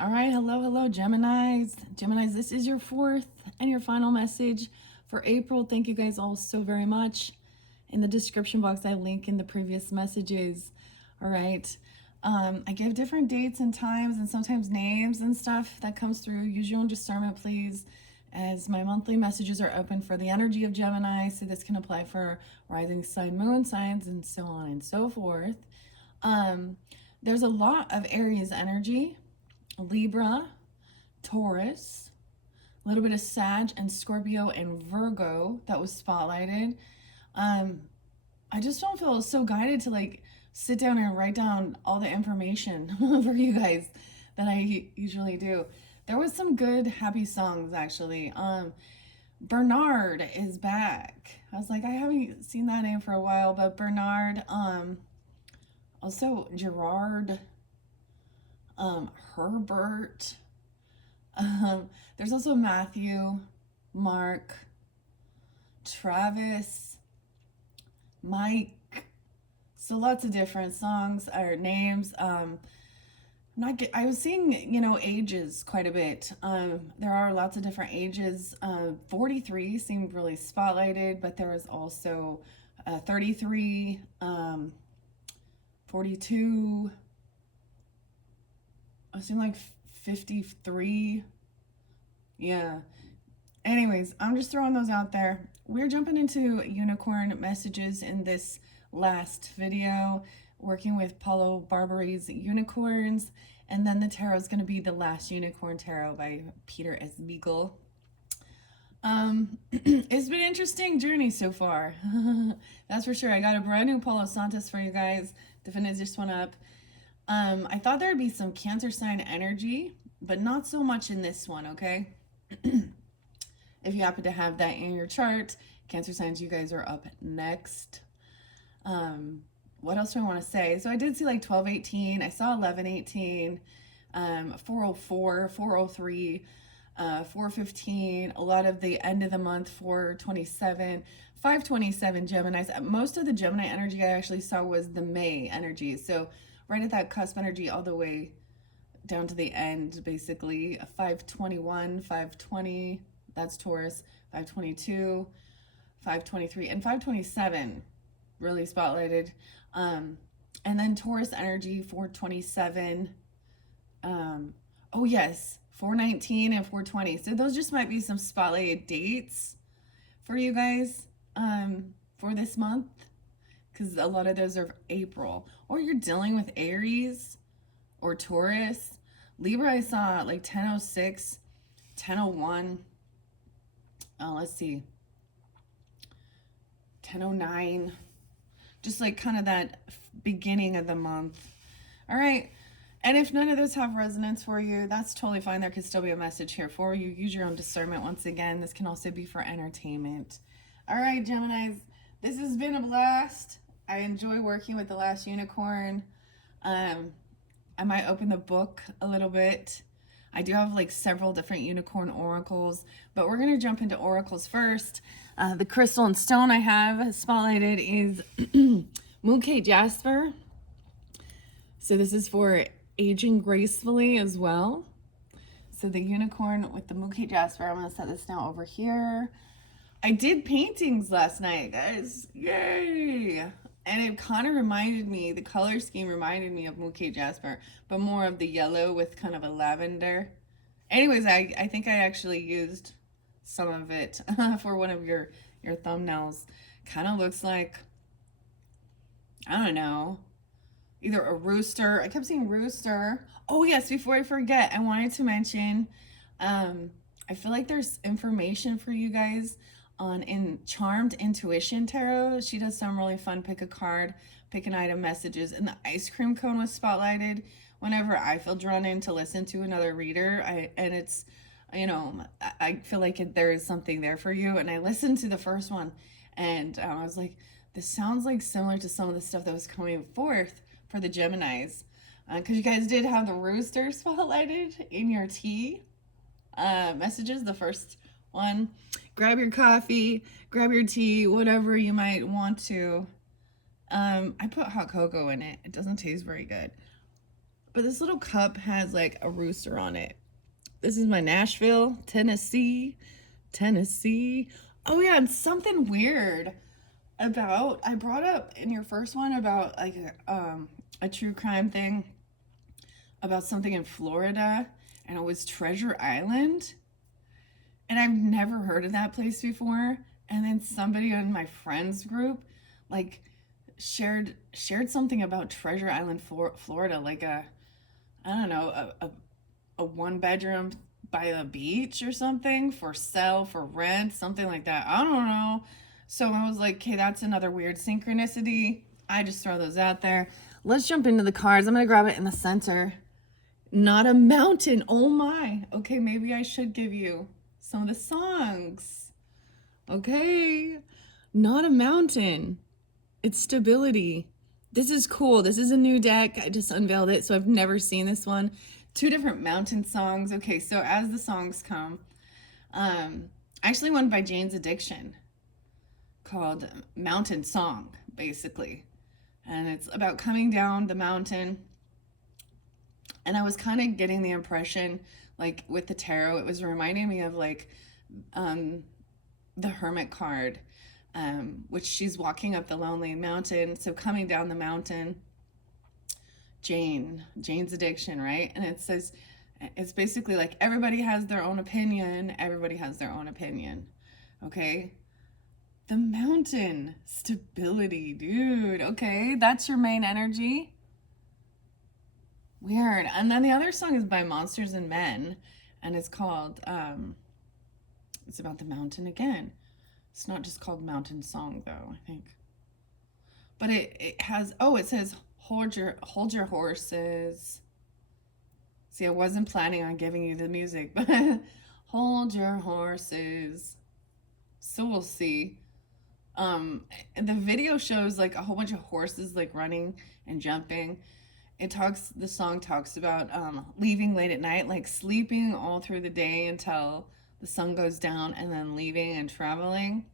All right, hello, Geminis. Geminis, this is your fourth and your final message for April. Thank you guys all so very much. In the description box, I link in the previous messages. All right. I give different dates and times and sometimes names and stuff that comes through. Use your own discernment, please, as my monthly messages are open for the energy of Gemini. So this can apply for rising sign, moon signs, and so on and so forth. There's a lot of Aries energy. Libra, Taurus, a little bit of Sag and Scorpio and Virgo that was spotlighted. I just don't feel so guided to like sit down and write down all the information for you guys that I usually do. There was some good happy songs actually. Bernard is back. I was like, I haven't seen that name for a while, but Bernard, also Gerard, Herbert. There's also Matthew, Mark, Travis, Mike. So lots of different songs or names. I was seeing, ages quite a bit. There are lots of different ages. 43 seemed really spotlighted, but there was also 33, 42. I seem like 53. Yeah. Anyways, I'm just throwing those out there. We're jumping into unicorn messages in this last video, working with Paulo Barberi's unicorns. And then the tarot is going to be the last unicorn tarot by Peter S. Beagle. It's been an interesting journey so far. That's for sure. I got a brand new Palo Santos for you guys to finish this one up. I thought there'd be some Cancer sign energy, but not so much in this one, okay? If you happen to have that in your chart, Cancer signs, you guys are up next. What else do I want to say? So I did see like 1218. I saw 1118, 404, 403, 415. A lot of the end of the month, 427, 527 Geminis. Most of the Gemini energy I actually saw was the May energy. So right at that cusp energy all the way down to the end, basically. 521, 520, that's Taurus, 522, 523, and 527 really spotlighted. And then Taurus energy, 427. Oh yes, 419 and 420. So those just might be some spotlighted dates for you guys for this month, because a lot of those are April. Or you're dealing with Aries or Taurus. Libra, I saw like 1006, 1001. Let's see, 1009. Just like kind of that beginning of the month. All right. And if none of those have resonance for you, that's totally fine. There could still be a message here for you. Use your own discernment. Once again, this can also be for entertainment. All right, Geminis, this has been a blast. I enjoy working with the last unicorn. I might open the book a little bit. I do have like several different unicorn oracles, but we're going to jump into oracles first. The crystal and stone I have spotlighted is Mooncake Jasper. So this is for aging gracefully as well. So the unicorn with the Mooncake Jasper, I'm going to set this now over here. I did paintings last night, guys. Yay! And it kind of reminded me, the color scheme reminded me of Mooncake Jasper, but more of the yellow with kind of a lavender. Anyways, I think I actually used some of it for one of your thumbnails. Kind of looks like, I don't know, either a rooster. I kept seeing rooster. Oh yes, before I forget, I wanted to mention, I feel like there's information for you guys on Charmed Intuition Tarot. She does some really fun pick a card, pick an item messages, and the ice cream cone was spotlighted whenever I feel drawn in to listen to another reader. And it's, I feel like there is something there for you. And I listened to the first one and I was like, this sounds like similar to some of the stuff that was coming forth for the Geminis. Because you guys did have the rooster spotlighted in your tea messages, the first one. Grab your coffee, grab your tea, whatever you might want to. I put hot cocoa in it. It doesn't taste very good. But this little cup has like a rooster on it. This is my Nashville, Tennessee. Oh yeah, and something weird about, I brought up in your first one about like a true crime thing about something in Florida, and it was Treasure Island. And I've never heard of that place before. And then somebody in my friends group like shared something about Treasure Island, Florida, like I don't know, a one bedroom by the beach or something for sale, for rent, something like that. I don't know. So I was like, okay, that's another weird synchronicity. I just throw those out there. Let's jump into the cards. I'm going to grab it in the center. Not a mountain. Oh my. Okay, maybe I should give you some of the songs. Okay. Not a mountain. It's stability. This is cool. This is a new deck. I just unveiled it, so I've never seen this one. 2 different mountain songs. Okay, so as the songs come, actually one by Jane's Addiction called Mountain Song, basically. And it's about coming down the mountain. And I was kind of getting the impression, like with the tarot, it was reminding me of like the Hermit card, which she's walking up the lonely mountain. So coming down the mountain, Jane's Addiction, right? And it says, it's basically like everybody has their own opinion. Everybody has their own opinion. Okay. The mountain, stability, dude. Okay. That's your main energy. Weird. And then the other song is by Monsters and Men, and it's called, it's about the mountain again. It's not just called Mountain Song though, I think. But it has, oh, it says, hold your horses. See, I wasn't planning on giving you the music, but hold your horses. So we'll see. The video shows like a whole bunch of horses like running and jumping. The song talks about leaving late at night, like sleeping all through the day until the sun goes down and then leaving and traveling.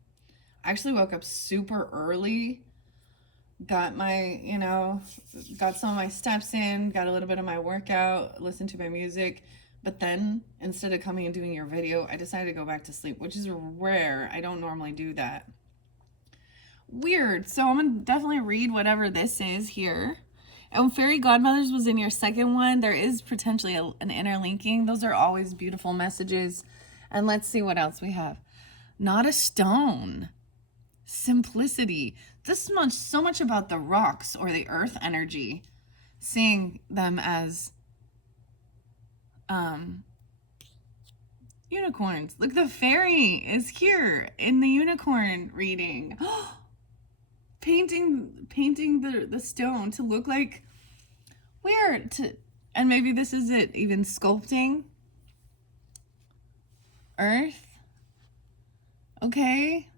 I actually woke up super early, got some of my steps in, got a little bit of my workout, listened to my music, but then instead of coming and doing your video, I decided to go back to sleep, which is rare. I don't normally do that. Weird. So I'm gonna definitely read whatever this is here. And Fairy Godmothers was in your second one. There is potentially an interlinking. Those are always beautiful messages. And let's see what else we have. Not a stone. Simplicity. This is so much about the rocks or the earth energy. Seeing them as unicorns. Look, the fairy is here in the unicorn reading. Painting the stone to look like weird, and maybe this is it, even sculpting earth. Okay,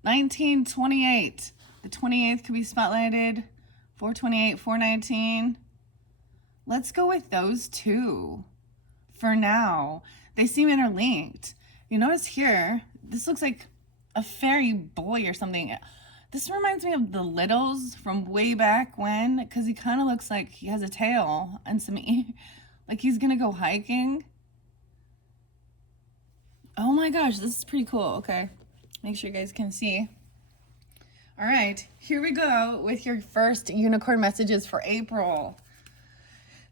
1928, the 28th could be spotlighted, 428, 419. Let's go with those two for now. They seem interlinked. You notice here, this looks like a fairy boy or something. This reminds me of the Littles from way back when, because he kind of looks like he has a tail and some like he's gonna go hiking. Oh my gosh, this is pretty cool. Okay, make sure you guys can see. All right, here we go with your first unicorn messages for April.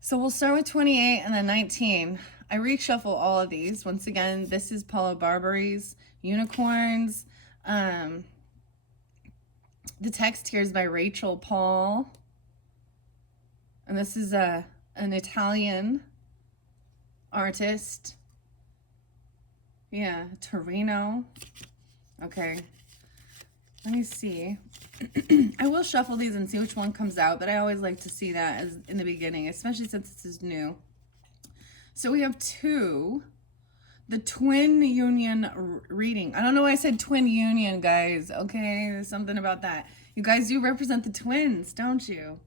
So we'll start with 28 and then 19. I reshuffle all of these. Once again, this is Paula Barbery's Unicorns. The text here is by Rachel Paul. And this is an Italian artist. Yeah, Torino. Okay. Let me see. I will shuffle these and see which one comes out, but I always like to see that as in the beginning, especially since this is new. So we have the twin union reading. I don't know why I said twin union, guys. Okay, there's something about that. You guys do represent the twins, don't you?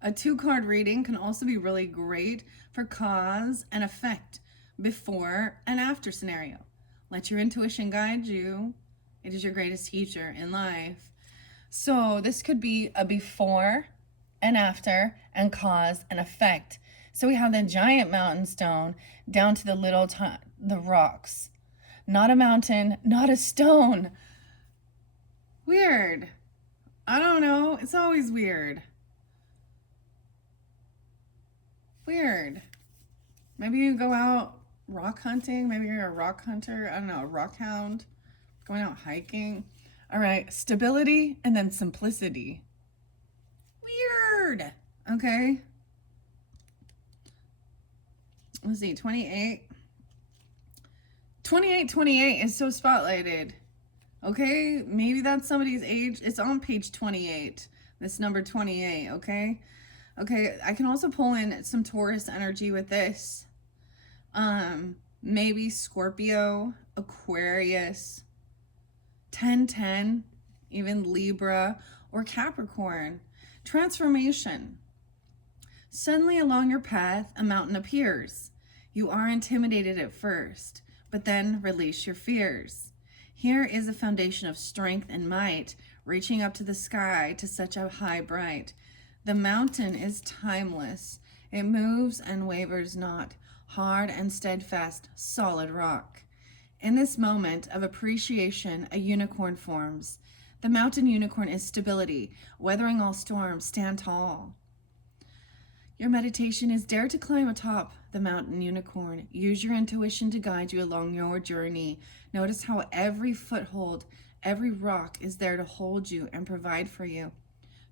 A 2-card reading can also be really great for cause and effect, before and after scenario. Let your intuition guide you. It is your greatest teacher in life. So this could be a before and after and cause and effect. So we have the giant mountain stone down to the the rocks. Not a mountain, not a stone. Weird. I don't know. It's always weird. Weird. Maybe you go out rock hunting. Maybe you're a rock hunter. I don't know, a rock hound. Going out hiking. All right, stability and then simplicity. Weird. Okay. Let's see, 28. 28 is so spotlighted. Okay, maybe that's somebody's age. It's on page 28. This number 28, okay? Okay, I can also pull in some Taurus energy with this. Maybe Scorpio, Aquarius, 1010, even Libra or Capricorn. Transformation. Suddenly along your path, a mountain appears. You are intimidated at first, but then release your fears. Here is a foundation of strength and might, reaching up to the sky to such a high bright. The mountain is timeless. It moves and wavers not, hard and steadfast, solid rock. In this moment of appreciation, a unicorn forms. The mountain unicorn is stability, weathering all storms, stand tall. Your meditation is dare to climb atop the mountain unicorn. Use your intuition to guide you along your journey. Notice how every foothold, every rock is there to hold you and provide for you.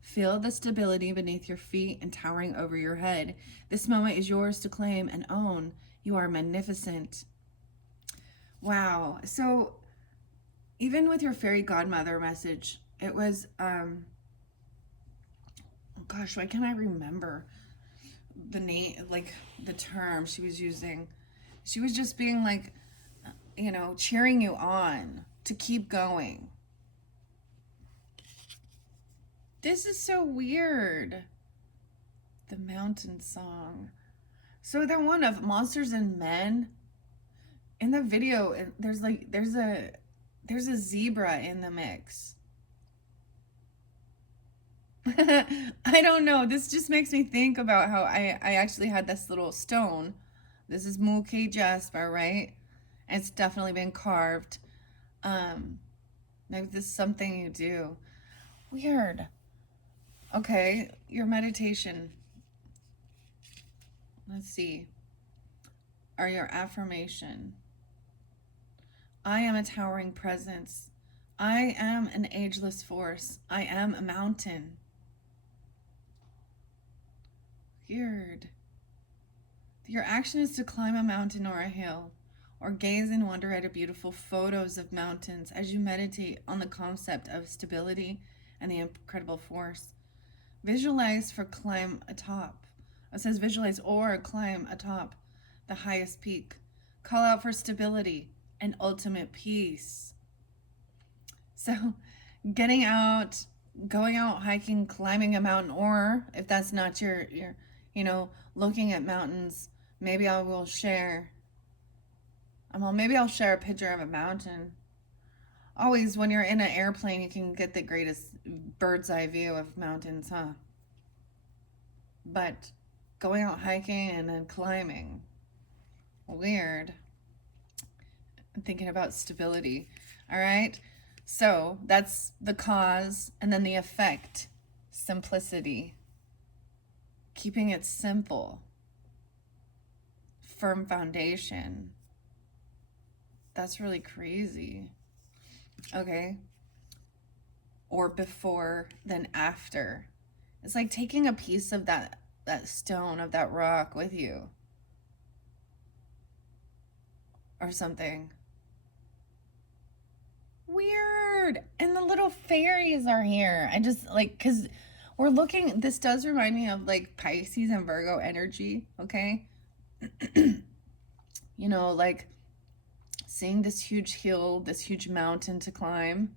Feel the stability beneath your feet and towering over your head. This moment is yours to claim and own. You are magnificent. Wow. So even with your fairy godmother message, it was, oh gosh, why can't I remember the name, like the term she was using? She was just being like, you know, cheering you on to keep going. This is so weird. The mountain song. So they're one of Monsters and Men. In the video, there's a zebra in the mix. I don't know. This just makes me think about how I actually had this little stone. This is Mulkey Jasper, right? And it's definitely been carved. Maybe this is something you do. Weird. Okay, your meditation. Let's see. Or your affirmation. I am a towering presence. I am an ageless force. I am a mountain. Weird. Your action is to climb a mountain or a hill, or gaze in wonder at beautiful photos of mountains as you meditate on the concept of stability and the incredible force. Visualize for climb atop. It says visualize or climb atop the highest peak. Call out for stability and ultimate peace. So getting out, going out hiking, climbing a mountain, or if that's not your you know, looking at mountains, maybe I will share. Maybe I'll share a picture of a mountain. Always when you're in an airplane, you can get the greatest bird's eye view of mountains, huh? But going out hiking and then climbing, weird. I'm thinking about stability. All right. So that's the cause, and then the effect, simplicity. Keeping it simple. Firm foundation. That's really crazy. Okay. Or before, then after. It's like taking a piece of that stone, of that rock with you. Or something. Weird. And the little fairies are here. I just like, because we're looking, this does remind me of like Pisces and Virgo energy, okay? You know, like seeing this huge hill, this huge mountain to climb,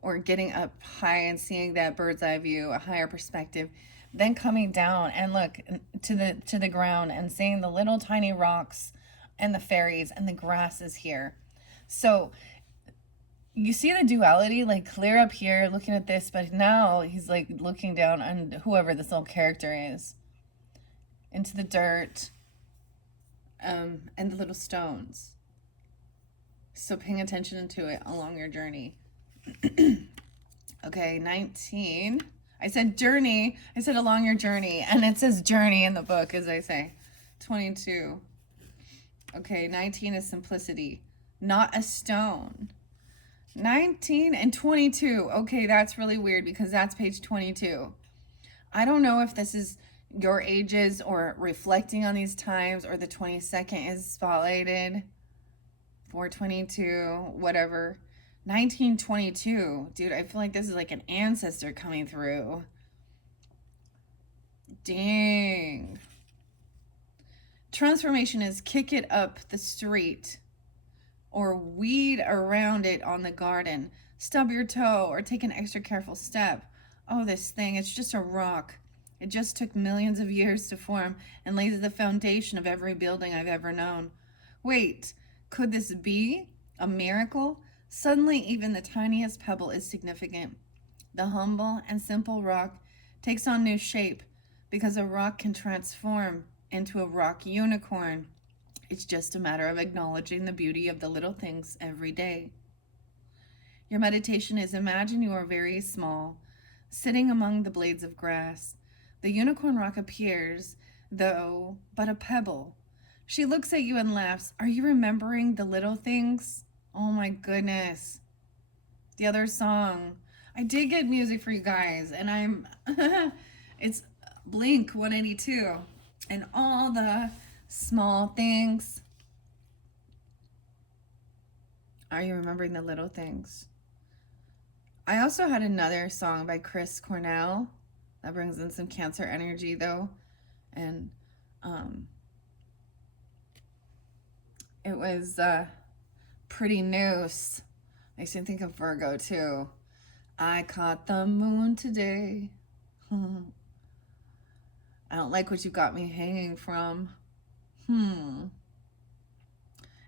or getting up high and seeing that bird's eye view, a higher perspective, then coming down and look to the ground and seeing the little tiny rocks and the fairies and the grasses here. So you see the duality, like clear up here looking at this, but now he's like looking down on whoever this little character is. into the dirt, and the little stones. So paying attention to it along your journey. Okay, 19. I said journey. I said along your journey. And it says journey in the book, as I say. 22. Okay, 19 is simplicity. Not a stone. 19 and 22. Okay, that's really weird because that's page 22. I don't know if this is your ages or reflecting on these times, or the 22nd is spotlighted. 422, whatever. 1922. Dude, I feel like this is like an ancestor coming through. Dang. Transformation is kick it up the street or weed around it on the garden. Stub your toe or take an extra careful step. Oh, this thing, it's just a rock. It just took millions of years to form and lays the foundation of every building I've ever known. Wait, could this be a miracle? Suddenly, even the tiniest pebble is significant. The humble and simple rock takes on new shape because a rock can transform into a rock unicorn. It's just a matter of acknowledging the beauty of the little things every day. Your meditation is imagine you are very small, sitting among the blades of grass. The unicorn rock appears, though, but a pebble. She looks at you and laughs. Are you remembering the little things? Oh my goodness. The other song. I did get music for you guys, and it's Blink 182. And all the small things. Are you remembering the little things? I also had another song by Chris Cornell that brings in some Cancer energy, though. And it was Pretty Noose. Makes me think of Virgo, too. I caught the moon today. I don't like what you got me hanging from.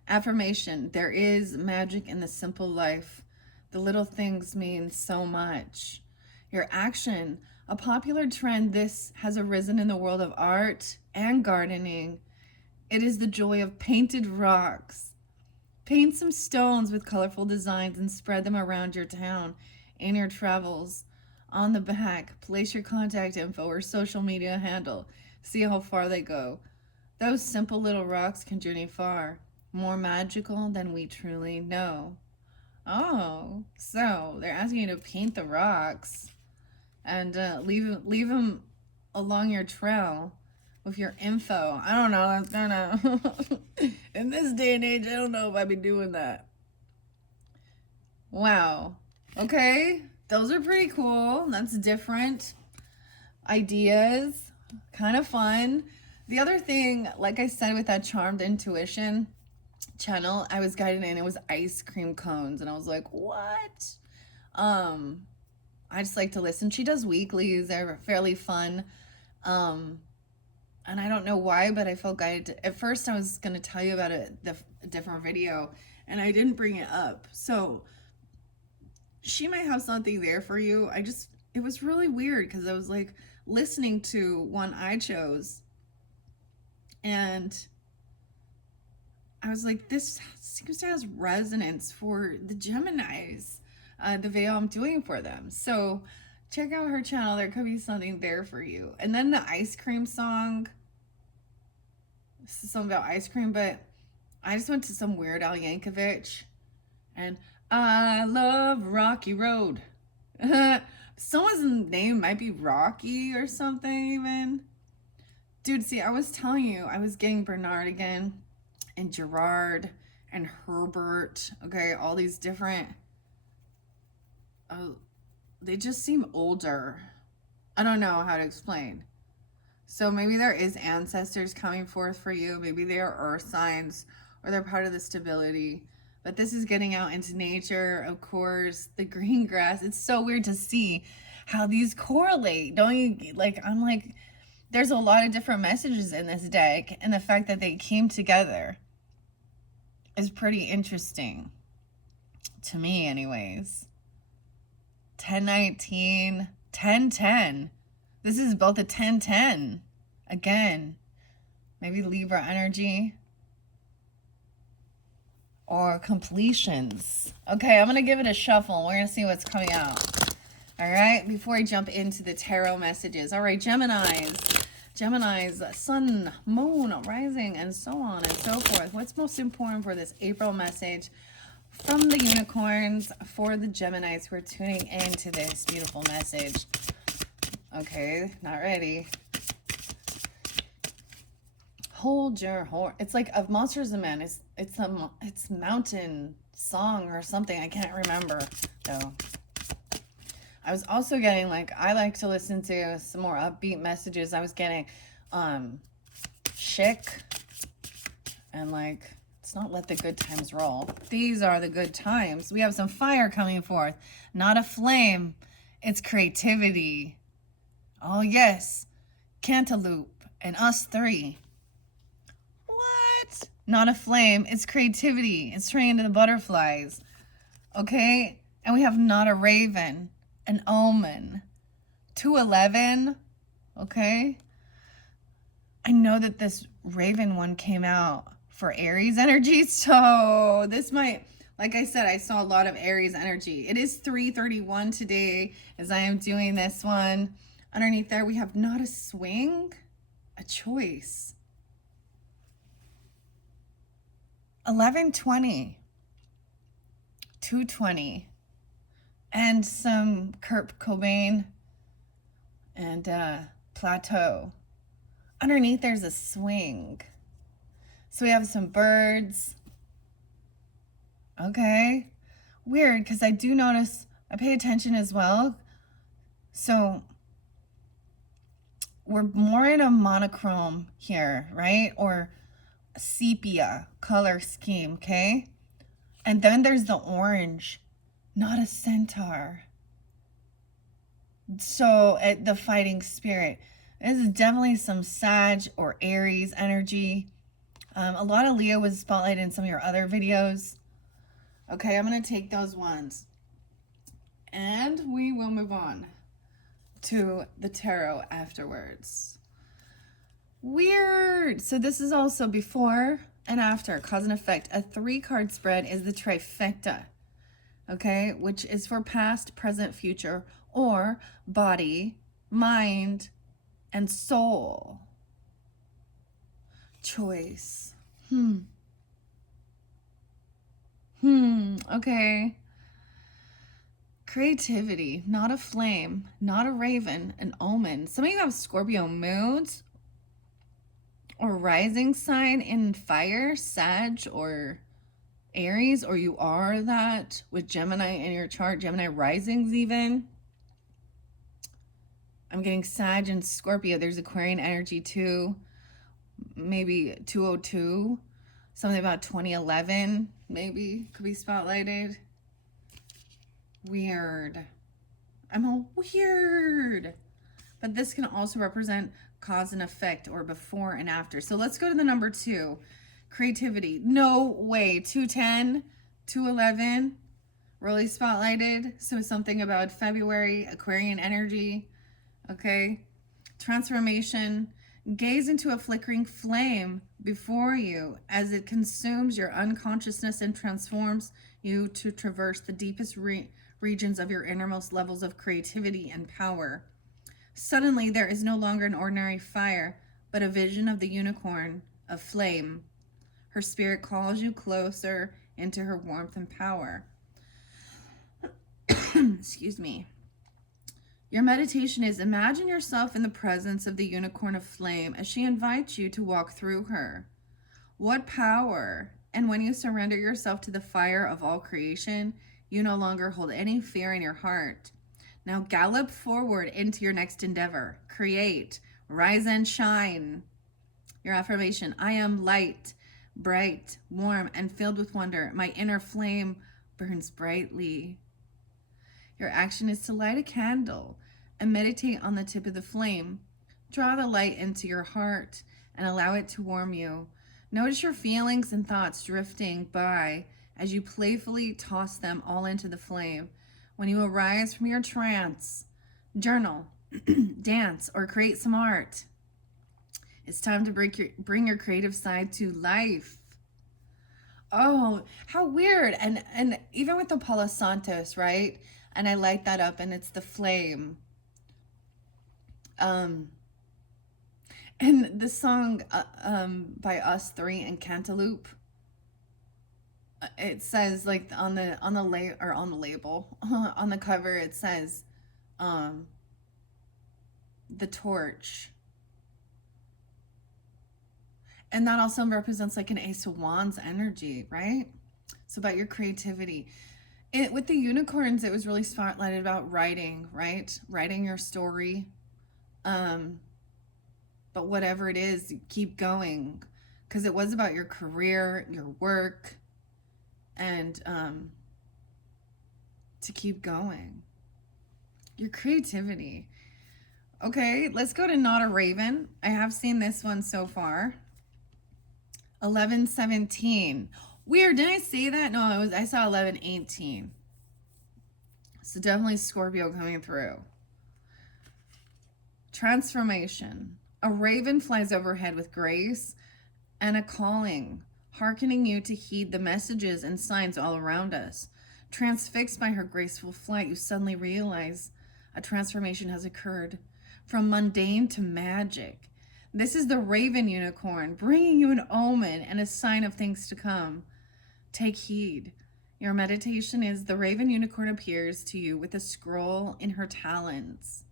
Affirmation. There is magic in the simple life. The little things mean so much. Your action. A popular trend this has arisen in the world of art and gardening. It is the joy of painted rocks. Paint some stones with colorful designs and spread them around your town in your travels. On the back, place your contact info or social media handle. See how far they go. Those simple little rocks can journey far, more magical than we truly know. Oh, so they're asking you to paint the rocks and leave them along your trail with your info. I don't know. That's kind of in this day and age, I don't know if I'd be doing that. Wow. Okay. Those are pretty cool. That's different ideas. Kind of fun. The other thing, like I said, with that Charmed Intuition channel, I was guided in. It was ice cream cones. And I was like, what? I just like to listen. She does weeklies. They're fairly fun. And I don't know why, but I felt guided to, at first I was going to tell you about a different video and I didn't bring it up. So she might have something there for you. It was really weird because I was like listening to one I chose and I was like, this seems to have resonance for the Geminis, the video I'm doing for them. So check out her channel. There could be something there for you. And then the ice cream song. This is something about ice cream, but I just went to some Weird Al Yankovic and I love Rocky Road. Someone's name might be Rocky or something even. Dude, see, I was telling you, I was getting Bernard again and Gerard and Herbert. Okay, all these different... they just seem older. I don't know how to explain. So maybe there is ancestors coming forth for you. Maybe they are earth signs or they're part of the stability. But this is getting out into nature, of course, the green grass. It's so weird to see how these correlate. Don't you? Like, I'm like, there's a lot of different messages in this deck. And the fact that they came together is pretty interesting. To me, anyways. 1019, 1010. This is both a 1010. Again, Maybe Libra energy. Or completions. Okay, I'm going to give it a shuffle. We're going to see what's coming out. All right, before I jump into the tarot messages. All right, Geminis. Geminis, sun, moon, rising, and so on and so forth. What's most important for this April message from the unicorns for the Geminis who are tuning into this beautiful message? Okay, not ready. Hold your horse. It's like a Monsters and Men. It's mountain song or something. I can't remember though. I was also getting, like, I like to listen to some more upbeat messages. I was getting Chic and, like, it's not Let the Good Times Roll. These are the good times. We have some fire coming forth. Not a flame. It's creativity. Oh yes. Cantaloupe and Us Three. What? Not a flame. It's creativity. It's turning into the butterflies. Okay? And we have Not a Raven. An Omen. 211. Okay? I know that this Raven one came out for Aries energy. So this might, like I said, I saw a lot of Aries energy. It is 3:31 today as I am doing this one. Underneath there, we have Not a Swing. A Choice. 1120, 220, and some Kurt Cobain and Plateau. Underneath there's a swing. So we have some birds. Okay. Weird, because I do notice, I pay attention as well. So we're more in a monochrome here, right? Or sepia color scheme, okay? And then there's the orange, Not a Centaur. So the fighting spirit. This is definitely some Sag or Aries energy. A lot of Leo was spotlighted in some of your other videos. Okay, I'm going to take those ones. And we will move on to the tarot afterwards. Weird. So this is also before and after, cause and effect. A 3-card spread is the trifecta, okay, which is for past, present, future, or body, mind, and soul. Choice. Okay. Creativity, Not a Flame, Not a Raven, an Omen. Some of you have Scorpio moons or rising sign in fire, Sag or Aries, or you are that with Gemini in your chart, Gemini risings even. I'm getting Sag and Scorpio. There's Aquarian energy too. Maybe 202. Something about 2011 maybe could be spotlighted. Weird. I'm all weird. But this can also represent cause and effect or before and after. So let's go to the number 2. Creativity. No way. 210, 211. Really spotlighted. So something about February, Aquarian energy. Okay. Transformation. Gaze into a flickering flame before you as it consumes your unconsciousness and transforms you to traverse the deepest regions of your innermost levels of creativity and power. Suddenly, there is no longer an ordinary fire, but a vision of the unicorn of flame. Her spirit calls you closer into her warmth and power. Excuse me. Your meditation is imagine yourself in the presence of the unicorn of flame as she invites you to walk through her. What power! And when you surrender yourself to the fire of all creation, you no longer hold any fear in your heart. Now gallop forward into your next endeavor. Create, rise and shine. Your affirmation, I am light, bright, warm, and filled with wonder. My inner flame burns brightly. Your action is to light a candle and meditate on the tip of the flame. Draw the light into your heart and allow it to warm you. Notice your feelings and thoughts drifting by as you playfully toss them all into the flame. When you arise from your trance, journal, dance, or create some art. It's time to bring your creative side to life. Oh, how weird. And even with the Palo Santos, right? And I light that up and it's the flame. Um and the song by Us Three and Cantaloupe, it says like on the label on the cover it says um the torch. And that also represents like an Ace of Wands energy, right? So about your creativity. It with the unicorns, it was really spotlighted about writing, right? Writing your story. Um, but whatever it is, keep going. Because it was about your career, your work, and to keep going. Your creativity. Okay, let's go to Not a Raven. I have seen this one so far. 1117. Weird, didn't I say that? No, I saw 1118. So definitely Scorpio coming through. Transformation. A raven flies overhead with grace and a calling, hearkening you to heed the messages and signs all around us. Transfixed by her graceful flight, you suddenly realize a transformation has occurred from mundane to magic. This is the raven unicorn, bringing you an omen and a sign of things to come. Take heed. Your meditation is the raven unicorn appears to you with a scroll in her talons.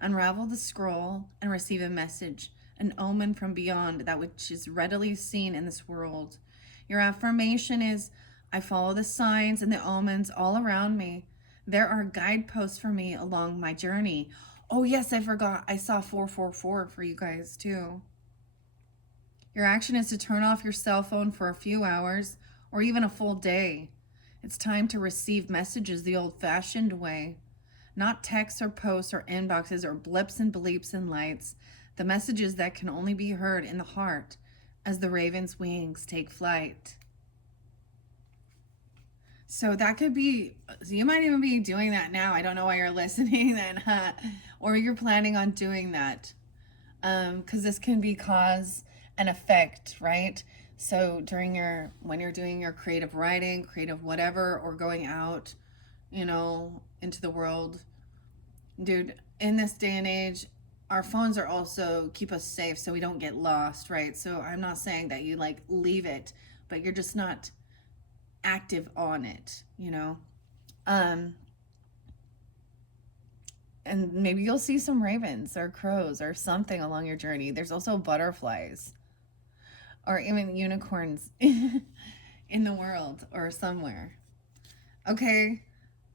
Unravel the scroll and receive a message, an omen from beyond, that which is readily seen in this world. Your affirmation is, I follow the signs and the omens all around me. There are guideposts for me along my journey. Oh yes, I forgot. I saw 444 for you guys too. Your action is to turn off your cell phone for a few hours or even a full day. It's time to receive messages the old-fashioned way. Not texts or posts or inboxes or blips and bleeps and lights. The messages that can only be heard in the heart as the raven's wings take flight. So that could be, so you might even be doing that now. I don't know why you're listening then, or you're planning on doing that. Because this can be cause and effect, right? So when you're doing your creative writing, creative whatever, or going out, into the world, dude, in this day and age, our phones are also keep us safe so we don't get lost, right? So I'm not saying that you like leave it, but you're just not active on it, and maybe you'll see some ravens or crows or something along your journey. There's also butterflies or even unicorns in the world or somewhere. Okay,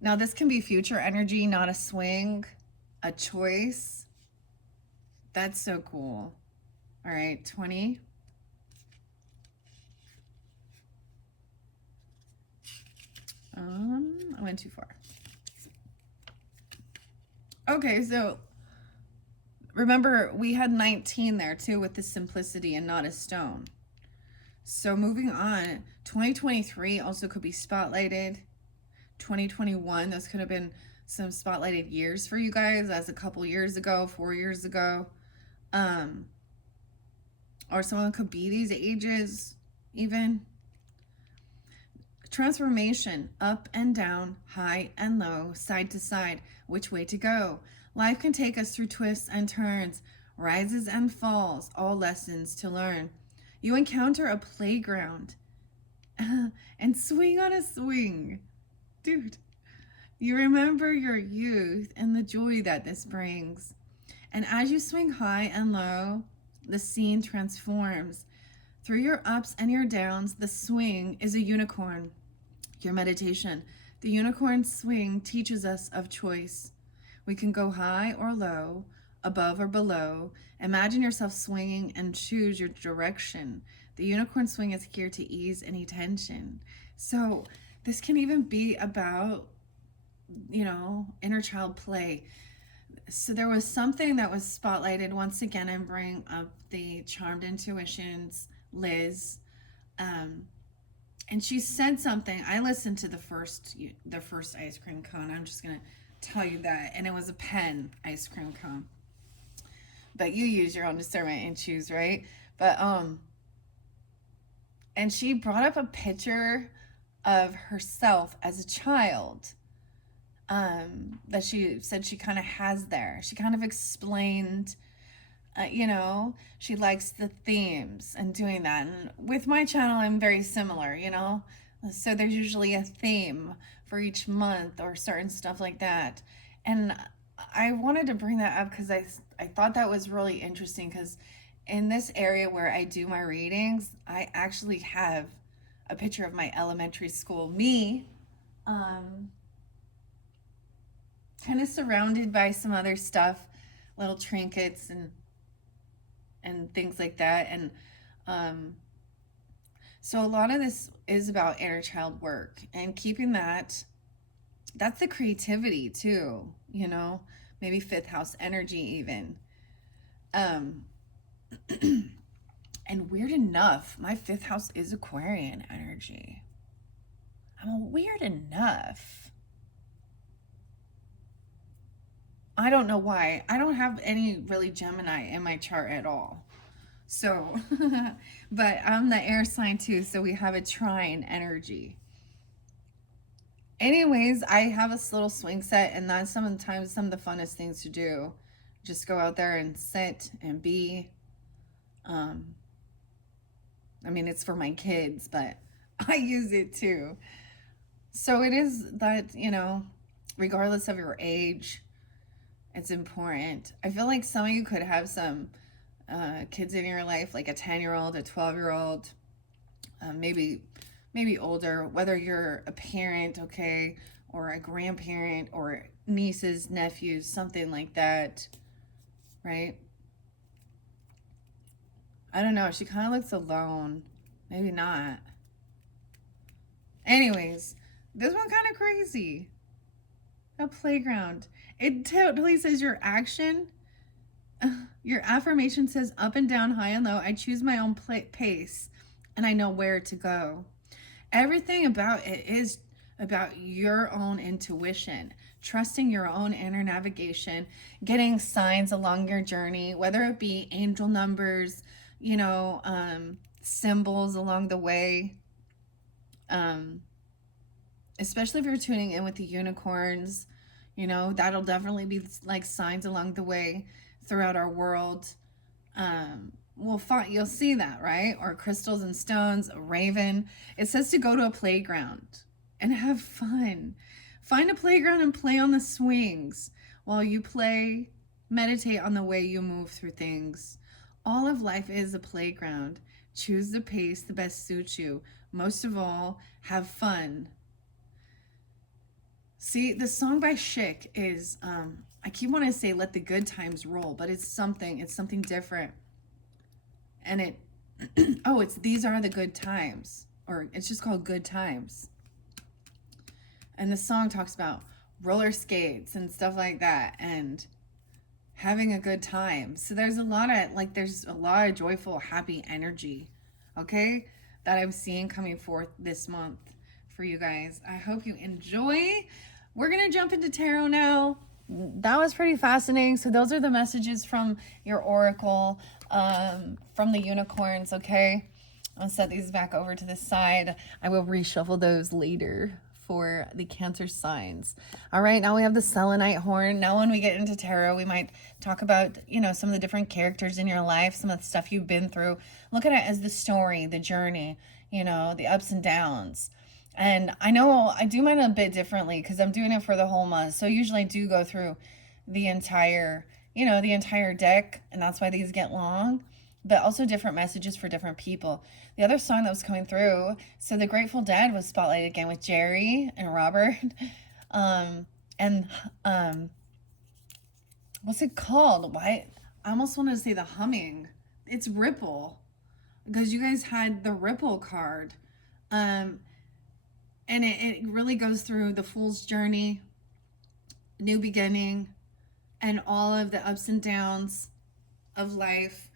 now this can be future energy, not a swing, a choice. That's so cool. All right, 20. I went too far. Okay, so remember we had 19 there too with the simplicity and not a stone. So moving on, 2023 also could be spotlighted. 2021, those could have been some spotlighted years for you guys, as a couple years ago, 4 years ago. Or someone could be these ages even. Transformation, up and down, high and low, side to side, which way to go. Life can take us through twists and turns, rises and falls, all lessons to learn. You encounter a playground and swing on a swing. Dude, you remember your youth and the joy that this brings. And as you swing high and low, the scene transforms. Through your ups and your downs, the swing is a unicorn. Your meditation, the unicorn swing, teaches us of choice. We can go high or low, above or below. Imagine yourself swinging and choose your direction. The unicorn swing is here to ease any tension. So this can even be about, inner child play. So there was something that was spotlighted. Once again, I'm bringing up the Charmed Intuitions, Liz. And she said something. I listened to the first ice cream cone. I'm just going to tell you that. And it was a pen ice cream cone. but you use your own discernment and choose, right? But and she brought up a picture of herself as a child, that she said she kind of has there. She kind of explained, she likes the themes and doing that. And with my channel, I'm very similar, so there's usually a theme for each month or certain stuff like that. And I wanted to bring that up because I thought that was really interesting, because in this area where I do my readings, I actually have a picture of my elementary school me, kind of surrounded by some other stuff, little trinkets and things like that. And so a lot of this is about inner child work and keeping that's the creativity too, maybe fifth house energy even. And weird enough, my fifth house is Aquarian energy. I'm weird enough. I don't know why. I don't have any really Gemini in my chart at all. So, but I'm the air sign too, so we have a trine energy. Anyways, I have this little swing set, and that's sometimes some of the funnest things to do. Just go out there and sit and be. I mean, it's for my kids, but I use it too. So it is that, regardless of your age, it's important. I feel like some of you could have some kids in your life, like a 10-year-old, a 12-year-old, maybe older, whether you're a parent, okay, or a grandparent, or nieces, nephews, something like that, right? I don't know. She kind of looks alone. Maybe not. Anyways, this one kind of crazy. A playground. It totally says your action. Your affirmation says up and down, high and low. I choose my own pace, and I know where to go. Everything about it is about your own intuition, trusting your own inner navigation, getting signs along your journey, whether it be angel numbers, symbols along the way. Especially if you're tuning in with the unicorns, that'll definitely be like signs along the way throughout our world. You'll see that, right? Or crystals and stones, a raven. It says to go to a playground and have fun. Find a playground and play on the swings while you play. Meditate on the way you move through things. All of life is a playground. Choose the pace that best suits you. Most of all, have fun. See, the song by Chic is, I keep wanting to say let the good times roll, but it's something different. And it's these are the good times, or it's just called Good Times. And the song talks about roller skates and stuff like that, and having a good time. So there's a lot of joyful, happy energy, okay, that I'm seeing coming forth this month for you guys. I hope you enjoy. We're going to jump into tarot now. That was pretty fascinating. So those are the messages from your oracle, from the unicorns, okay? I'll set these back over to the side. I will reshuffle those later for the Cancer signs. All right, now we have the selenite horn. Now when we get into tarot, we might talk about, some of the different characters in your life, some of the stuff you've been through. Look at it as the story, the journey, the ups and downs. And I know I do mine a bit differently because I'm doing it for the whole month. So usually I do go through the entire deck, and that's why these get long, but also different messages for different people. The other song that was coming through, so the Grateful Dead was spotlighted again with Jerry and Robert. What's it called? Why? I almost wanted to say the humming. It's Ripple, because you guys had the Ripple card. And it really goes through the Fool's journey, new beginning, and all of the ups and downs of life.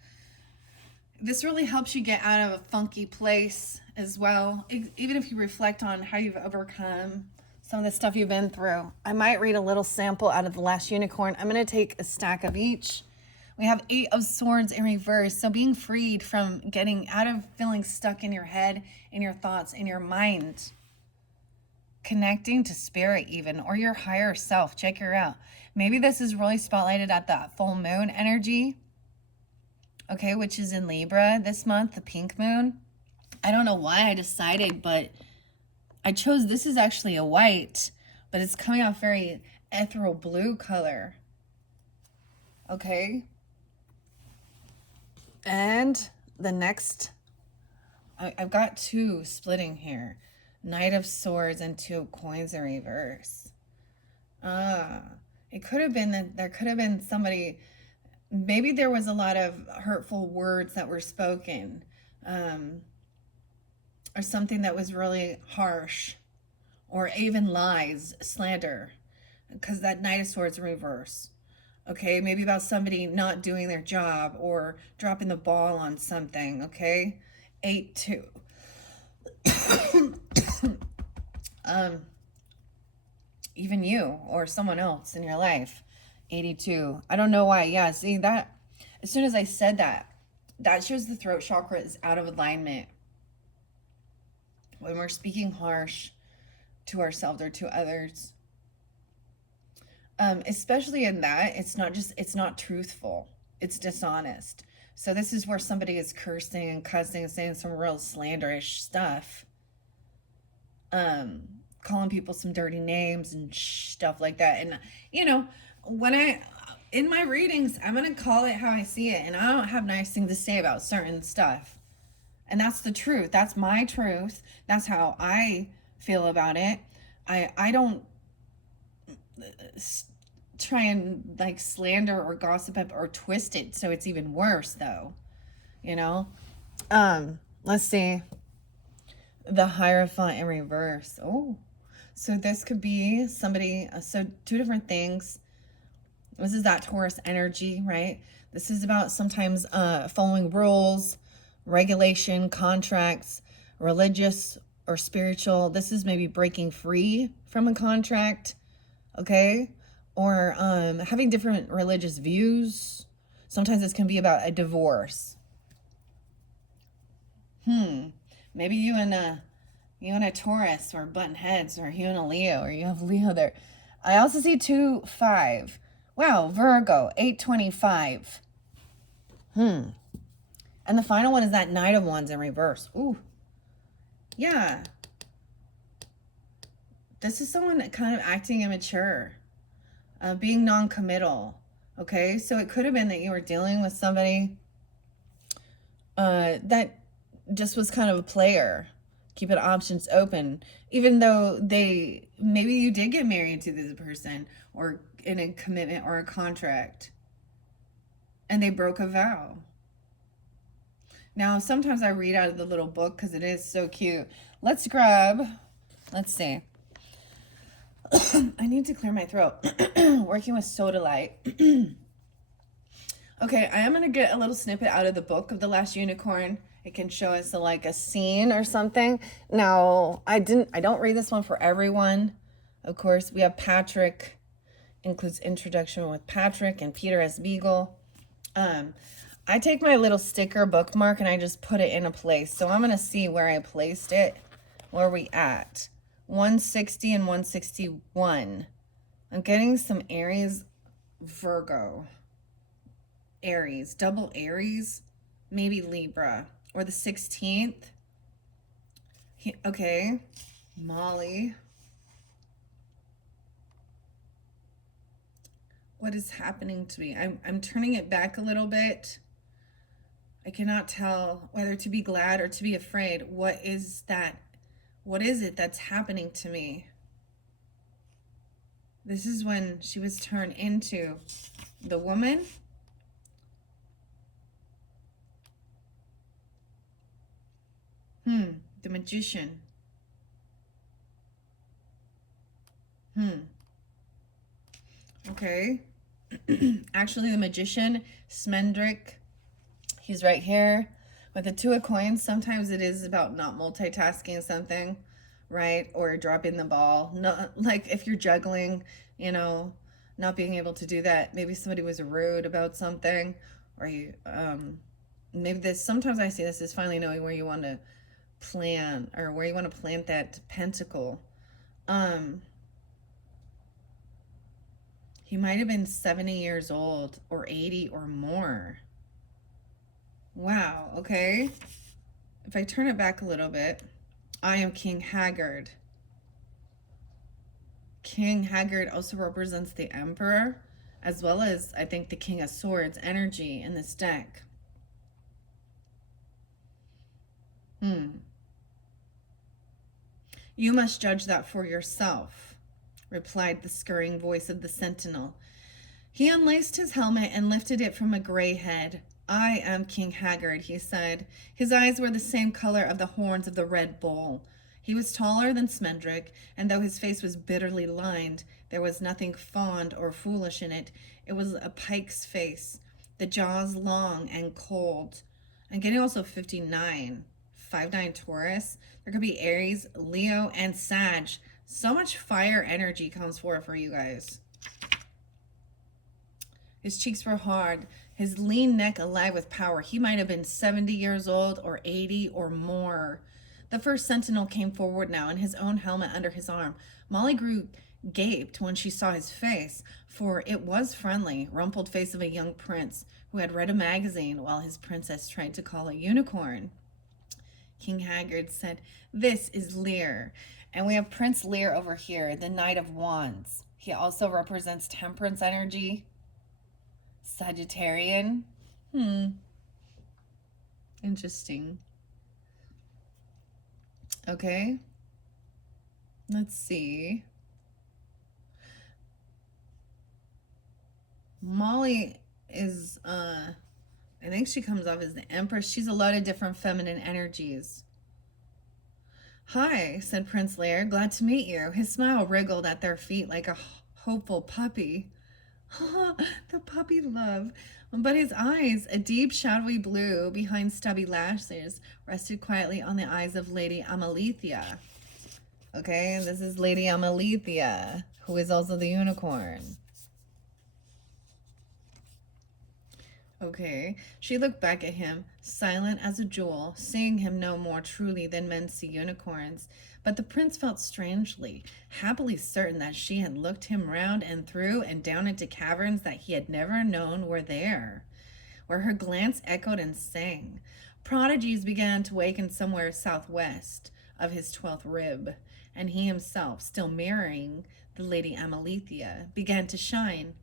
This really helps you get out of a funky place as well, even if you reflect on how you've overcome some of the stuff you've been through. I might read a little sample out of the last unicorn. I'm going to take a stack of each. We have 8 of Swords in reverse. So being freed from getting out of feeling stuck in your head, in your thoughts, in your mind. Connecting to spirit even, or your higher self. Check her out. Maybe this is really spotlighted at that full moon energy. Okay, which is in Libra this month, the pink moon. I don't know why I decided, but I chose, this is actually a white, but it's coming off very ethereal blue color. Okay. And the next, I've got 2 splitting here. Knight of Swords and 2 of Coins in reverse. It could have been that there could have been somebody, maybe there was a lot of hurtful words that were spoken, or something that was really harsh, or even lies, slander, because that Knight of Swords in reverse. Okay, maybe about somebody not doing their job or dropping the ball on something, okay? 8-2. Even you or someone else in your life. 82. I don't know why. Yeah, see that, as soon as I said that, that shows the throat chakra is out of alignment. When we're speaking harsh to ourselves or to others. Especially in that, it's not truthful. It's dishonest. So this is where somebody is cursing and cussing and saying some real slanderish stuff. Calling people some dirty names and stuff like that. And, you know, in my readings, I'm going to call it how I see it. And I don't have nice things to say about certain stuff. And that's the truth. That's my truth. That's how I feel about it. I don't try and like slander or gossip or twist it so it's even worse though, you know. Let's see, the Hierophant in reverse. Oh, so this could be somebody, so 2 different things. This is that Taurus energy, right? This is about sometimes following rules, regulation, contracts, religious or spiritual. This is maybe breaking free from a contract, okay? Or having different religious views. Sometimes this can be about a divorce. Maybe you and a Taurus or button heads, or you and a Leo, or you have Leo there. I also see 2-5. Wow, Virgo, 8-25. And the final one is that Knight of Wands in reverse. Ooh. Yeah. This is someone kind of acting immature. Being non-committal. Okay, so it could have been that you were dealing with somebody that just was kind of a player, keeping options open, even though maybe you did get married to this person or in a commitment or a contract, and they broke a vow. Now, sometimes I read out of the little book because it is so cute. Let's see. I need to clear my throat. Working with Soda Light. Okay, I am going to get a little snippet out of the book of The Last Unicorn. It can show us like a scene or something. Now, I don't read this one for everyone. Of course, we have Patrick, includes introduction with Patrick and Peter S. Beagle. I take my little sticker bookmark and I just put it in a place. So I'm going to see where I placed it. Where are we at? 160 and 161. I'm getting some Aries, Virgo, Aries, double Aries, maybe Libra, or the 16th. Okay, Molly. What is happening to me? I'm turning it back a little bit. I cannot tell whether to be glad or to be afraid. What is that? What is it that's happening to me? This is when she was turned into the woman. The Magician. Okay. Actually, the Magician, Smendrick, he's right here. With the 2 of Coins, sometimes it is about not multitasking something, right? Or dropping the ball. Not like if you're juggling, you know, not being able to do that. Maybe somebody was rude about something, or you, maybe this, sometimes I see this as finally knowing where you want to plan, or where you want to plant that pentacle. Um, he might have been 70 years old or 80 or more. Wow, okay. If I turn it back a little bit, I am King Haggard. King Haggard also represents the Emperor, as well as, I think, the King of Swords energy in this deck. You must judge that for yourself, replied the scurrying voice of the sentinel. He unlaced his helmet and lifted it from a gray head. I am King Haggard, he said. His eyes were the same color of the horns of the red bull. He was taller than Smendrick, and though his face was bitterly lined, there was nothing fond or foolish in it. It was a pike's face, the jaws long and cold. I'm getting also 59. 5-9 Taurus. There could be Aries, Leo, and Sag. So much fire energy comes forth for you guys. His cheeks were hard, his lean neck alive with power. He might have been 70 years old or 80 or more. The first sentinel came forward now, and his own helmet under his arm. Molly gaped when she saw his face, for it was friendly, rumpled face of a young prince who had read a magazine while his princess tried to call a unicorn. King Haggard said, "This is Lear." And we have Prince Lear over here, the Knight of Wands. He also represents temperance energy. Sagittarian. Interesting. Okay. Let's see. Molly is, I think she comes off as the Empress. She's a lot of different feminine energies. Hi, said Prince Lear. Glad to meet you. His smile wriggled at their feet like a hopeful puppy. The puppy love. But his eyes, a deep shadowy blue behind stubby lashes, rested quietly on the eyes of Lady Amalethea. Okay, this is Lady Amalethea, who is also the unicorn. Okay, she looked back at him, silent as a jewel, seeing him no more truly than men see unicorns. But the prince felt strangely, happily certain that she had looked him round and through and down into caverns that he had never known were there, where her glance echoed and sang. Prodigies began to waken somewhere southwest of his 12th rib, and he himself, still mirroring the Lady Amalethea, began to shine.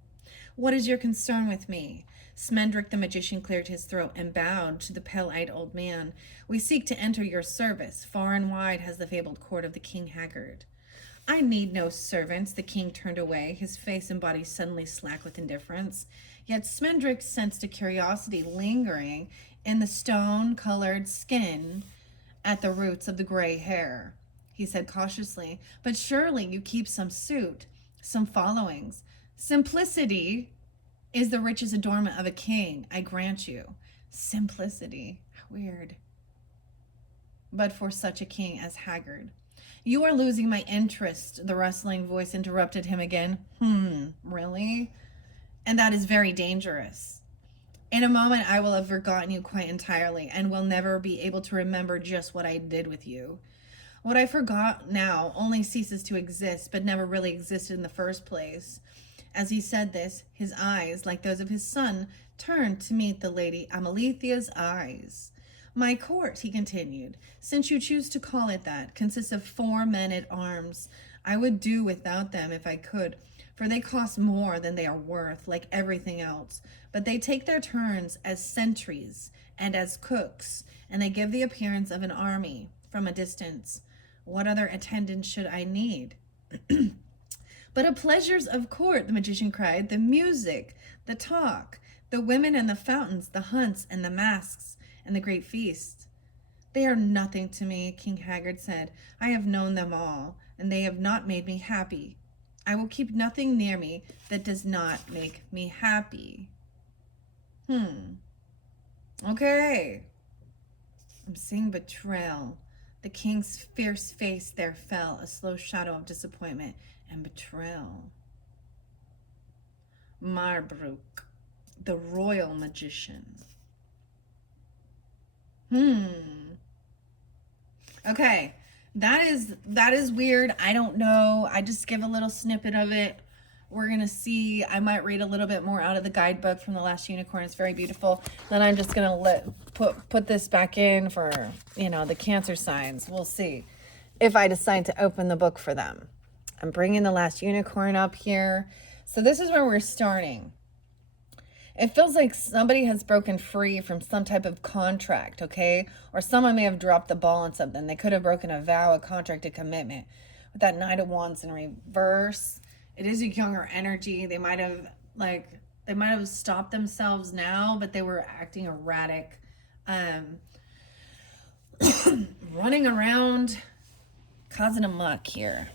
What is your concern with me? Smendrick the magician cleared his throat and bowed to the pale-eyed old man. We seek to enter your service. Far and wide has the fabled court of the King Haggard. I need no servants. The king turned away, his face and body suddenly slack with indifference. Yet Smendrick sensed a curiosity lingering in the stone-colored skin at the roots of the gray hair. He said cautiously, but surely you keep some suit, some followings. Simplicity is the richest adornment of a king, I grant you. Simplicity. Weird. But for such a king as Haggard. You are losing my interest, the rustling voice interrupted him again. Really? And that is very dangerous. In a moment I will have forgotten you quite entirely and will never be able to remember just what I did with you. What I forgot now only ceases to exist, but never really existed in the first place. As he said this, his eyes, like those of his son, turned to meet the Lady Amalethea's eyes. My court, he continued, since you choose to call it that, consists of 4 men at arms. I would do without them if I could, for they cost more than they are worth, like everything else. But they take their turns as sentries and as cooks, and they give the appearance of an army from a distance. What other attendants should I need? But the pleasures of court, the magician cried, the music, the talk, the women and the fountains, the hunts and the masks, and the great feast. They are nothing to me, King Haggard said. I have known them all, and they have not made me happy. I will keep nothing near me that does not make me happy. Okay. I'm seeing betrayal. The king's fierce face there fell, a slow shadow of disappointment and betrayal. Marbrook, the royal magician. Okay, that is weird. I don't know. I just give a little snippet of it. We're gonna see. I might read a little bit more out of the guidebook from the last unicorn. It's very beautiful. Then I'm just gonna put this back in for, you know, the Cancer signs. We'll see if I decide to open the book for them. I'm bringing the last unicorn up here. So this is where we're starting. It feels like somebody has broken free from some type of contract, okay? Or someone may have dropped the ball on something. They could have broken a vow, a contract, a commitment. With that Knight of Wands in reverse, it is a younger energy. They might have stopped themselves now, but they were acting erratic, running around, causing a muck here.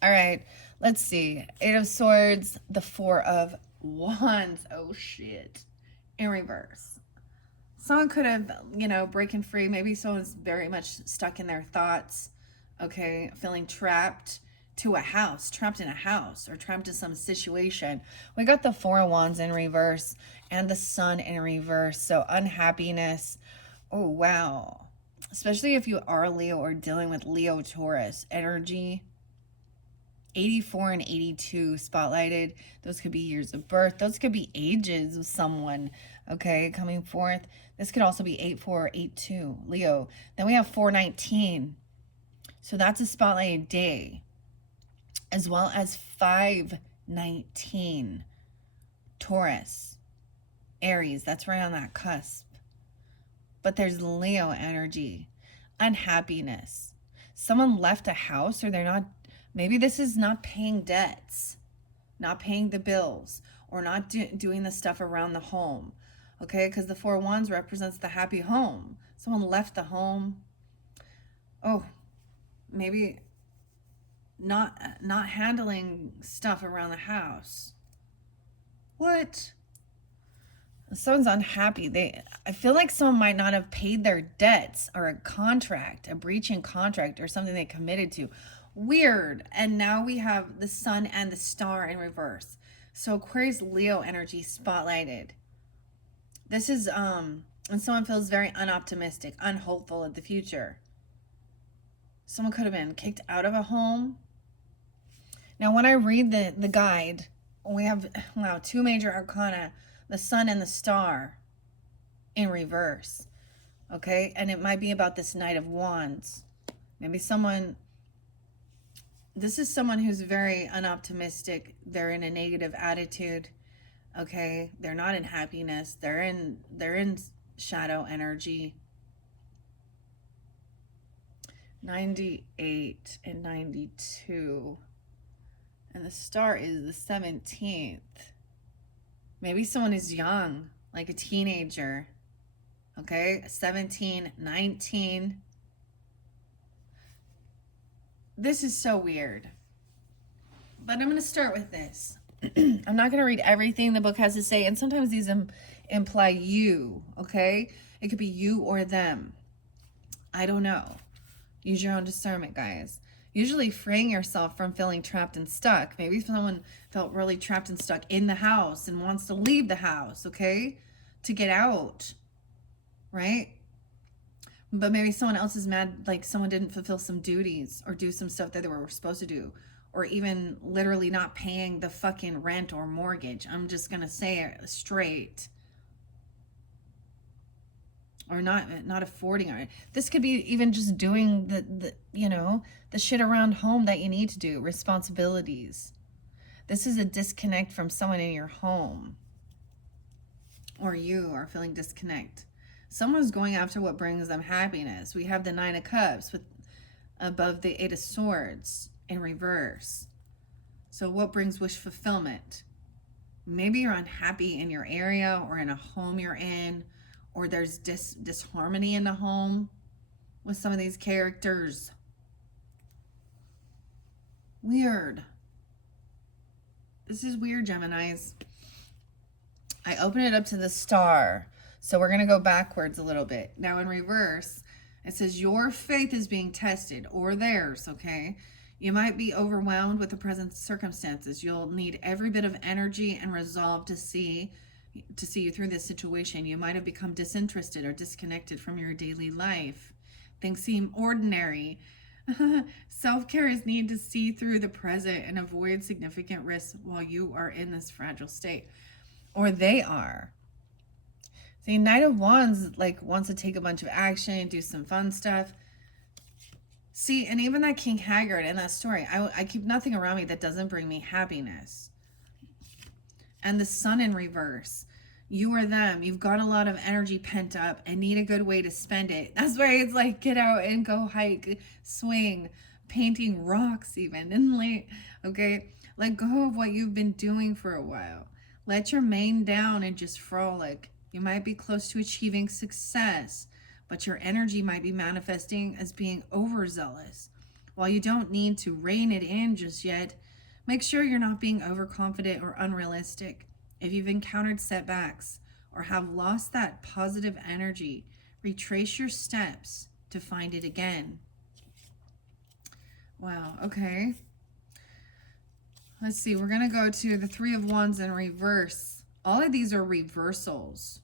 All right, let's see. Eight of Swords, the Four of Wands. Oh shit. In reverse. Someone could have, you know, breaking free. Maybe someone's very much stuck in their thoughts. Okay, feeling trapped to a house, trapped in a house, or trapped in some situation. We got the Four of Wands in reverse and the Sun in reverse. So unhappiness. Oh wow. Especially if you are Leo or dealing with Leo Taurus energy. 84 and 82 spotlighted. Those could be years of birth. Those could be ages of someone, okay, coming forth. This could also be 84, 82, Leo. Then we have 419. So that's a spotlighted day. As well as 519, Taurus, Aries. That's right on that cusp. But there's Leo energy, unhappiness. Someone left a house, or they're not. Maybe this is not paying debts, not paying the bills, or not doing the stuff around the home, okay? Because the Four of Wands represents the happy home. Someone left the home. Oh, maybe not handling stuff around the house. What? Someone's unhappy. I feel like someone might not have paid their debts, or a contract, a breach in contract, or something they committed to. Weird. And now we have the Sun and the Star in reverse. So Aquarius, Leo energy spotlighted. This is when someone feels very unoptimistic, unhopeful of the future. Someone could have been kicked out of a home. Now when I read the guide, we have, wow, two major arcana, the Sun and the Star in reverse. Okay? And it might be about this Knight of Wands. Maybe this is someone who's very unoptimistic. They're in a negative attitude. Okay? They're not in happiness. They're in shadow energy. 98 and 92. And the Star is the 17th. Maybe someone is young, like a teenager. Okay? 17, 19. This is so weird. But I'm going to start with this. I'm not going to read everything the book has to say. And sometimes these imply you, okay? It could be you or them. I don't know. Use your own discernment, guys. Usually freeing yourself from feeling trapped and stuck. Maybe someone felt really trapped and stuck in the house and wants to leave the house, okay? To get out, right? But maybe someone else is mad, like someone didn't fulfill some duties or do some stuff that they were supposed to do, or even literally not paying the fucking rent or mortgage. I'm just going to say it straight. Or not affording it. This could be even just doing the you know, the shit around home that you need to do, responsibilities. This is a disconnect from someone in your home. Or you are feeling disconnect. Someone's going after what brings them happiness. We have the Nine of Cups with above the Eight of Swords in reverse. So what brings wish fulfillment? Maybe you're unhappy in your area or in a home you're in, or there's disharmony in the home with some of these characters. Weird. This is weird, Geminis. I open it up to the Star. So we're going to go backwards a little bit. Now in reverse, it says your faith is being tested, or theirs, okay? You might be overwhelmed with the present circumstances. You'll need every bit of energy and resolve to see you through this situation. You might have become disinterested or disconnected from your daily life. Things seem ordinary. Self-care is needed to see through the present and avoid significant risks while you are in this fragile state. Or they are. The Knight of Wands like wants to take a bunch of action, do some fun stuff. See, and even that King Haggard in that story, I keep nothing around me that doesn't bring me happiness. And the Sun in reverse. You or them. You've got a lot of energy pent up and need a good way to spend it. That's why it's like get out and go hike, swing, painting rocks even. And like, okay, let go of what you've been doing for a while. Let your mane down and just frolic. You might be close to achieving success, but your energy might be manifesting as being overzealous. While you don't need to rein it in just yet, make sure you're not being overconfident or unrealistic. If you've encountered setbacks or have lost that positive energy, retrace your steps to find it again. Wow, okay. Let's see, we're going to go to the Three of Wands in reverse. All of these are reversals.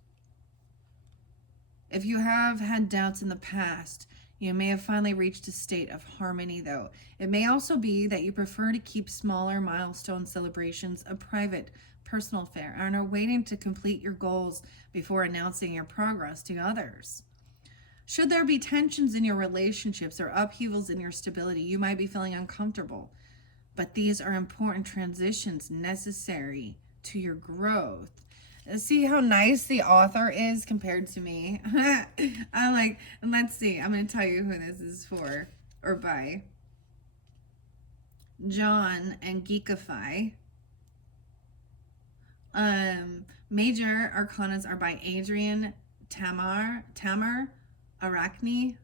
If you have had doubts in the past, you may have finally reached a state of harmony, though. It may also be that you prefer to keep smaller milestone celebrations a private, personal affair and are waiting to complete your goals before announcing your progress to others. Should there be tensions in your relationships or upheavals in your stability, you might be feeling uncomfortable. But these are important transitions necessary to your growth. See how nice the author is compared to me? I'm like, let's see. I'm going to tell you who this is for or by. John and Geekify. Major arcanas are by Adrian Tamar Arachne.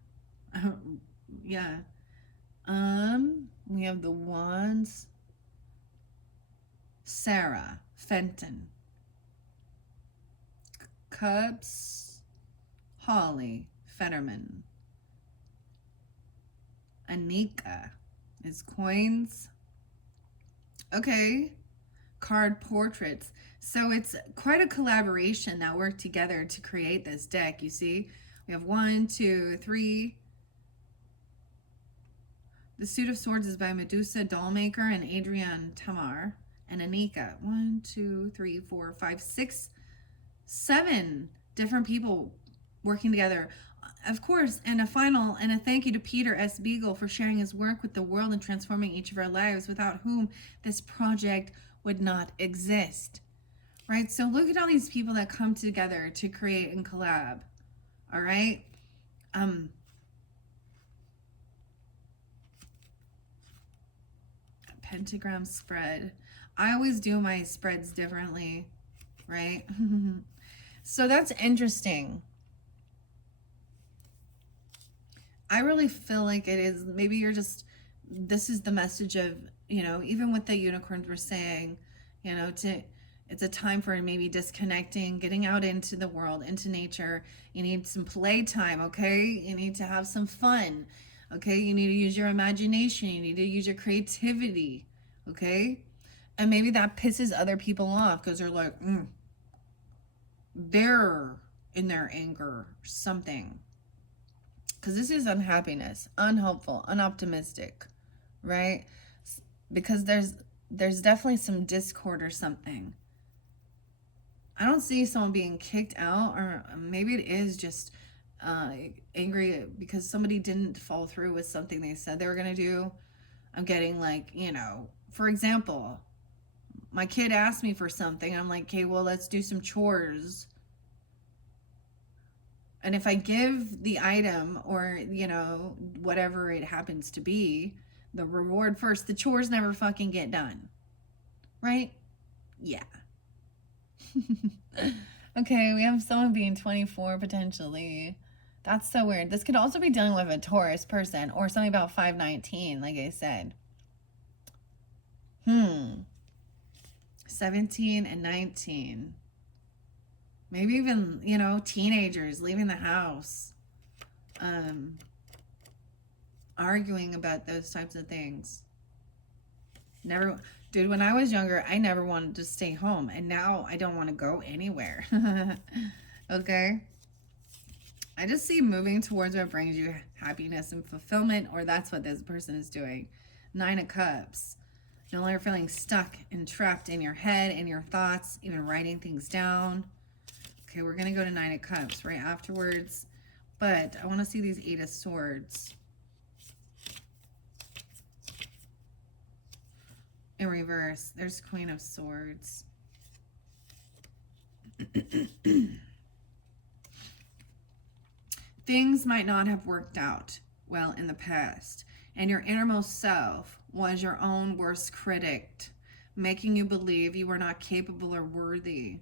Yeah. We have the Wands. Sarah Fenton. Cups, Holly Fetterman. Anika is coins. Okay, card portraits. So it's quite a collaboration that worked together to create this deck. You see, we have 1, 2, 3. The Suit of Swords is by Medusa Dollmaker and Adrian Tamar and Anika. 1, 2, 3, 4, 5, 6, 7 different people working together. Of course, and a thank you to Peter S. Beagle for sharing his work with the world and transforming each of our lives, without whom this project would not exist. Right? So look at all these people that come together to create and collab. All right? Pentagram spread. I always do my spreads differently, right? So that's interesting. I really feel like it is, maybe you're just, this is the message of, you know, even with the unicorns we're saying, you know, it's a time for maybe disconnecting, getting out into the world, into nature. You need some playtime, okay? You need to have some fun, okay? You need to use your imagination. You need to use your creativity, okay? And maybe that pisses other people off because they're like, they're in their anger or something. Because this is unhappiness, unhelpful, unoptimistic, right? Because there's definitely some discord or something. I don't see someone being kicked out, or maybe it is just angry because somebody didn't follow through with something they said they were going to do. I'm getting like, you know, for example, my kid asked me for something. I'm like, okay, well, let's do some chores. And if I give the item or, you know, whatever it happens to be, the reward first, the chores never fucking get done. Right? Yeah. Okay, we have someone being 24 potentially. That's so weird. This could also be dealing with a Taurus person or something about 519, like I said. 17 and 19. Maybe even, you know, teenagers leaving the house. Arguing about those types of things. Never, dude, when I was younger, I never wanted to stay home. And now I don't want to go anywhere. Okay? I just see moving towards what brings you happiness and fulfillment, or that's what this person is doing. 9 of Cups. No longer feeling stuck and trapped in your head, in your thoughts, even writing things down. Okay, we're going to go to 9 of Cups right afterwards. But I want to see these 8 of Swords. In reverse, there's Queen of Swords. Things might not have worked out well in the past, and your innermost self was your own worst critic, making you believe you were not capable or worthy.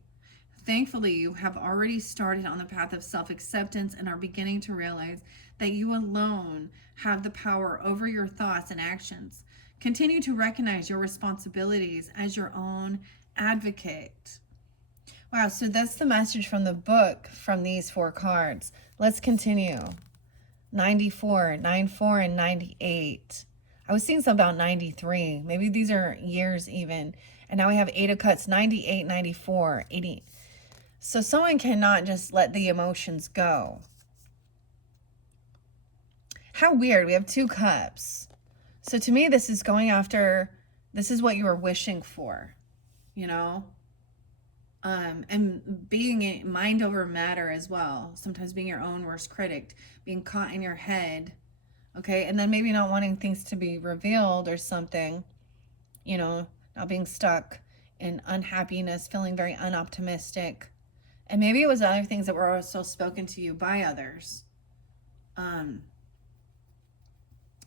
Thankfully, you have already started on the path of self-acceptance and are beginning to realize that you alone have the power over your thoughts and actions. Continue to recognize your responsibilities as your own advocate. Wow, so that's the message from the book from these 4 cards. Let's continue. 94, 94, and 98. I was seeing something about 93. Maybe these are years even. And now we have 8 of Cups, 98, 94, 80. So someone cannot just let the emotions go. How weird. We have 2 cups. So to me, this is going after, this is what you were wishing for, you know? And being mind over matter as well. Sometimes being your own worst critic, being caught in your head, okay? And then maybe not wanting things to be revealed or something, you know, not being stuck in unhappiness, feeling very unoptimistic. And maybe it was other things that were also spoken to you by others.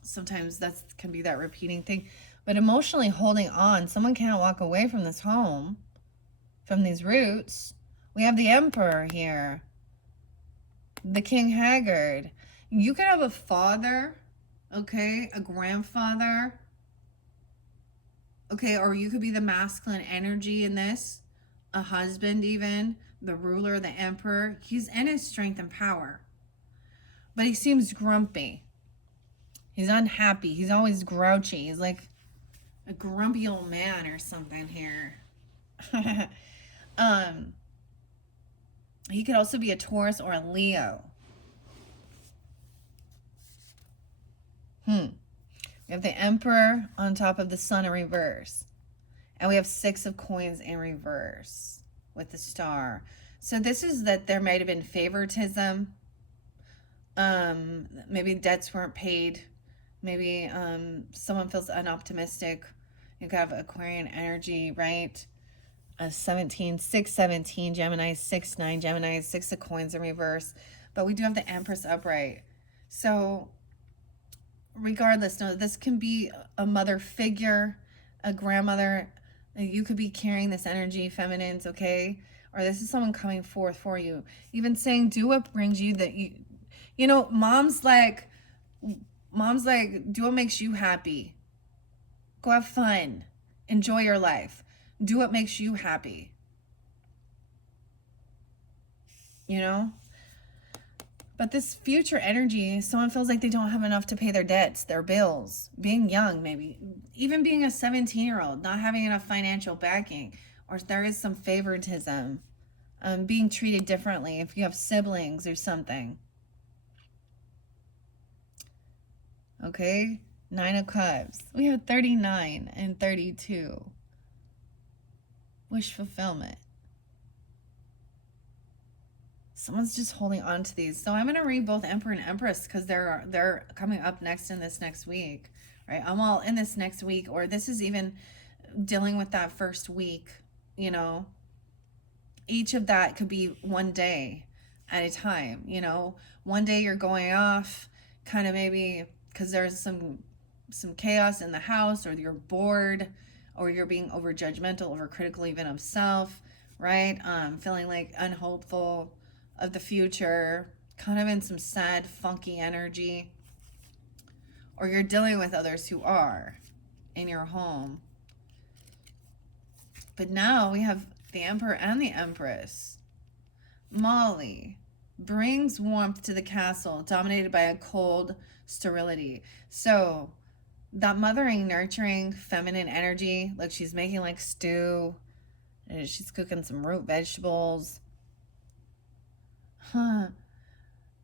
Sometimes that can be that repeating thing. But emotionally holding on, someone can't walk away from this home, from these roots. We have the Emperor here. The King Haggard. You could have a father, okay, a grandfather, okay, or you could be the masculine energy in this, a husband even, the ruler, the Emperor. He's in his strength and power, but he seems grumpy. He's unhappy. He's always grouchy. He's like a grumpy old man or something here. He could also be a Taurus or a Leo. We have the Emperor on top of the Sun in reverse. And we have 6 of Coins in reverse with the Star. So this is that there might have been favoritism. Maybe debts weren't paid. Maybe someone feels unoptimistic. You could have Aquarian energy, right? 17, 6, 17, Gemini, 6, 9, Gemini, 6 of Coins in reverse. But we do have the Empress upright. So regardless, no, this can be a mother figure, a grandmother. You could be carrying this energy, feminines, okay? Or this is someone coming forth for you. Even saying, do what brings you that you know, mom's like, do what makes you happy. Go have fun. Enjoy your life. Do what makes you happy. You know? But this future energy, someone feels like they don't have enough to pay their debts, their bills. Being young, maybe. Even being a 17-year-old, not having enough financial backing. Or there is some favoritism. Being treated differently if you have siblings or something. Okay? 9 of Cups. We have 39 and 32. Wish fulfillment. Someone's just holding on to these. So I'm going to read both Emperor and Empress because they're coming up next in this next week, right? I'm all in this next week, or this is even dealing with that first week, you know. Each of that could be one day at a time, you know. One day you're going off, kind of maybe because there's some chaos in the house, or you're bored, or you're being over judgmental, over critical even of self, right? Feeling like unhopeful of the future, kind of in some sad, funky energy. Or you're dealing with others who are in your home. But now we have the Emperor and the Empress. Molly brings warmth to the castle, dominated by a cold sterility. So that mothering, nurturing, feminine energy. Like she's making like stew. And she's cooking some root vegetables. Huh.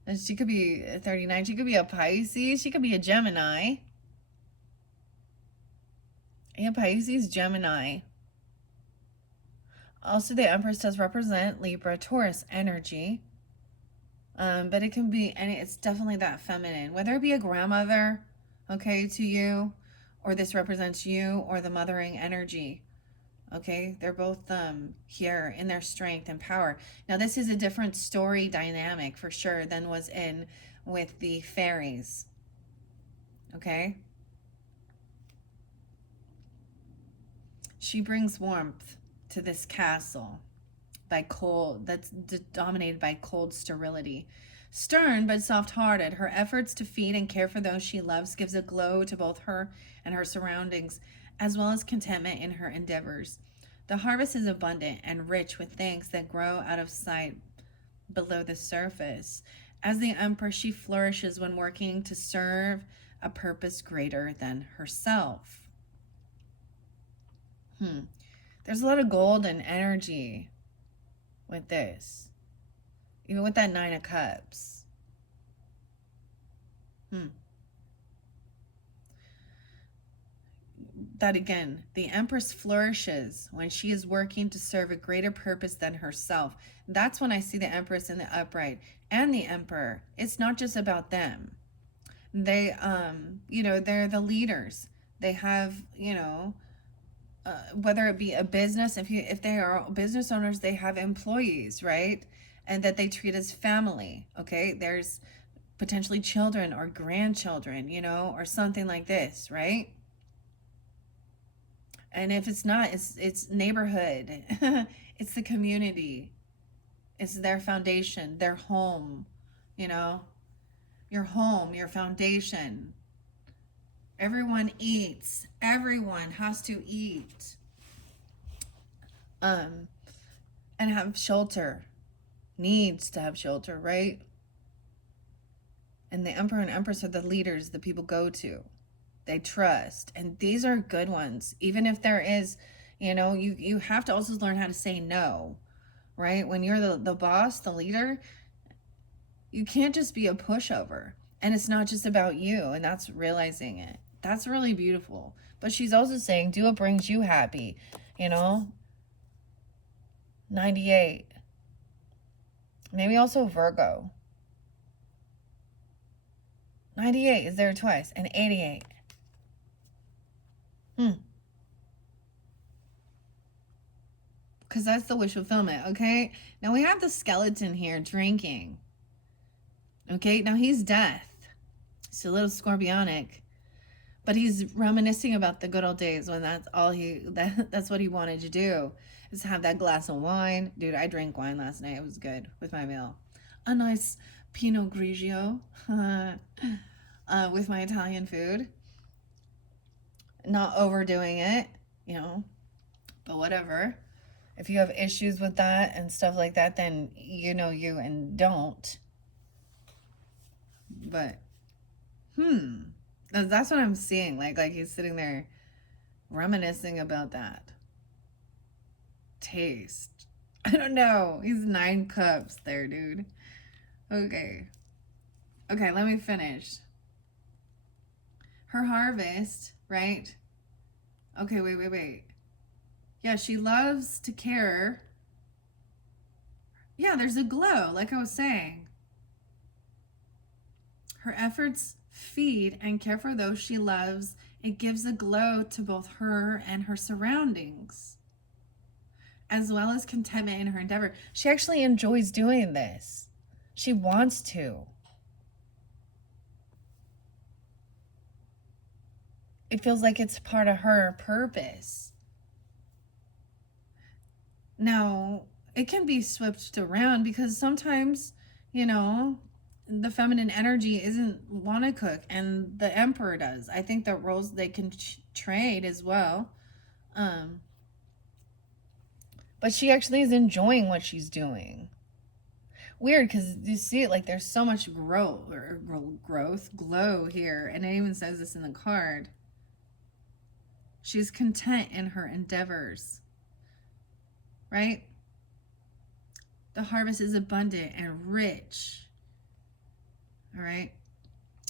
And she could be 39. She could be a Pisces. She could be a Gemini. A Pisces, Gemini. Also, the Empress does represent Libra, Taurus energy. But it can be, and it's definitely that feminine. Whether it be a grandmother, okay, to you, or this represents you, or the mothering energy. Okay, they're both here in their strength and power. Now, this is a different story dynamic for sure than was in with the fairies. Okay, she brings warmth to this castle by cold that's dominated by cold sterility. Stern but soft-hearted, her efforts to feed and care for those she loves gives a glow to both her and her surroundings, as well as contentment in her endeavors. The harvest is abundant and rich with things that grow out of sight below the surface. As the Empress, she flourishes when working to serve a purpose greater than herself. There's a lot of golden energy with this. Even with that Nine of Cups. That again, the Empress flourishes when she is working to serve a greater purpose than herself. That's when I see the Empress in the upright and the Emperor. It's not just about them. They, they're the leaders. They have, whether it be a business, if they are business owners, they have employees, right? And that they treat as family. Okay, there's potentially children or grandchildren, or something like this, right? And if it's not, it's neighborhood. It's the community. It's their foundation, their home, your home, your foundation. Everyone eats. Everyone has to eat. And have shelter. Needs to have shelter, right? And the Emperor and Empress are the leaders that people go to. They trust. And these are good ones. Even if there is, you have to also learn how to say no, right? When you're the boss, the leader, you can't just be a pushover. And it's not just about you. And that's realizing it. That's really beautiful. But she's also saying, do what brings you happy, 98. Maybe also Virgo. 98 is there twice. And 88. Because that's the wish fulfillment, okay? Now we have the skeleton here drinking. Okay, now he's death. He's a little scorpionic. But he's reminiscing about the good old days when that's what he wanted to do, is have that glass of wine. Dude, I drank wine last night. It was good with my meal. A nice Pinot Grigio with my Italian food. Not overdoing it, but whatever. If you have issues with that and stuff like that, then you and don't. But, that's what I'm seeing. Like he's sitting there reminiscing about that taste. I don't know. He's 9 cups there, dude. Okay, let me finish. Her harvest, right? Okay, wait. Yeah, she loves to care. Yeah, there's a glow, like I was saying. Her efforts feed and care for those she loves. It gives a glow to both her and her surroundings, as well as contentment in her endeavor. She actually enjoys doing this. She wants to. It feels like it's part of her purpose. Now, it can be switched around because sometimes, the feminine energy isn't want to cook and the Emperor does. I think that roles they can trade as well. But she actually is enjoying what she's doing. Weird, because you see it, like there's so much glow here, and it even says this in the card. She's content in her endeavors, right? The harvest is abundant and rich. All right.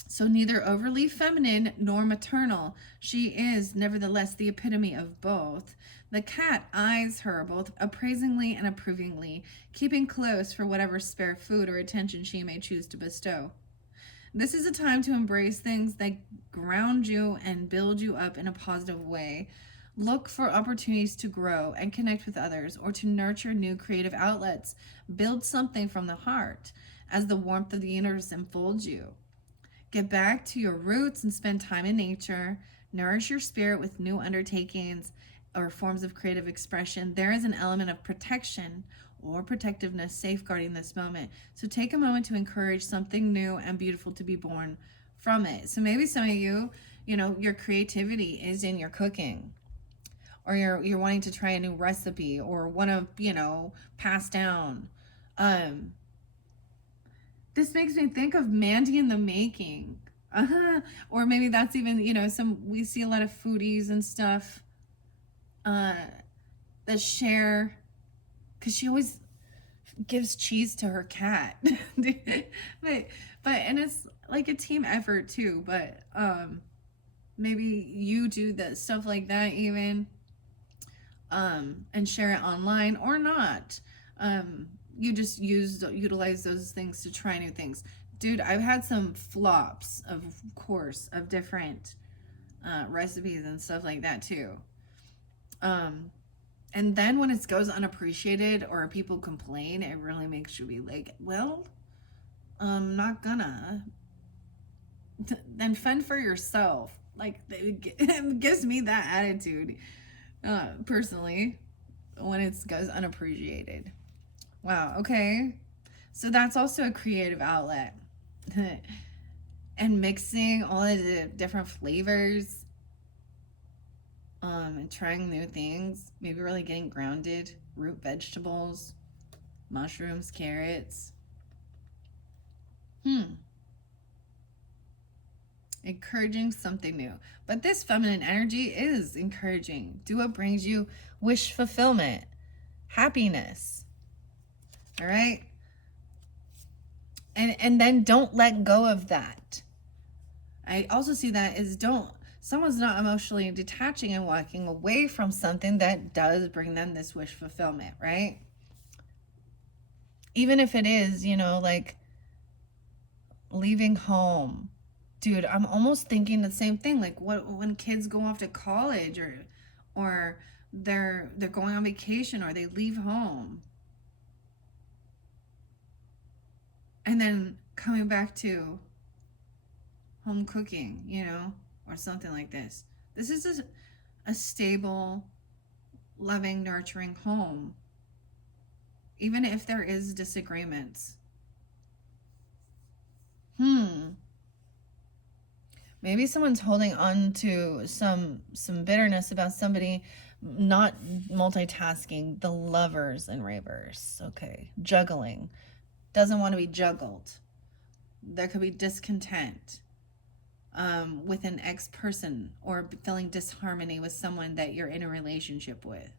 So neither overly feminine nor maternal, she is nevertheless the epitome of both. The cat eyes her both appraisingly and approvingly, keeping close for whatever spare food or attention she may choose to bestow. This is a time to embrace things that ground you and build you up in a positive way. Look for opportunities to grow and connect with others or to nurture new creative outlets. Build something from the heart as the warmth of the universe enfolds you. Get back to your roots and spend time in nature. Nourish your spirit with new undertakings or forms of creative expression. There is an element of protection or protectiveness safeguarding this moment. So take a moment to encourage something new and beautiful to be born from it. So maybe some of you, your creativity is in your cooking, or you're wanting to try a new recipe or want to, pass down. This makes me think of Mandy in the Making. Or maybe that's even, we see a lot of foodies and stuff that share, because she always gives cheese to her cat. but and it's like a team effort too, but maybe you do that stuff like that even, and share it online or not. You just utilize those things to try new things. Dude, I've had some flops, of course, of different recipes and stuff like that too. And then when it goes unappreciated or people complain, it really makes you be like, well, I'm not gonna. Then fend for yourself. Like, it gives me that attitude, personally, when it goes unappreciated. Wow, okay. So that's also a creative outlet. And mixing all of the different flavors, and trying new things, maybe really getting grounded, root vegetables, mushrooms, carrots. Encouraging something new. But this feminine energy is encouraging. Do what brings you wish fulfillment, happiness. All right? And then don't let go of that. I also see that as someone's not emotionally detaching and walking away from something that does bring them this wish fulfillment, right? Even if it is, like leaving home. Dude, I'm almost thinking the same thing. Like when kids go off to college or they're going on vacation or they leave home. And then coming back to home cooking, or something like this. This is a stable, loving, nurturing home, even if there is disagreements. Maybe someone's holding on to some bitterness about somebody not multitasking. The lovers in reverse. Okay. Juggling. Doesn't want to be juggled. There could be discontent with an ex-person, or feeling disharmony with someone that you're in a relationship with.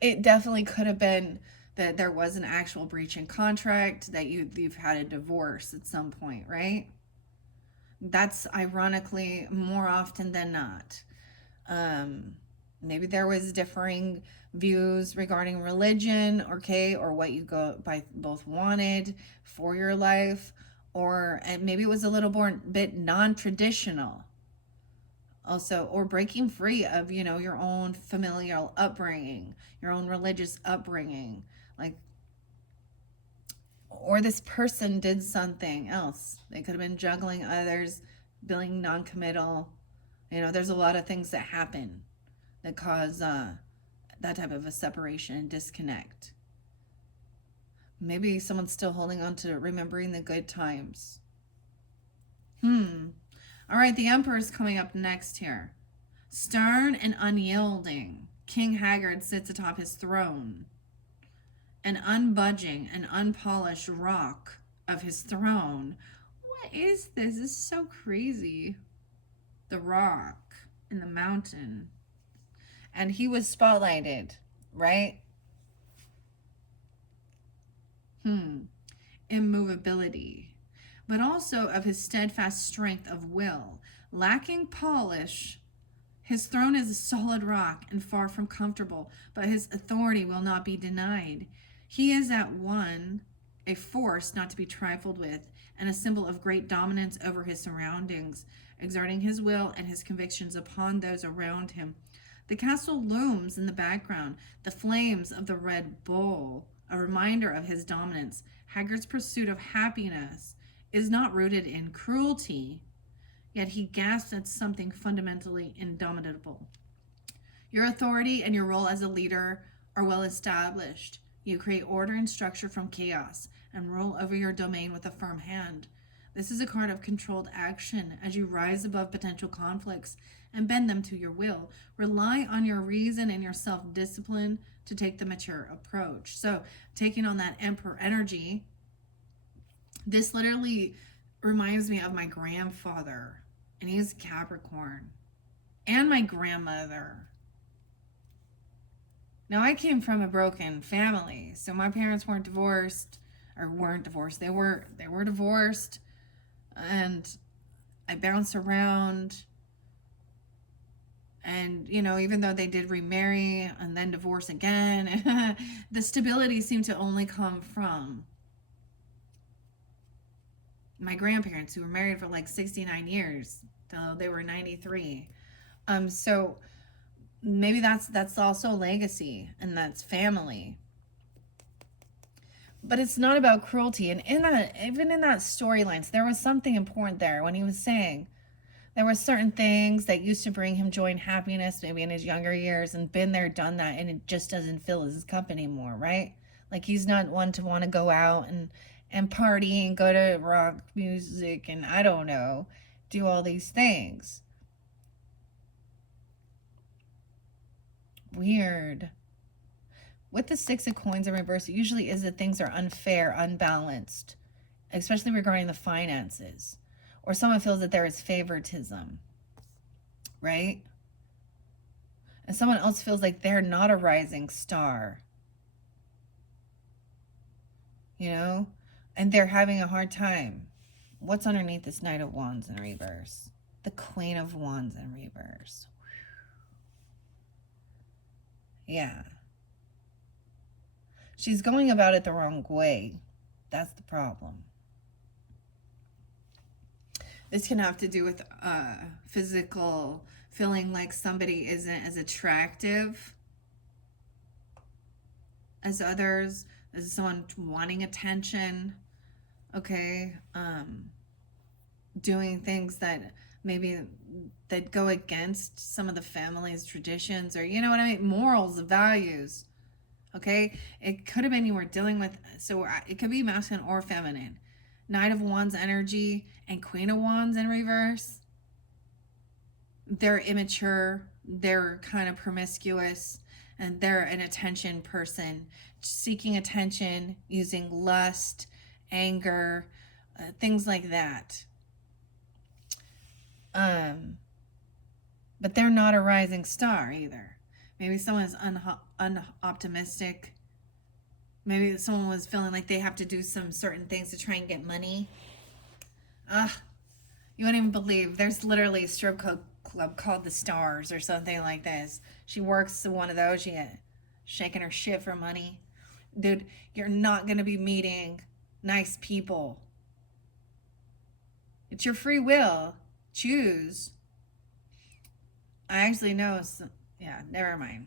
It definitely could have been that there was an actual breach in contract, that you've had a divorce at some point, right? That's ironically more often than not. Maybe there was differing views regarding religion, okay, or what you both wanted for your life, and maybe it was a little bit non-traditional also, or breaking free of, your own familial upbringing, your own religious upbringing, like, or this person did something else. They could have been juggling others, being non-committal. There's a lot of things that happen that cause that type of a separation and disconnect. Maybe someone's still holding on to remembering the good times. All right, the Emperor's coming up next here. Stern and unyielding, King Haggard sits atop his throne. An unbudging and unpolished rock of his throne. What is this? This is so crazy. The rock. in the mountain. And he was spotlighted, right? Immovability, but also of his steadfast strength of will. Lacking polish, his throne is a solid rock and far from comfortable, but his authority will not be denied. He is at one, a force not to be trifled with, and a symbol of great dominance over his surroundings, exerting his will and his convictions upon those around him. The castle looms in the background, the flames of the Red Bull, a reminder of his dominance. Haggard's pursuit of happiness is not rooted in cruelty, yet he gasps at something fundamentally indomitable. Your authority and your role as a leader are well established. You create order and structure from chaos and rule over your domain with a firm hand. This is a card of controlled action as you rise above potential conflicts and bend them to your will. Rely on your reason and your self-discipline to take the mature approach. So, taking on that Emperor energy, this literally reminds me of my grandfather, and he's Capricorn, and my grandmother. Now, I came from a broken family, so my parents weren't divorced. They were divorced, and I bounced around. And, you know, even though they did remarry and then divorce again, the stability seemed to only come from my grandparents, who were married for like 69 years till they were 93. So maybe that's also legacy, and that's family. But it's not about cruelty. And even in that storylines, there was something important there when he was saying there were certain things that used to bring him joy and happiness, maybe in his younger years, and been there, done that, and it just doesn't fill his cup anymore, right? Like, he's not one to want to go out and party and go to rock music and, I don't know, do all these things. Weird. With the Six of Coins in reverse, it usually is that things are unfair, unbalanced, especially regarding the finances. Or someone feels that there is favoritism, right? And someone else feels like they're not a rising star, you know? And they're having a hard time. What's underneath this Knight of Wands in reverse? The Queen of Wands in reverse. Yeah. She's going about it the wrong way. That's the problem. This can have to do with physical, feeling like somebody isn't as attractive as others. This is someone wanting attention, okay? Doing things that maybe that go against some of the family's traditions, or, you know what I mean, morals, values, okay? It could have been you were dealing with, so it could be masculine or feminine. Knight of Wands energy and Queen of Wands in reverse. They're immature, they're kind of promiscuous, and they're an attention person, seeking attention, using lust, anger, things like that. But they're not a rising star either. Maybe someone is unoptimistic. Maybe someone was feeling like they have to do some certain things to try and get money. You wouldn't even believe. There's literally a strip club called the Stars or something like this. She works at one of those. She shaking her shit for money. Dude, you're not going to be meeting nice people. It's your free will. Choose. I actually know. Yeah, never mind.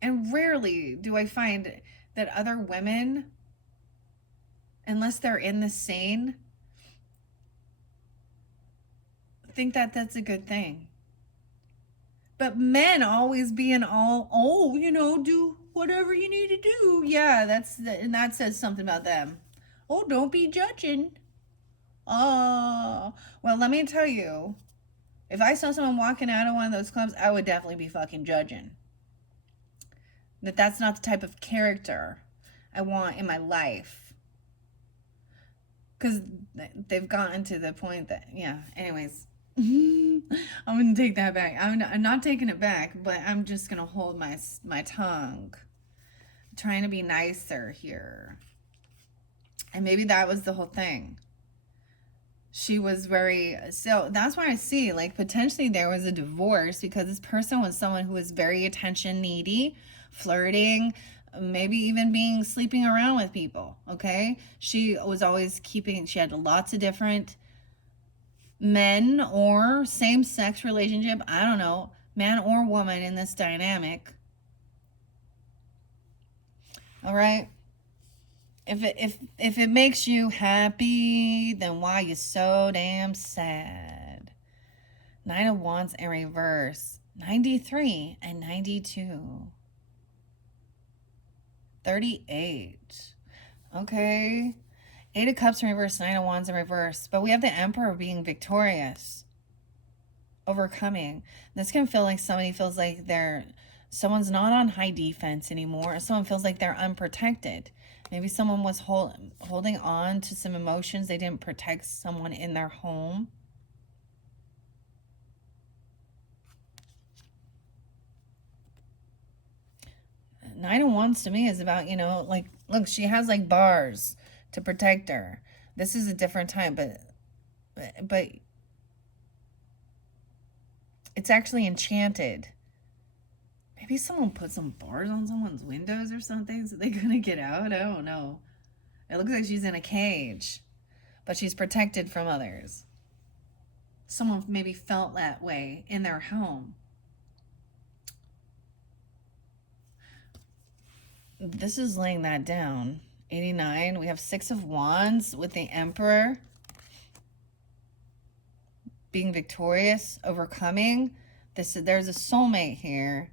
And rarely do I find that other women, unless they're in the sane, think that that's a good thing. But men always being all, oh, you know, do whatever you need to do. Yeah, and that says something about them. Oh, don't be judging. Oh, well, let me tell you, if I saw someone walking out of one of those clubs, I would definitely be fucking judging. That's not the type of character I want in my life. Because they've gotten to the point that, yeah, anyways. I'm gonna take that back. I'm not taking it back, but I'm just gonna hold my tongue. I'm trying to be nicer here. And maybe that was the whole thing. She was very, so that's why I see, like, potentially there was a divorce because this person was someone who was very attention needy, flirting, maybe even being sleeping around with people. Okay, she was always she had lots of different men or same-sex relationship, I don't know, man or woman in this dynamic. All right, if it makes you happy, then why are you so damn sad? 9 of Wands in reverse, 93 and 92. 38. Okay. 8 of Cups in reverse, 9 of Wands in reverse. But we have the Emperor being victorious, overcoming. This can feel like somebody feels like someone's not on high defense anymore. Or someone feels like they're unprotected. Maybe someone was holding on to some emotions. They didn't protect someone in their home. Nine of Wands to me is about, like, look, she has like bars to protect her. This is a different time, but it's actually enchanted. Maybe someone put some bars on someone's windows or something so they couldn't get out. I don't know. It looks like she's in a cage, but she's protected from others. Someone maybe felt that way in their home. This is laying that down. 89. We have 6 of Wands with the Emperor being victorious, overcoming. There's a soulmate here.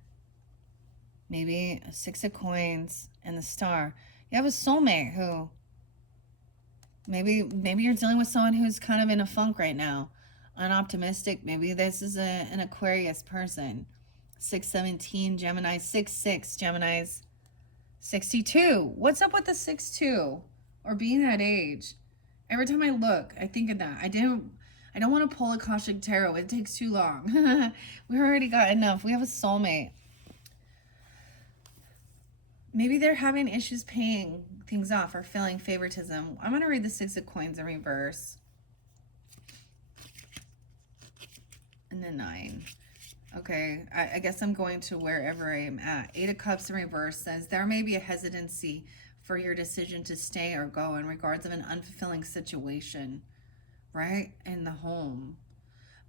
Maybe a 6 of Coins and the Star. You have a soulmate who maybe you're dealing with someone who's kind of in a funk right now, unoptimistic. Maybe this is an Aquarius person. 617 Gemini, 66 Geminis. 62. What's up with the 62 or being that age? Every time I look, I think of that. I don't want to pull a Akashic Tarot. It takes too long. We already got enough. We have a soulmate. Maybe they're having issues paying things off or feeling favoritism. I'm going to read the 6 of Coins in reverse. And then 9. Okay, I guess I'm going to wherever I am at. 8 of Cups in reverse says there may be a hesitancy for your decision to stay or go in regards of an unfulfilling situation, right? In the home.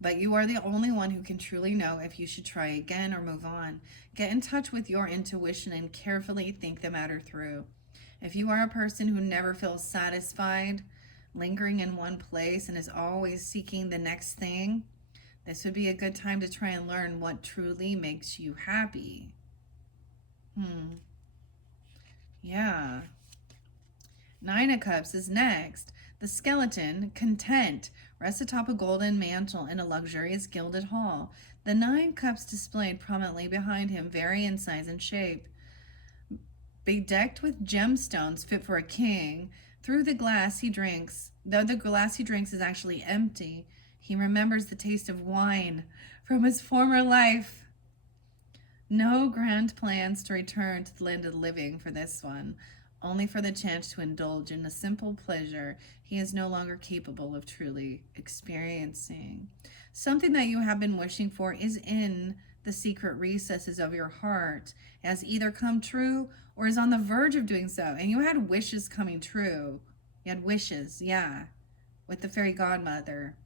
But you are the only one who can truly know if you should try again or move on. Get in touch with your intuition and carefully think the matter through. If you are a person who never feels satisfied, lingering in one place, and is always seeking the next thing, this would be a good time to try and learn what truly makes you happy. Yeah. 9 of Cups is next. The Skeleton, content, rests atop a golden mantle in a luxurious gilded hall. The 9 cups displayed prominently behind him vary in size and shape. Bedecked with gemstones fit for a king, through the glass he drinks, though the glass he drinks is actually empty, he remembers the taste of wine from his former life. No grand plans to return to the land of the living for this one, only for the chance to indulge in a simple pleasure he is no longer capable of truly experiencing. Something that you have been wishing for is in the secret recesses of your heart, has either come true or is on the verge of doing so. And you had wishes coming true. You had wishes, yeah, with the fairy godmother.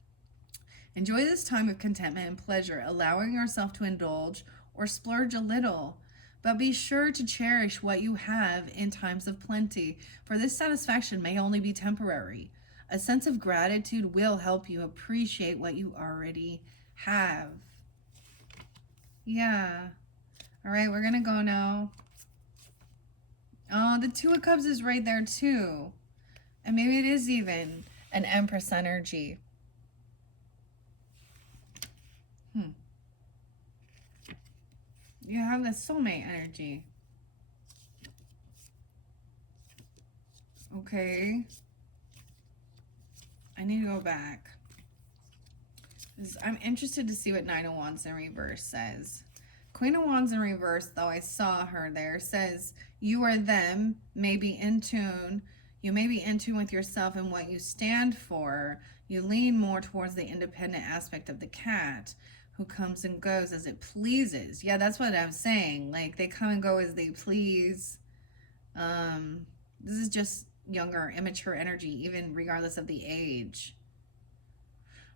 Enjoy this time of contentment and pleasure, allowing yourself to indulge or splurge a little. But be sure to cherish what you have in times of plenty, for this satisfaction may only be temporary. A sense of gratitude will help you appreciate what you already have. Yeah. All right, we're going to go now. Oh, the 2 of Cups is right there too. And maybe it is even an Empress energy. You have the soulmate energy. Okay. I need to go back. I'm interested to see what Nine of Wands in reverse says. Queen of Wands in reverse, though I saw her there, says you or them may be in tune. You may be in tune with yourself and what you stand for. You lean more towards the independent aspect of the cat who comes and goes as it pleases. Yeah, that's what I'm saying. Like, they come and go as they please. This is just younger, immature energy, even regardless of the age.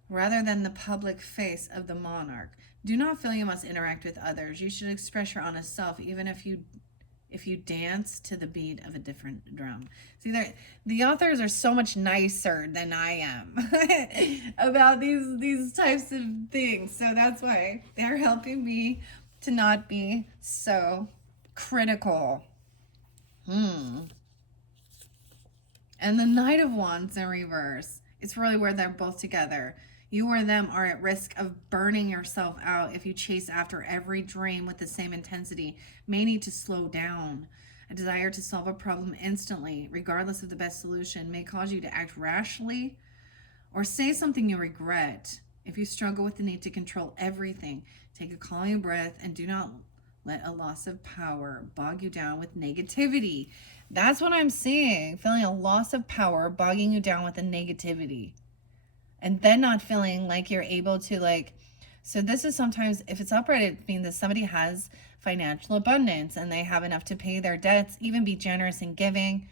Rather than the public face of the monarch. Do not feel you must interact with others. You should express your honest self, even if you dance to the beat of a different drum. See, the authors are so much nicer than I am about these types of things. So that's why they're helping me to not be so critical. And the Knight of Wands in reverse. It's really where they're both together. You or them are at risk of burning yourself out if you chase after every dream with the same intensity. May need to slow down. A desire to solve a problem instantly, regardless of the best solution, may cause you to act rashly or say something you regret. If you struggle with the need to control everything, take a calming breath and do not let a loss of power bog you down with negativity. That's what I'm seeing. Feeling a loss of power bogging you down with the negativity. And then not feeling like you're able to, like, so this is sometimes, if it's upright, it means that somebody has financial abundance and they have enough to pay their debts, even be generous in giving,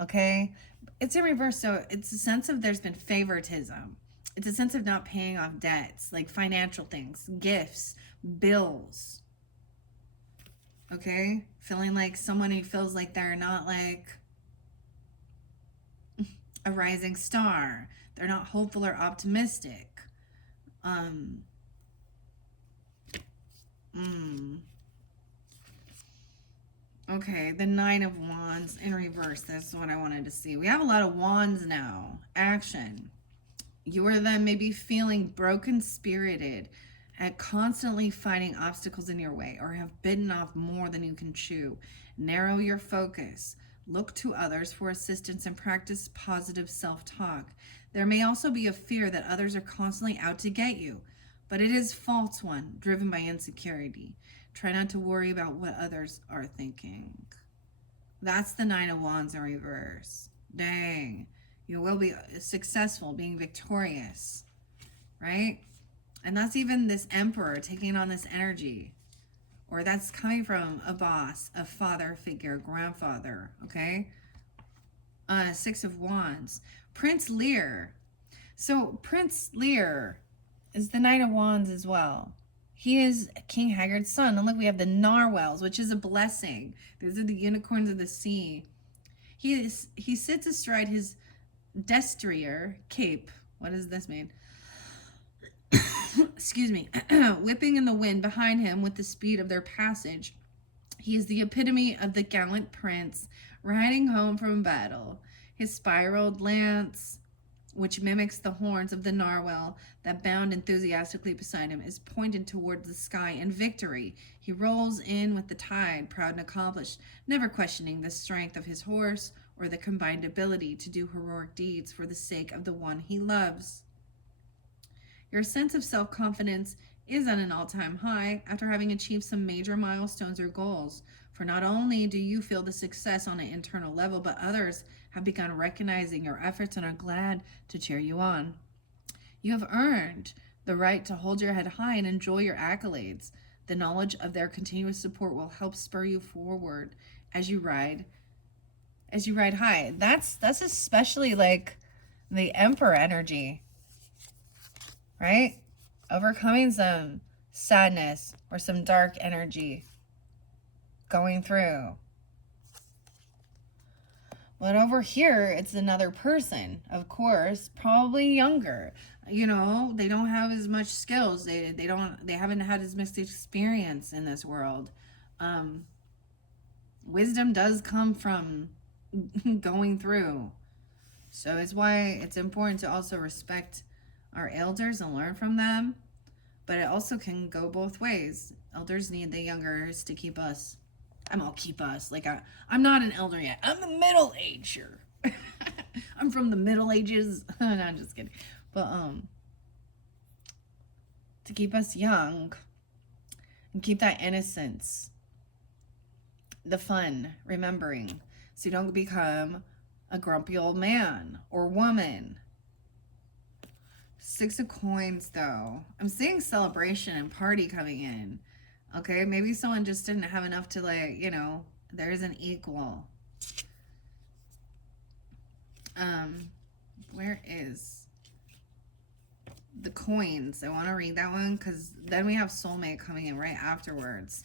okay? It's in reverse, so it's a sense of there's been favoritism. It's a sense of not paying off debts, like financial things, gifts, bills, okay? Feeling like someone who feels like they're not like a rising star. They're not hopeful or optimistic. Okay, the Nine of Wands in reverse. That's what I wanted to see. We have a lot of wands now. Action. You or them may be feeling broken-spirited at constantly finding obstacles in your way or have bitten off more than you can chew. Narrow your focus. Look to others for assistance and practice positive self-talk. There may also be a fear that others are constantly out to get you, but it is a false one, driven by insecurity. Try not to worry about what others are thinking. That's the Nine of Wands in reverse. Dang. You will be successful, being victorious, right? And that's even this Emperor taking on this energy. Or that's coming from a boss, a father figure, grandfather, okay? Six of Wands. Prince Lear. So Prince Lear is the Knight of Wands as well. He is King Haggard's son. And look, we have the narwhals, which is a blessing. These are the unicorns of the sea. He sits astride his destrier cape. What does this mean? Excuse me. Whipping in the wind behind him with the speed of their passage. He is the epitome of the gallant prince riding home from battle. His spiraled lance, which mimics the horns of the narwhal that bound enthusiastically beside him, is pointed towards the sky in victory. He rolls in with the tide, proud and accomplished, never questioning the strength of his horse or the combined ability to do heroic deeds for the sake of the one he loves. Your sense of self-confidence is at an all-time high after having achieved some major milestones or goals. For not only do you feel the success on an internal level, but others have begun recognizing your efforts and are glad to cheer you on. You have earned the right to hold your head high and enjoy your accolades. The knowledge of their continuous support will help spur you forward as you ride high. That's especially like the Emperor energy, right? Overcoming some sadness or some dark energy going through. But over here, it's another person, of course, probably younger. You know, they don't have as much skills. They haven't had as much experience in this world. Wisdom does come from going through. So it's why it's important to also respect our elders and learn from them. But it also can go both ways. Elders need the youngers to keep us. I'm not an elder yet. I'm a middle ager. I'm from the Middle Ages. No, I'm just kidding. But to keep us young and keep that innocence, the fun, remembering, so you don't become a grumpy old man or woman. Six of Coins, though. I'm seeing celebration and party coming in. Okay, maybe someone just didn't have enough to, like, you know, there's an equal. Where is the coins? I want to read that one because then we have soulmate coming in right afterwards.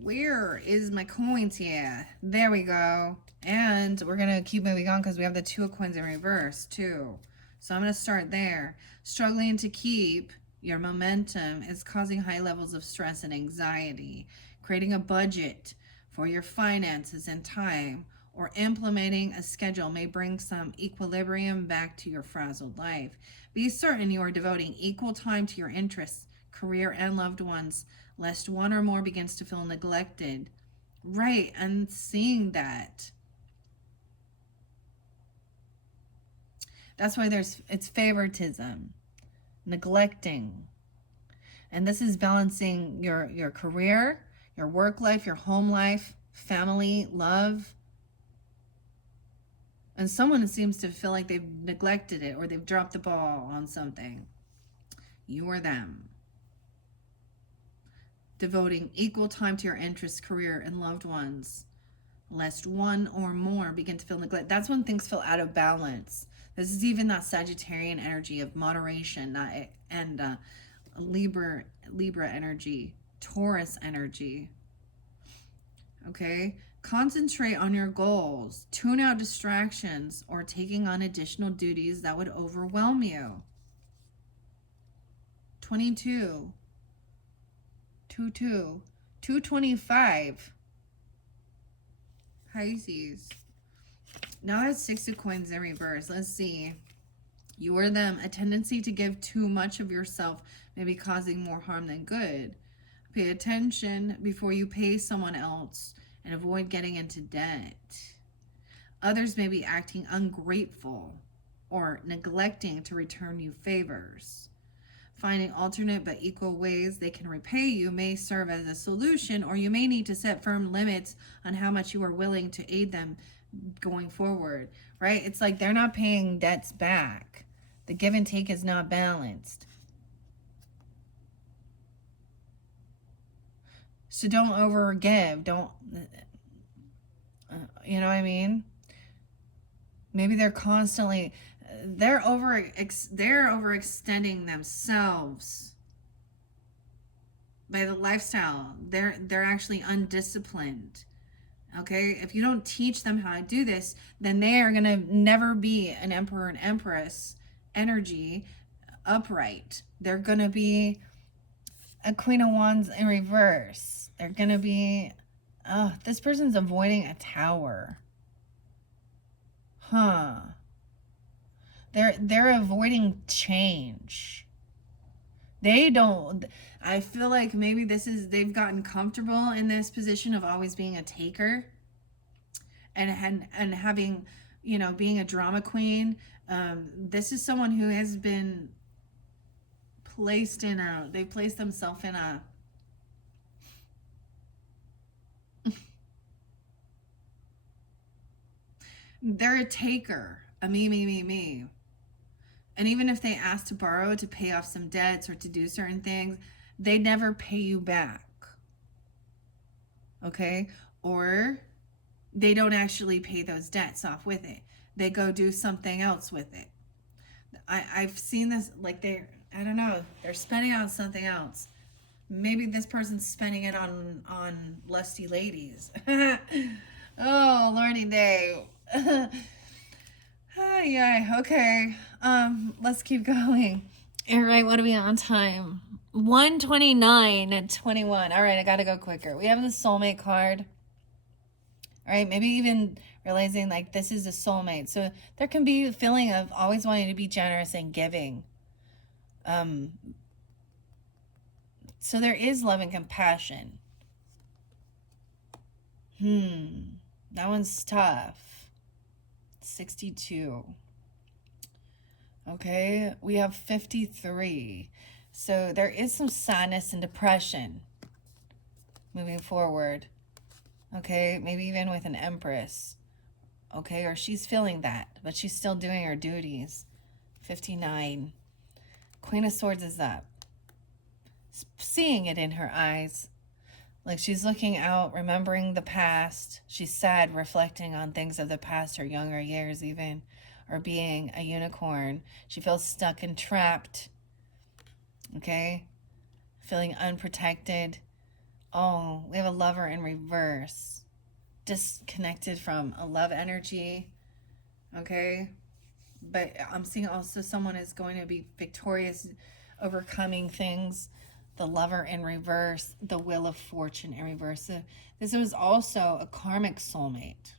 Where is my coins here? There we go. And we're going to keep moving on because we have the Two of Coins in reverse too. So I'm going to start there. Struggling to keep your momentum is causing high levels of stress and anxiety. Creating a budget for your finances and time or implementing a schedule may bring some equilibrium back to your frazzled life. Be certain you are devoting equal time to your interests, career, and loved ones, lest one or more begins to feel neglected. Right, and seeing that. That's why it's favoritism, neglecting. And this is balancing your career, your work life, your home life, family, love. And someone seems to feel like they've neglected it or they've dropped the ball on something. You or them. Devoting equal time to your interests, career, and loved ones, lest one or more begin to feel neglect. That's when things feel out of balance. This is even that Sagittarian energy of moderation, and Libra energy, Taurus energy. Okay? Concentrate on your goals. Tune out distractions or taking on additional duties that would overwhelm you. 22. 2-2. 225. Pisces. Now I have Six of Coins in reverse. Let's see. You or them. A tendency to give too much of yourself may be causing more harm than good. Pay attention before you pay someone else and avoid getting into debt. Others may be acting ungrateful or neglecting to return you favors. Finding alternate but equal ways they can repay you may serve as a solution, or you may need to set firm limits on how much you are willing to aid them going forward, right? It's like they're not paying debts back. The give and take is not balanced. So don't overgive. Don't, you know what I mean? Maybe they're constantly, they're overextending themselves by the lifestyle. They're actually undisciplined. Okay, if you don't teach them how to do this, then they are going to never be an emperor and empress energy upright. They're going to be a Queen of Wands in reverse. They're going to be, oh, this person's avoiding a tower. Huh. They're avoiding change. They don't, I feel like maybe they've gotten comfortable in this position of always being a taker and having, you know, being a drama queen. This is someone who has been they placed themselves in a, they're a taker, a me. And even if they ask to borrow to pay off some debts or to do certain things, they never pay you back. Okay? Or they don't actually pay those debts off with it. They go do something else with it. I've seen this, like I don't know, they're spending on something else. Maybe this person's spending it on lusty ladies. Oh, Lordy day. Yeah, okay. Let's keep going. All right, what are we on time? 1:29 and 21. All right, I gotta go quicker. We have the soulmate card. All right, maybe even realizing like this is a soulmate. So there can be a feeling of always wanting to be generous and giving. So there is love and compassion. That one's tough. 62. Okay, we have 53. So there is some sadness and depression moving forward. Okay, maybe even with an Empress. Okay, or she's feeling that, but she's still doing her duties. 59. Queen of Swords is up. Seeing it in her eyes. Like she's looking out, remembering the past. She's sad, reflecting on things of the past, her younger years even, or being a unicorn. She feels stuck and trapped. Okay? Feeling unprotected. Oh, we have a Lover in reverse. Disconnected from a love energy. Okay? But I'm seeing also someone is going to be victorious, overcoming things. The Lover in reverse, the Wheel of Fortune in reverse. So this was also a karmic soulmate.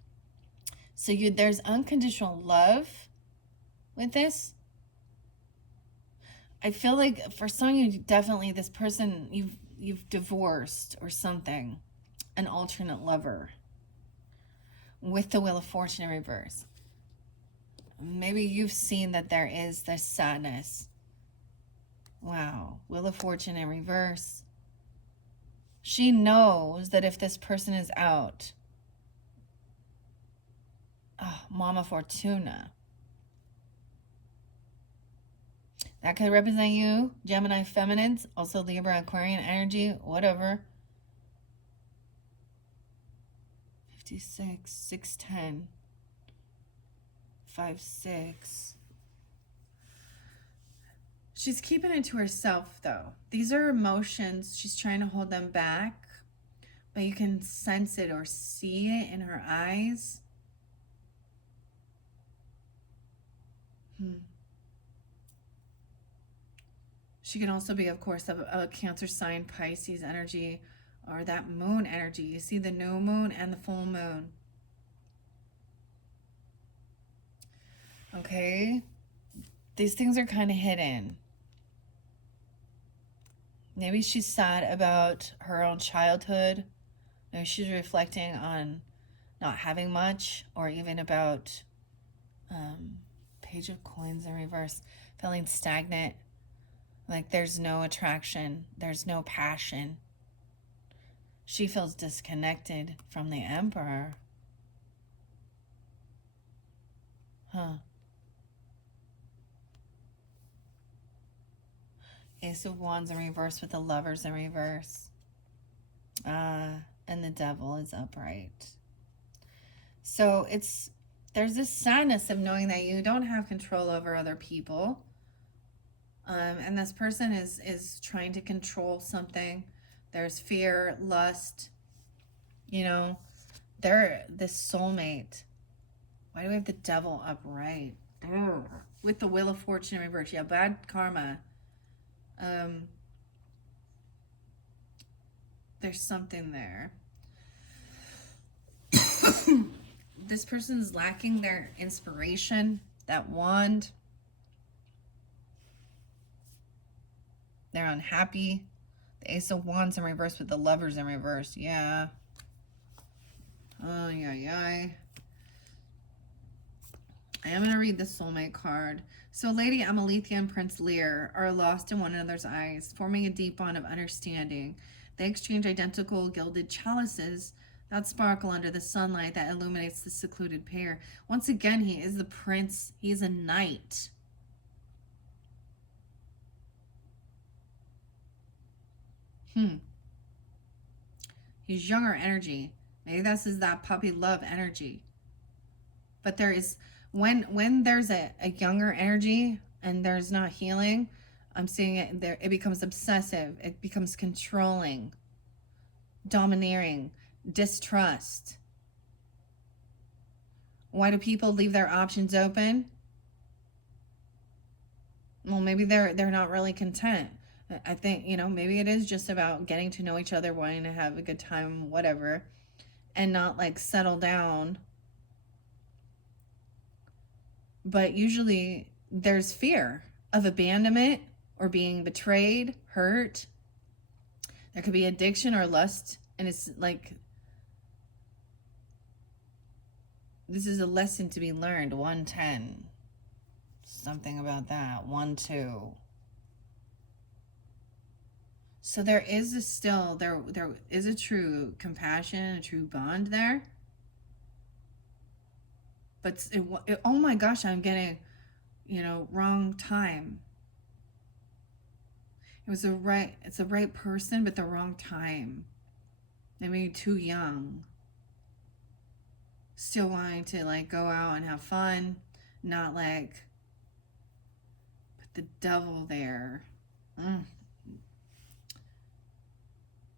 So there's unconditional love with this. I feel like for some of you, definitely this person you've divorced or something, an alternate lover with the Wheel of Fortune in reverse. Maybe you've seen that there is this sadness. Wow. Wheel of Fortune in reverse. She knows that if this person is out, Mama Fortuna. That could represent you, Gemini feminines, also Libra, Aquarian energy, whatever. 56, 610, 5, 6. She's keeping it to herself, though. These are emotions. She's trying to hold them back, but you can sense it or see it in her eyes. She can also be, of course, a Cancer sign, Pisces energy, or that moon energy. You see the new moon and the full moon. Okay? These things are kind of hidden. Maybe she's sad about her own childhood. Maybe she's reflecting on not having much, or even about Page of Coins in reverse, feeling stagnant, like there's no attraction, there's no passion. She feels disconnected from the Emperor. Ace of Wands in reverse with the Lovers in reverse. And the Devil is upright. So there's this sadness of knowing that you don't have control over other people. And this person is trying to control something. There's fear, lust. They're this soulmate. Why do we have the Devil upright? Ugh. With the Wheel of Fortune in reverse. Yeah, bad karma. There's something there. This person's lacking their inspiration, that wand. They're unhappy. The Ace of Wands in reverse with the Lovers in reverse. Yeah. Oh, yeah. I am going to read the soulmate card. So Lady Amalethea and Prince Lear are lost in one another's eyes, forming a deep bond of understanding. They exchange identical gilded chalices that sparkle under the sunlight that illuminates the secluded pair. Once again, he is the prince. He is a knight. He's younger energy. Maybe this is that puppy love energy. But there is, when there's a younger energy and there's not healing, I'm seeing it there. It becomes obsessive. It becomes controlling, domineering, distrust. Why do people leave their options open? Well, maybe they're not really content. I think, maybe it is just about getting to know each other, wanting to have a good time, whatever, and not like settle down. But usually there's fear of abandonment or being betrayed, hurt. There could be addiction or lust. And it's like, This is a lesson to be learned. 110. Something about that. 1-2. So there is there is a true compassion, a true bond there. But oh my gosh, I'm getting, wrong time. It's the right person, but the wrong time. Maybe too young. Still wanting to like go out and have fun, not like put the devil there.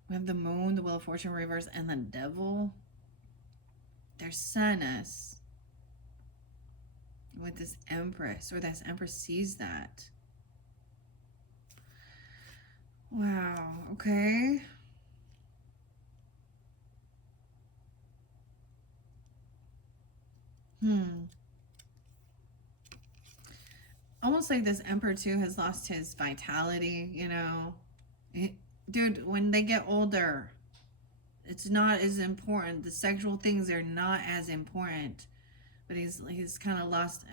We have the moon, the wheel of fortune reverse, and the devil. They're sent us with this empress, or this empress sees that. Wow, okay. Almost like this emperor too has lost his vitality, dude, when they get older, it's not as important. The sexual things are not as important. But he's kind of lost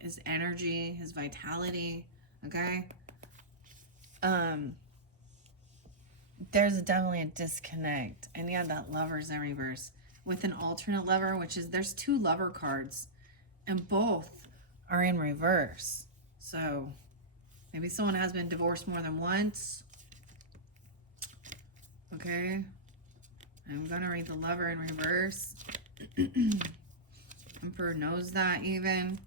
his energy, his vitality, okay? There's definitely a disconnect. And yeah, that lover's in reverse. With an alternate lover, which is, there's 2 lover cards, and both are in reverse. So maybe someone has been divorced more than once. Okay. I'm going to read the lover in reverse. Emperor knows that even.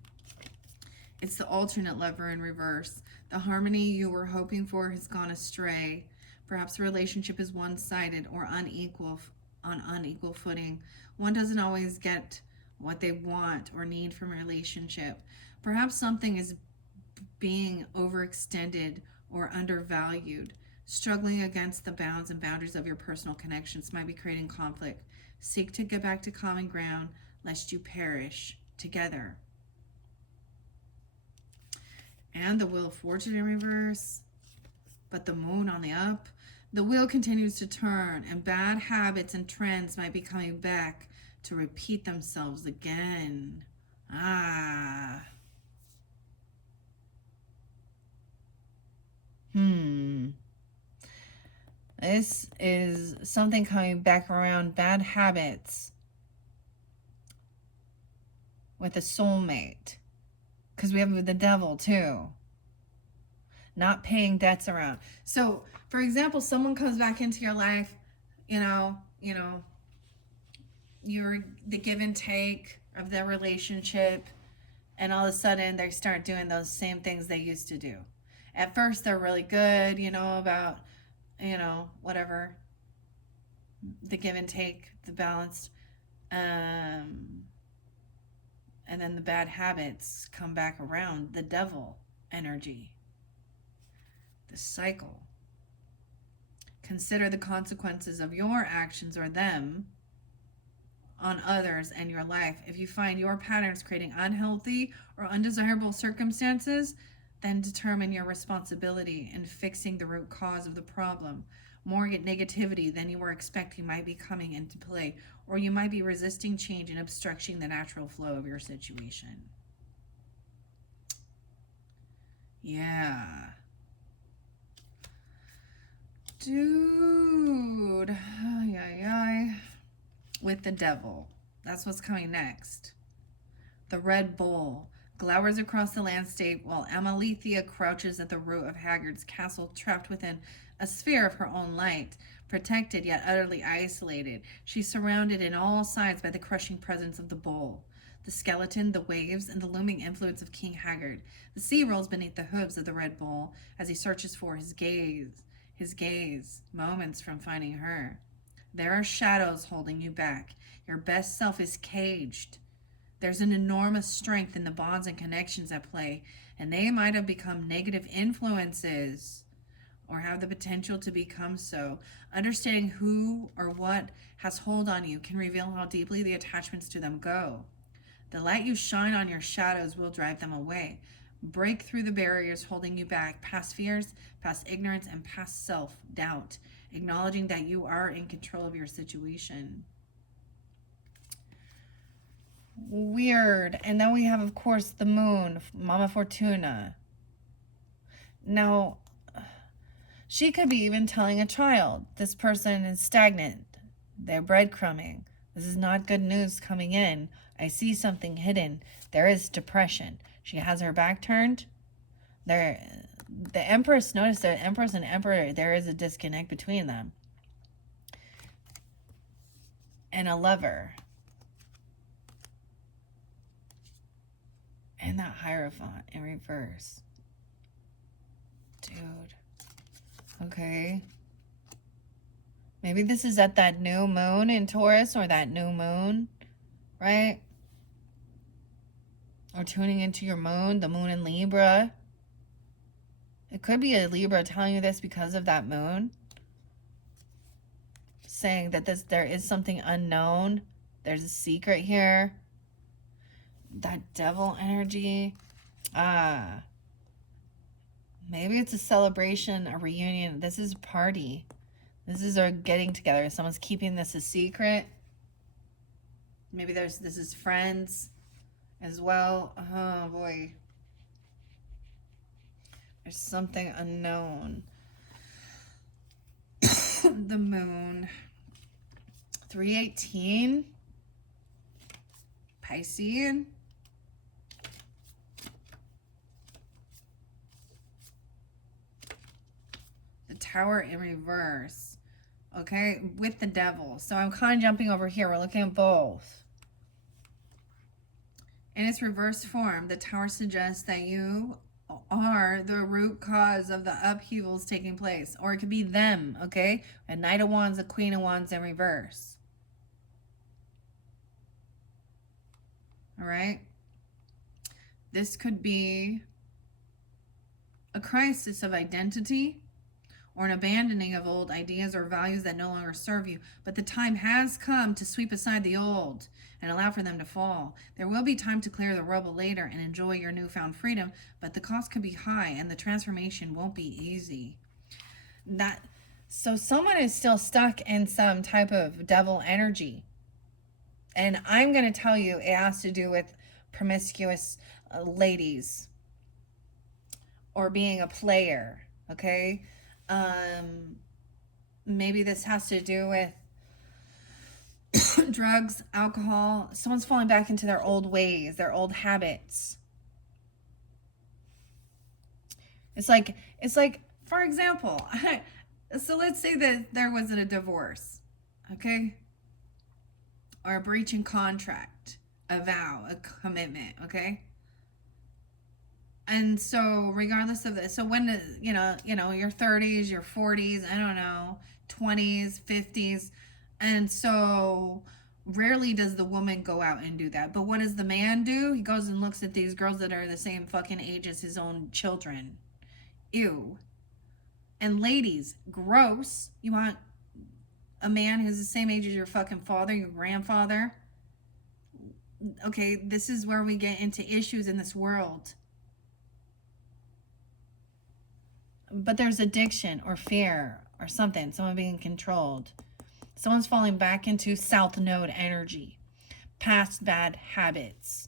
It's the alternate lover in reverse. The harmony you were hoping for has gone astray. Perhaps the relationship is one-sided or on unequal footing. One doesn't always get what they want or need from a relationship. Perhaps something is being overextended or undervalued. Struggling against the bounds and boundaries of your personal connections might be creating conflict. Seek to get back to common ground, lest you perish together. And the wheel of fortune in reverse, but the moon on the up. The wheel continues to turn, and bad habits and trends might be coming back to repeat themselves again. This is something coming back around, bad habits with a soulmate. Because we have the devil too. Not paying debts around. So, for example, someone comes back into your life, you're the give and take of the relationship, and all of a sudden they start doing those same things they used to do. At first they're really good, about, whatever, the give and take, the balance, and then the bad habits come back around, the devil energy, the cycle. Consider the consequences of your actions or them on others and your life. If you find your patterns creating unhealthy or undesirable circumstances, then determine your responsibility in fixing the root cause of the problem. More negativity than you were expecting might be coming into play, or you might be resisting change and obstructing the natural flow of your situation. Yeah. Dude. Ay. With the devil. That's what's coming next. The Red Bull glowers across the landscape while Amalethea crouches at the root of Haggard's castle, trapped within a sphere of her own light, protected yet utterly isolated. She's surrounded in all sides by the crushing presence of the bull, the skeleton, the waves, and the looming influence of King Haggard. The sea rolls beneath the hooves of the Red Bull as he searches for his gaze, moments from finding her. There are shadows holding you back. Your best self is caged. There's an enormous strength in the bonds and connections at play, and they might have become negative influences or have the potential to become so. Understanding who or what has hold on you can reveal how deeply the attachments to them go. The light you shine on your shadows will drive them away. Break through the barriers holding you back, past fears, past ignorance, and past self-doubt, acknowledging that you are in control of your situation. Weird. And then we have, of course, the moon, Mama Fortuna. Now, she could be even telling a child, this person is stagnant. They're breadcrumbing. This is not good news coming in. I see something hidden. There is depression. She has her back turned. The Empress, notice that Empress and Emperor, there is a disconnect between them. And a Lover. And that Hierophant in reverse. Dude. Okay. Maybe this is at that new moon in Taurus, or that new moon, right? Or tuning into your moon, the moon in Libra. It could be a Libra telling you this because of that moon. Saying that there is something unknown. There's a secret here. That devil energy. Maybe it's a celebration, a reunion. This is a party. This is our getting together. Someone's keeping this a secret. Maybe this is friends as well. Oh boy. There's something unknown. The moon. 318. Piscean. The Tower in reverse. Okay, with the Devil. So I'm kind of jumping over here. We're looking at both. In its reverse form, the Tower suggests that you are the root cause of the upheavals taking place. Or it could be them, okay? A Knight of Wands, a Queen of Wands in reverse. All right? This could be a crisis of identity, or an abandoning of old ideas or values that no longer serve you. But the time has come to sweep aside the old and allow for them to fall. There will be time to clear the rubble later and enjoy your newfound freedom, but the cost could be high and the transformation won't be easy. So someone is still stuck in some type of devil energy. And I'm going to tell you, it has to do with promiscuous ladies or being a player, okay? Maybe this has to do with drugs, alcohol. Someone's falling back into their old ways, their old habits. It's like, for example, so let's say that there wasn't a divorce, okay? Or a breach in contract, a vow, a commitment, okay? And so regardless of this, so when, your 30s, your 40s, I don't know, 20s, 50s. And so rarely does the woman go out and do that. But what does the man do? He goes and looks at these girls that are the same fucking age as his own children. Ew. And ladies, gross. You want a man who's the same age as your fucking father, your grandfather? Okay, this is where we get into issues in this world. But there's addiction or fear or something. Someone being controlled. Someone's falling back into South Node energy. Past bad habits.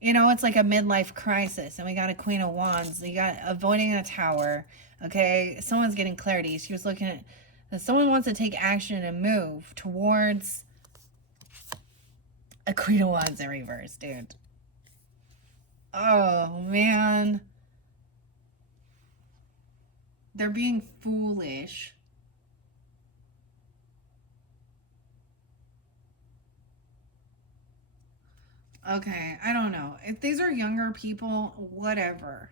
It's like a midlife crisis. And we got a Queen of Wands. You got avoiding a tower. Okay? Someone's getting clarity. She was looking at... Someone wants to take action and move towards a Queen of Wands in reverse, dude. Oh, man. They're being foolish. Okay, I don't know. If these are younger people, whatever.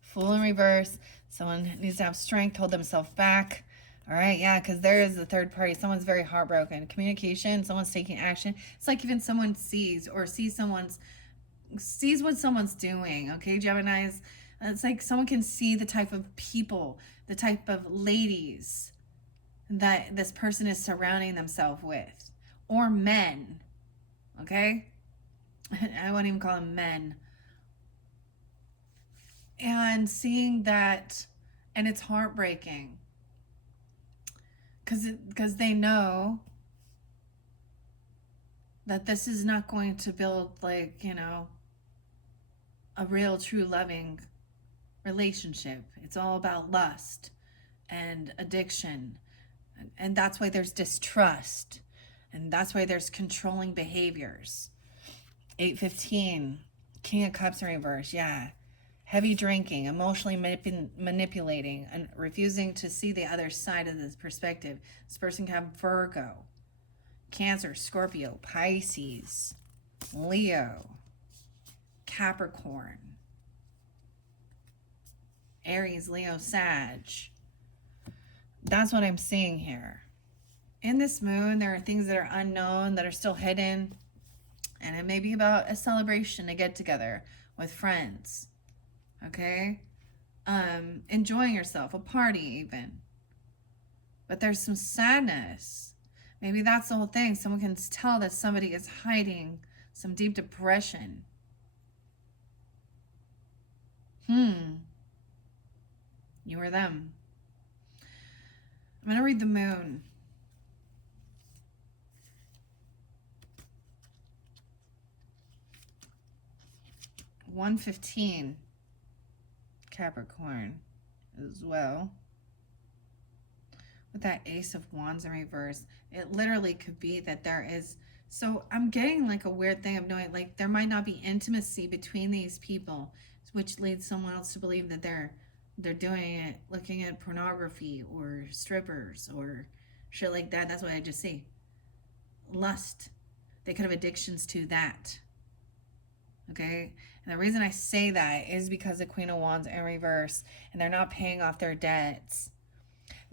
Fool in reverse. Someone needs to have strength, hold themselves back. All right, yeah, because there is the third party. Someone's very heartbroken. Communication, someone's taking action. It's like even someone sees what someone's doing, okay, Geminis? It's like someone can see the type of people, the type of ladies that this person is surrounding themselves with. Or men, okay? I wouldn't even call them men. And seeing that, and it's heartbreaking. Because they know that this is not going to build, like, a real, true, loving relationship. It's all about lust and addiction. And that's why there's distrust. And that's why there's controlling behaviors. 815, King of Cups in reverse. Yeah. Heavy drinking, emotionally manipulating, and refusing to see the other side of this perspective. This person can have Virgo, Cancer, Scorpio, Pisces, Leo, Capricorn, Aries, Leo, Sag. That's what I'm seeing here. In this moon, there are things that are unknown, that are still hidden. And it may be about a celebration, a get together with friends. Okay? Enjoying yourself, a party even. But there's some sadness. Maybe that's the whole thing. Someone can tell that somebody is hiding some deep depression. You or them. I'm going to read the moon. $115, Capricorn as well. With that Ace of Wands in reverse, it literally could be that there is, so I'm getting like a weird thing of knowing, like, there might not be intimacy between these people, which leads someone else to believe that they're doing it, looking at pornography or strippers or shit like that. That's what I just see. Lust. They could have addictions to that. Okay? And the reason I say that is because the Queen of Wands in reverse, and they're not paying off their debts.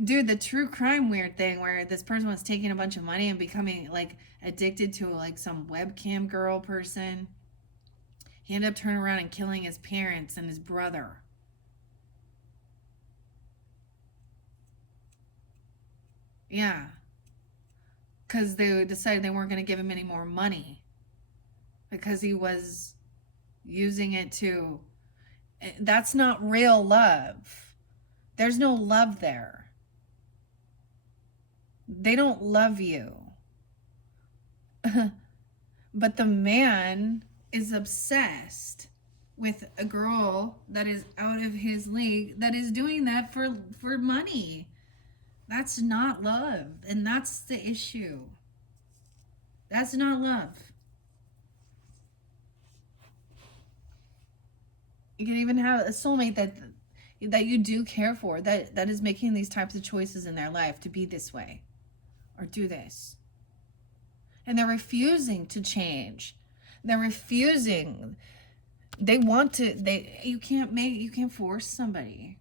Dude, the true crime weird thing where this person was taking a bunch of money and becoming like addicted to like some webcam girl person. He ended up turning around and killing his parents and his brother. Yeah. Because they decided they weren't going to give him any more money. Because he was using it to... That's not real love. There's no love there. They don't love you. But the man is obsessed with a girl that is out of his league, that is doing that for money. That's not love. And that's the issue. That's not love. You can even have a soulmate that you do care for, that is making these types of choices in their life to be this way or do this. And they're refusing to change. They're refusing. They want to, you can't force somebody.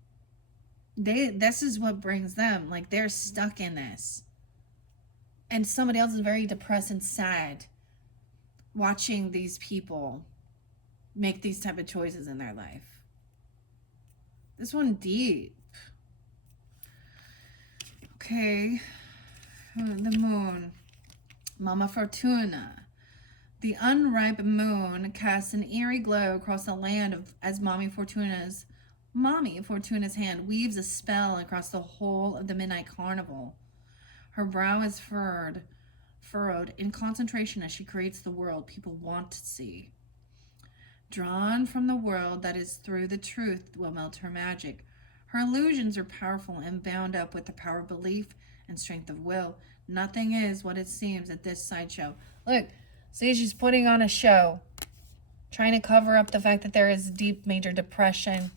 This is what brings them, like, they're stuck in this. And somebody else is very depressed and sad watching these people make these type of choices in their life. This one deep. Okay. The moon. Mama Fortuna. The unripe moon casts an eerie glow across the land as Mommy Fortuna's hand weaves a spell across the whole of the midnight carnival. Her brow is furrowed in concentration as she creates the world people want to see. Drawn from the world that is through the truth will melt her magic. Her illusions are powerful and bound up with the power of belief and strength of will. Nothing is what it seems at this sideshow. Look, see, she's putting on a show, trying to cover up the fact that there is deep, major depression.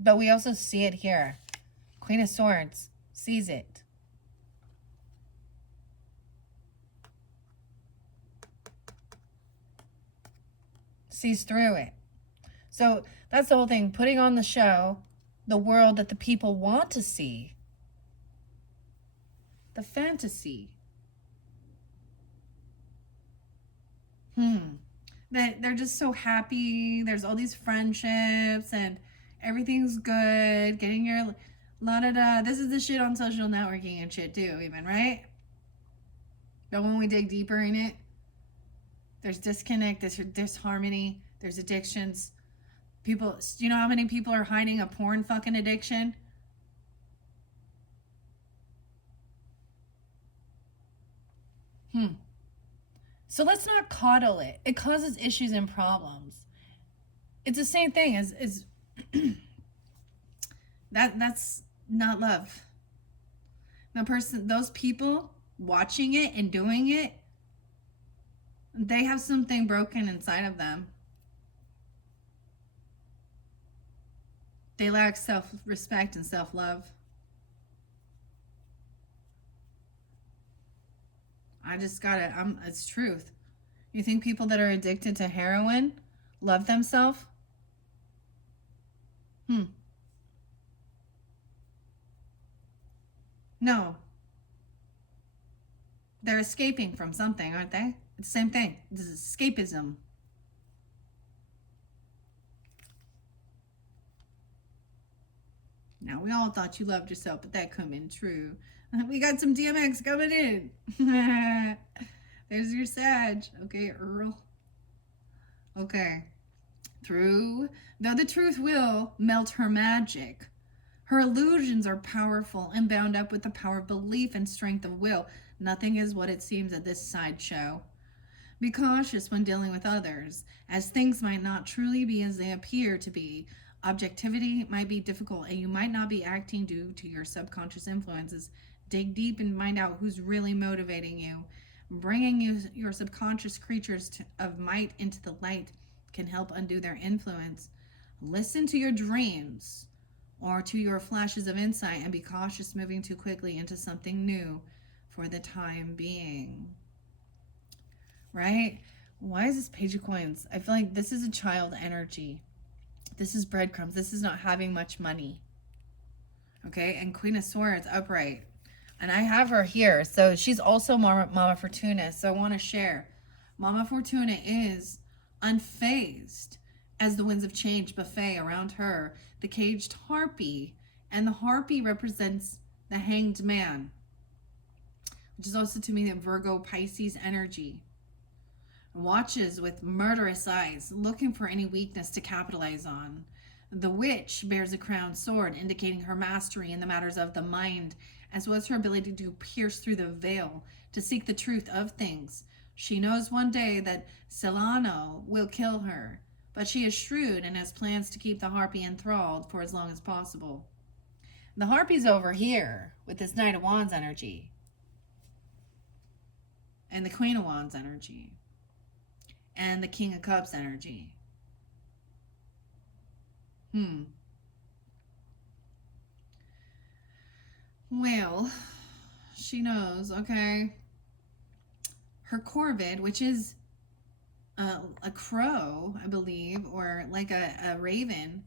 But we also see it here. Queen of Swords sees it. Sees through it. So that's the whole thing. Putting on the show, the world that the people want to see. The fantasy. They're just so happy. There's all these friendships and everything's good. Getting your la-da-da. This is the shit on social networking and shit too, even, right? But when we dig deeper in it, there's disconnect, there's disharmony, there's addictions. People, do you know how many people are hiding a porn fucking addiction? So let's not coddle it. It causes issues and problems. It's the same thing as that's not love. Those people watching it and doing it, they have something broken inside of them. They lack self-respect and self-love. It's truth. You think people that are addicted to heroin love themselves? No. They're escaping from something, aren't they? It's the same thing. This is escapism. Now, we all thought you loved yourself, but that couldn't be true. We got some DMX coming in. There's your Sag. Okay, Earl. Okay. Though the truth will melt her magic. Her illusions are powerful and bound up with the power of belief and strength of will. Nothing is what it seems at this sideshow. Be cautious when dealing with others, as things might not truly be as they appear to be. Objectivity might be difficult, and you might not be acting due to your subconscious influences. Dig deep and find out who's really motivating you. Bringing your subconscious creatures of might into the light can help undo their influence. Listen to your dreams or to your flashes of insight, and be cautious moving too quickly into something new for the time being. Right? Why is this Page of Coins? I feel like this is a child energy. This is breadcrumbs. This is not having much money. Okay? And Queen of Swords upright. And I have her here. So she's also Mama Fortuna. So I want to share. Mama Fortuna is unfazed as the winds of change buffet around her. The caged harpy. And the harpy represents the hanged man, which is also to me the Virgo Pisces energy. Watches with murderous eyes, looking for any weakness to capitalize on. The witch bears a crowned sword, indicating her mastery in the matters of the mind, as well as her ability to pierce through the veil to seek the truth of things. She knows one day that Celano will kill her, but she is shrewd and has plans to keep the harpy enthralled for as long as possible. The harpy's over here with this Knight of Wands energy and the Queen of Wands energy and the King of Cups energy. Well, she knows, okay. Her corvid, which is a crow, I believe, or like a raven.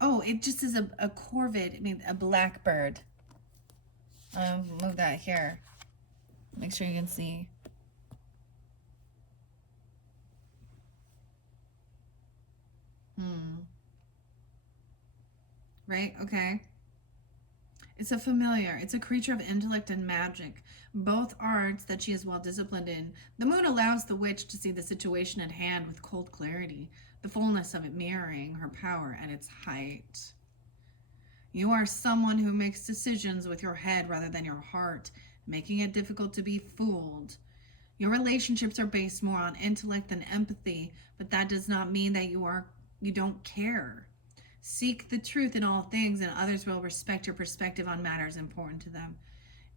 Oh, it just is a corvid. I mean, a blackbird. Move that here. Make sure you can see. Right? Okay. It's a familiar. It's a creature of intellect and magic, both arts that she is well disciplined in. The moon allows the witch to see the situation at hand with cold clarity, the fullness of it mirroring her power at its height. You are someone who makes decisions with your head rather than your heart, making it difficult to be fooled. Your relationships are based more on intellect than empathy, but that does not mean that you don't care. Seek the truth in all things, and others will respect your perspective on matters important to them.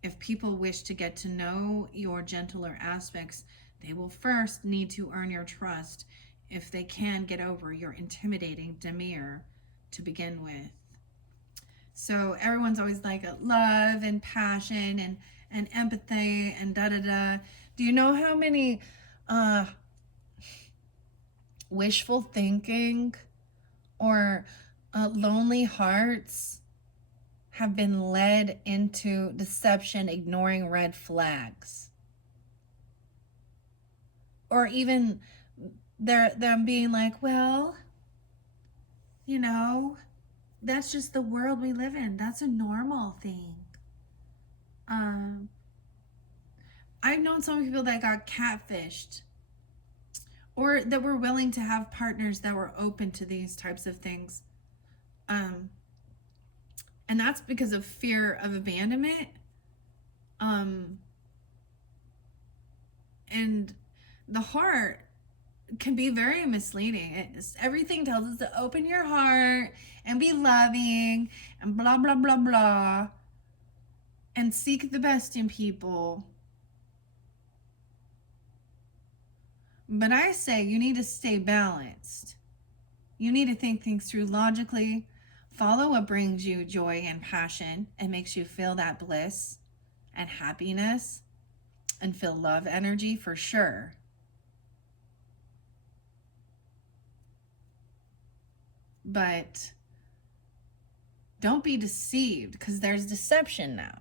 If people wish to get to know your gentler aspects, they will first need to earn your trust if they can get over your intimidating demeanor to begin with. So everyone's always like love and passion and empathy and da-da-da. Do you know how many wishful thinking or lonely hearts have been led into deception, ignoring red flags? Or even them being like, well, you know, that's just the world we live in. That's a normal thing. I've known some people that got catfished, or that were willing to have partners that were open to these types of things. And that's because of fear of abandonment. And the heart can be very misleading. Everything tells us to open your heart and be loving and blah, blah, blah, blah, and seek the best in people. But I say you need to stay balanced. You need to think things through logically, follow what brings you joy and passion and makes you feel that bliss and happiness and feel love energy for sure. But don't be deceived, because there's deception now.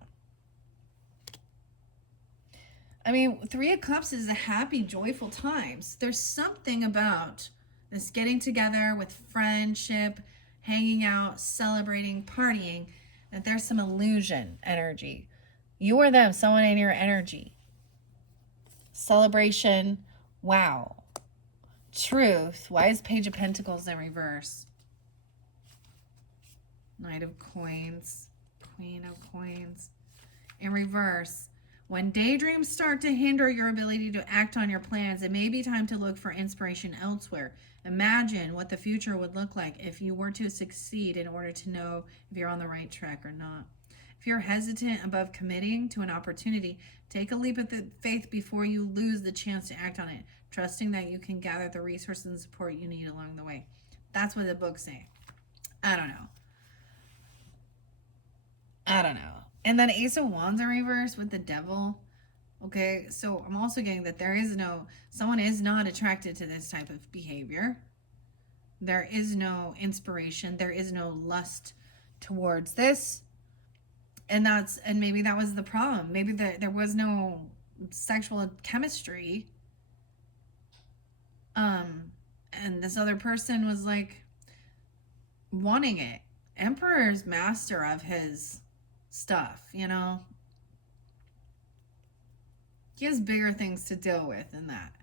I mean, 3 of Cups is a happy, joyful times. There's something about this getting together with friendship, hanging out, celebrating, partying, that there's some illusion energy. You or them, someone in your energy. Celebration, wow. Truth. Why is Page of Pentacles in reverse? Knight of Coins, Queen of Coins. In reverse, when daydreams start to hinder your ability to act on your plans, it may be time to look for inspiration elsewhere. Imagine what the future would look like if you were to succeed in order to know if you're on the right track or not. If you're hesitant above committing to an opportunity, take a leap of faith before you lose the chance to act on it, trusting that you can gather the resources and support you need along the way. That's what the book's saying. I don't know. And then Ace of Wands in reverse with the Devil. Okay, so I'm also getting that someone is not attracted to this type of behavior. There is no inspiration. There is no lust towards this. And maybe that was the problem. Maybe there was no sexual chemistry. And this other person was like wanting it. Emperor's master of his stuff, you know. He has bigger things to deal with than that.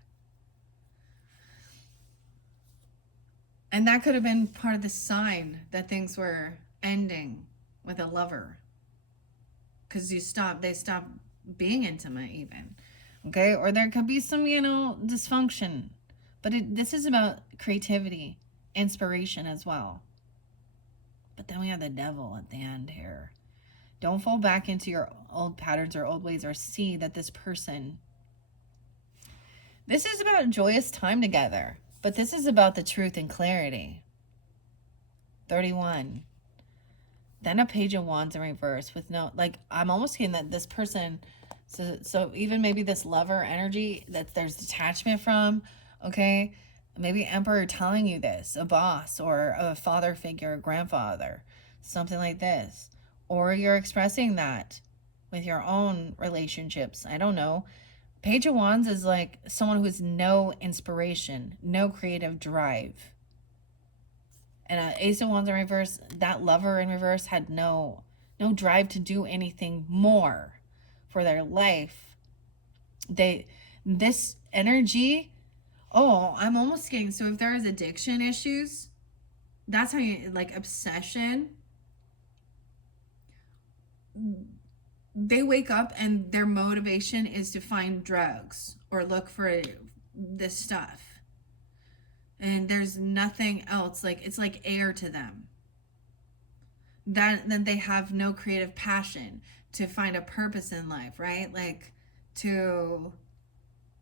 And that could have been part of the sign that things were ending with a lover. Because they stop being intimate even. Okay? Or there could be some, dysfunction. But this is about creativity, inspiration as well. But then we have the Devil at the end here. Don't fall back into your old patterns or old ways, or see that this is about a joyous time together. But this is about the truth and clarity. 31. Then a Page of Wands in reverse with I'm almost getting that this person, so even maybe this lover energy that there's detachment from, okay? Maybe Emperor telling you this, a boss or a father figure, a grandfather, something like this. Or you're expressing that with your own relationships. I don't know. Page of Wands is like someone who has no inspiration, no creative drive. And Ace of Wands in reverse, that lover in reverse had no drive to do anything more for their life. This energy, I'm almost getting, so if there is addiction issues, that's how you, obsession, they wake up and their motivation is to find drugs or look for this stuff. And there's nothing else. It's like air to them. Then they have no creative passion to find a purpose in life, right?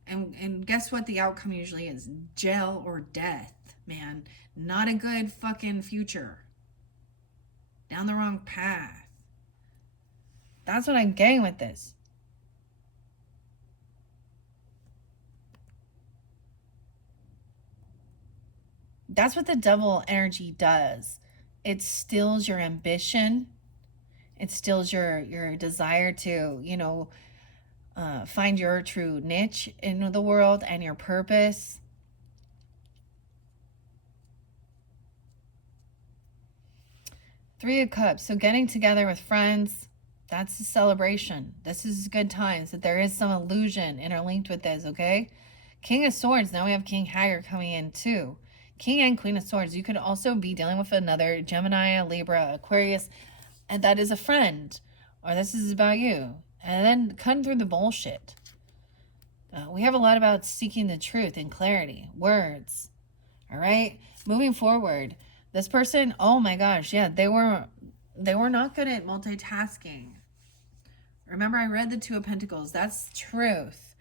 And guess what the outcome usually is? Jail or death, man. Not a good fucking future. Down the wrong path. That's what I'm getting with this. That's what the Devil energy does. It stills your ambition. It stills your desire to, find your true niche in the world and your purpose. Three of Cups. So getting together with friends, that's a celebration. This is good times. That there is some illusion interlinked with this, okay? King of Swords. Now we have King Haggard coming in too. King and Queen of Swords. You could also be dealing with another Gemini, a Libra, Aquarius, and that is a friend. Or this is about you. And then cutting through the bullshit. We have a lot about seeking the truth and clarity, words. All right, moving forward, this person, oh my gosh, yeah, they were not good at multitasking. Remember, I read the Two of Pentacles. That's truth.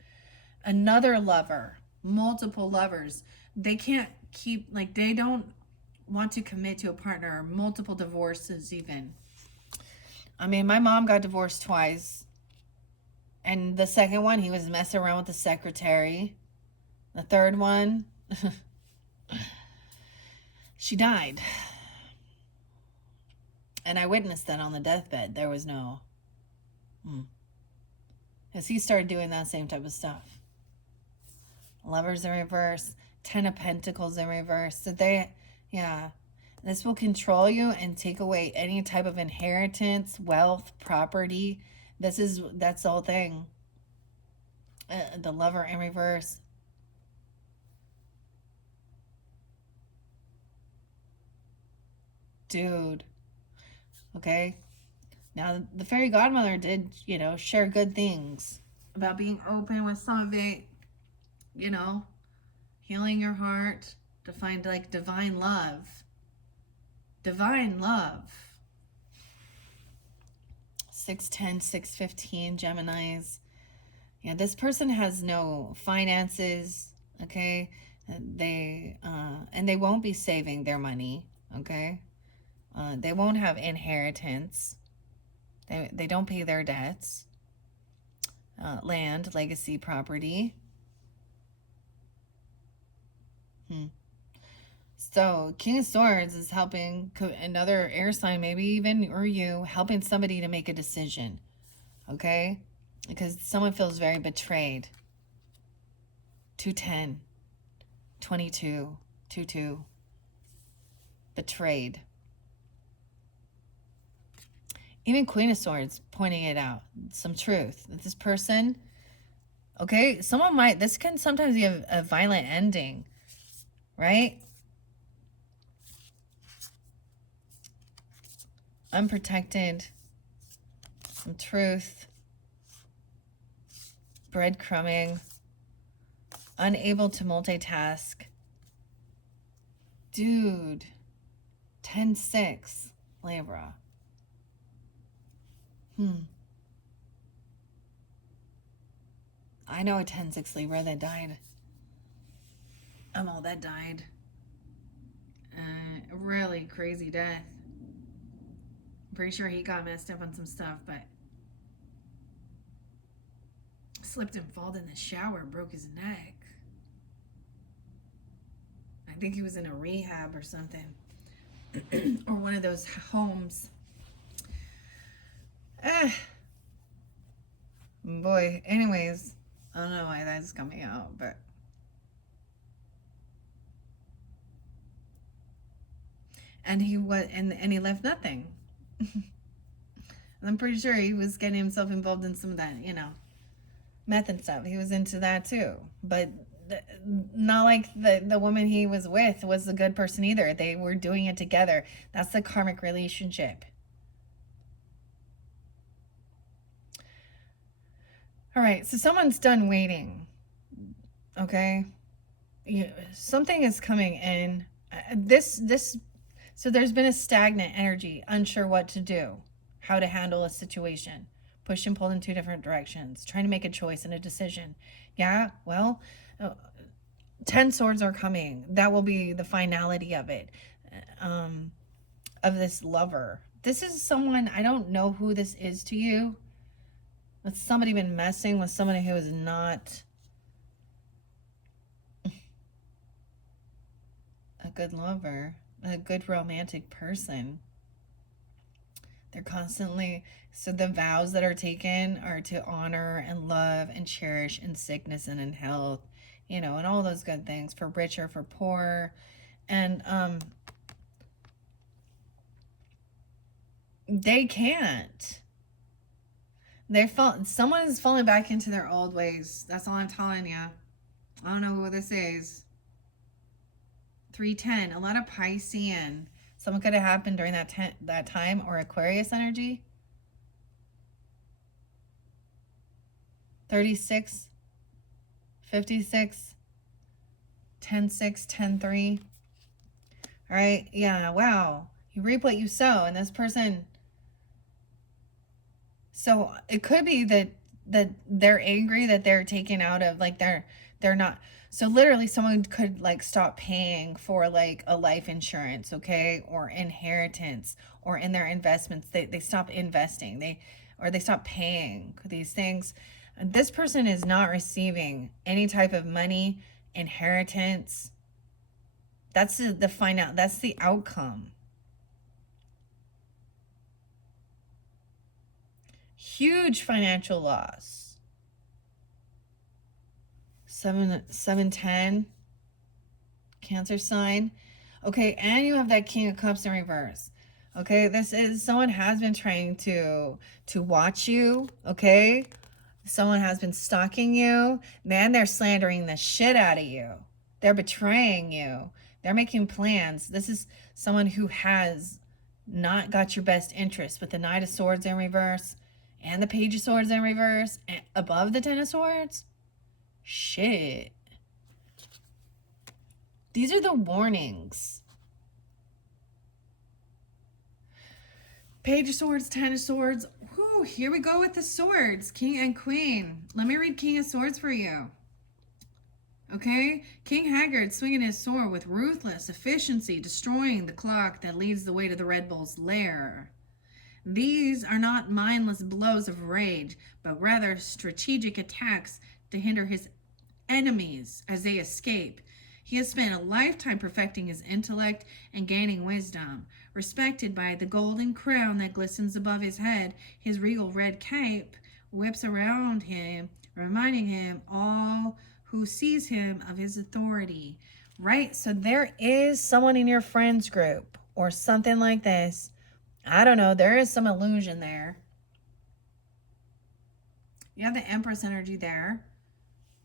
Another lover, multiple lovers. They can't keep, like, they don't want to commit to a partner, or multiple divorces even. I mean, my mom got divorced twice. And the second one, he was messing around with the secretary. The third one, she died. And I witnessed that on the deathbed. There was no... Because he started doing that same type of stuff. Lovers in reverse. 10 of Pentacles in reverse. So they... Yeah. This will control you and take away any type of inheritance, wealth, property. That's the whole thing. The Lover in reverse. Dude. Okay. Now, the fairy godmother did, share good things about being open with some of it, healing your heart to find, like, divine love. Divine love. 610, 615, Geminis. Yeah, this person has no finances, okay? And they won't be saving their money, okay? They won't have inheritance. They don't pay their debts. Land, legacy, property. So, King of Swords is helping another air sign, maybe even, or you, helping somebody to make a decision, okay? Because someone feels very betrayed. 210, 22, 22. Betrayed. Even Queen of Swords pointing it out. Some truth. That this person, okay, this can sometimes be a violent ending, right? Unprotected. Some truth. Breadcrumbing. Unable to multitask. Dude. 10-6. Libra. I know a 10-6 Libra that died. That died. Really crazy death. I'm pretty sure he got messed up on some stuff, but slipped and fell in the shower, broke his neck. I think he was in a rehab or something. Or one of those homes. Boy, anyways, I don't know why that's coming out, but and he he left nothing. I'm pretty sure he was getting himself involved in some of that, meth and stuff. He was into that too, but not like the woman he was with was a good person either. They were doing it together. That's the karmic relationship. All right, so someone's done waiting, okay? Something is coming in. So there's been a stagnant energy, unsure what to do, how to handle a situation, pushed and pulled in two different directions, trying to make a choice and a decision. Yeah, well, 10 swords are coming. That will be the finality of it, of this lover. This is someone, I don't know who this is to you. With somebody been messing with somebody who is not a good lover, a good romantic person. They're constantly, so the vows that are taken are to honor and love and cherish in sickness and in health, and all those good things, for rich or for poor. And they can't. Someone is falling back into their old ways. That's all I'm telling you. I don't know who this is. 310, a lot of Piscean. Someone could have happened during that time, or Aquarius energy. 36. 56, 10, 6, 10, 3. All right. Yeah. Wow. You reap what you sow. And this person, so it could be that they're angry that they're taken out of, like, they're not. So literally someone could like stop paying for like a life insurance, okay, or inheritance, or in their investments they stop investing, they stop paying these things. And this person is not receiving any type of money, inheritance. That's the find out, that's the outcome. Huge financial loss. 710, Cancer sign. Okay, and you have that King of Cups in reverse. Okay, this is someone has been trying to watch you, okay? Someone has been stalking you. Man, they're slandering the shit out of you. They're betraying you. They're making plans. This is someone who has not got your best interest with the Knight of Swords in reverse and the Page of Swords in reverse and above the Ten of Swords. Shit. These are the warnings. Page of Swords, Ten of Swords. Whew, here we go with the swords. King and Queen. Let me read King of Swords for you. Okay? King Haggard swinging his sword with ruthless efficiency, destroying the clock that leads the way to the Red Bull's lair. These are not mindless blows of rage, but rather strategic attacks to hinder his enemies as they escape. He has spent a lifetime perfecting his intellect and gaining wisdom. Respected by the golden crown that glistens above his head, his regal red cape whips around him, reminding him all who sees him of his authority. Right? So there is someone in your friends group or something like this. I don't know. There is some illusion there. You have the Empress energy there.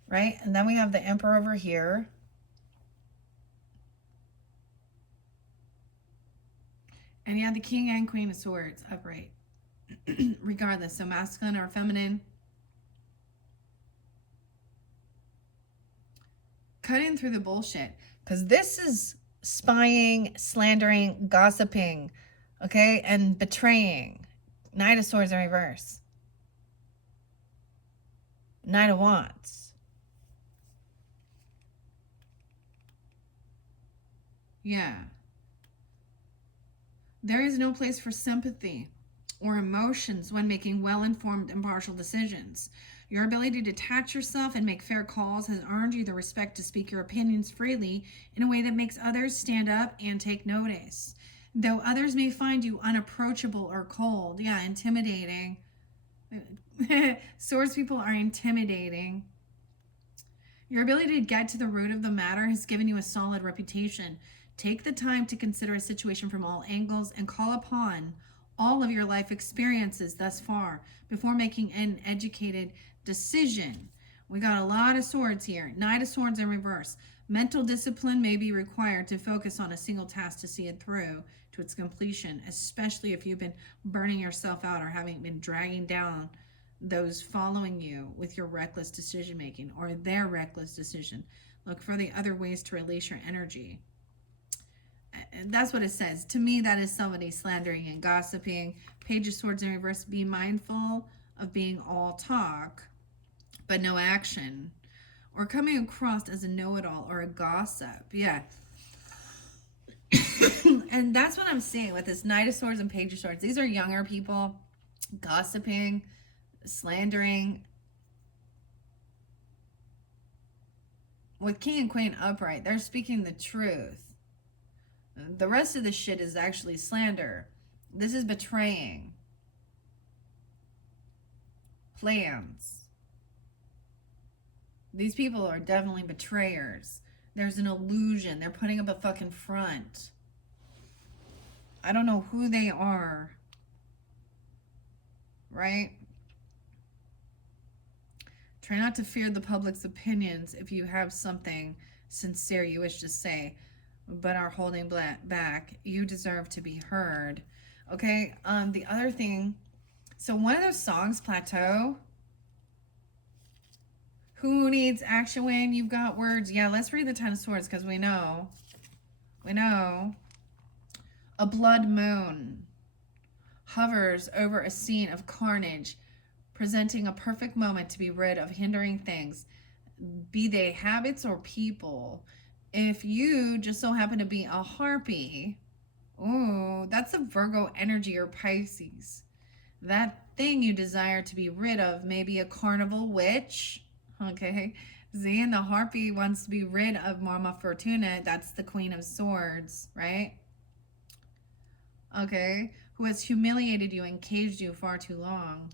Right? And then we have the Emperor over here. And you have the King and Queen of Swords upright. Regardless, so masculine or feminine. Cut in through the bullshit. Because this is spying, slandering, gossiping, okay? And betraying. Knight of Swords in reverse. Knight of Wands. Yeah. There is no place for sympathy or emotions when making well-informed, impartial decisions. Your ability to detach yourself and make fair calls has earned you the respect to speak your opinions freely in a way that makes others stand up and take notice. Though others may find you unapproachable or cold, yeah, intimidating. Swords people are intimidating. Your ability to get to the root of the matter has given you a solid reputation. Take the time to consider a situation from all angles and call upon all of your life experiences thus far before making an educated decision. We got a lot of swords here. Knight of Swords in reverse. Mental discipline may be required to focus on a single task to see it through to its completion, especially if you've been burning yourself out or having been dragging down those following you with your reckless decision making or their reckless decision. Look for the other ways to release your energy. And that's what it says. To me, that is somebody slandering and gossiping. Page of Swords in reverse. Be mindful of being all talk, but no action. Or coming across as a know-it-all or a gossip. Yeah. And that's what I'm seeing with this Knight of Swords and Page of Swords. These are younger people gossiping, slandering. With King and Queen upright, they're speaking the truth. The rest of the shit is actually slander. This is betraying. Plans. These people are definitely betrayers. There's an illusion. They're putting up a fucking front. I don't know who they are. Right? Try not to fear the public's opinions if you have something sincere you wish to say, but are holding back. You deserve to be heard. Okay, the other thing, so one of those songs, Plateau, Who needs action when you've got words? Yeah, let's read the Ten of Swords because we know. We know. A blood moon hovers over a scene of carnage, presenting a perfect moment to be rid of hindering things, be they habits or people. If you just so happen to be a harpy, ooh, that's a Virgo energy or Pisces. That thing you desire to be rid of may be a carnival witch. Okay. Z, and the harpy wants to be rid of Mama Fortuna. That's the Queen of Swords, right? Okay. Who has humiliated you and caged you far too long.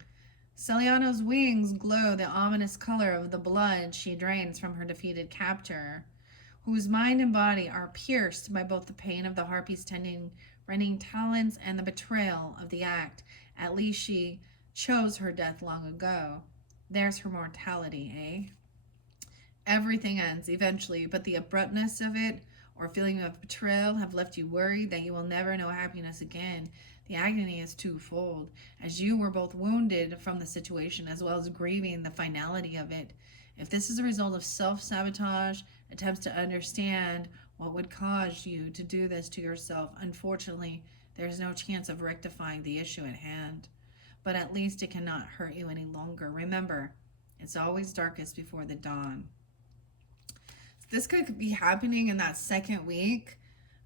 Celiano's wings glow the ominous color of the blood she drains from her defeated captor, whose mind and body are pierced by both the pain of the harpy's rending talons and the betrayal of the act. At least she chose her death long ago. There's her mortality, eh? Everything ends eventually, but the abruptness of it or feeling of betrayal have left you worried that you will never know happiness again. The agony is twofold, as you were both wounded from the situation as well as grieving the finality of it. If this is a result of self-sabotage, attempts to understand what would cause you to do this to yourself, unfortunately, there is no chance of rectifying the issue at hand. But at least it cannot hurt you any longer. Remember, it's always darkest before the dawn. This could be happening in that second week,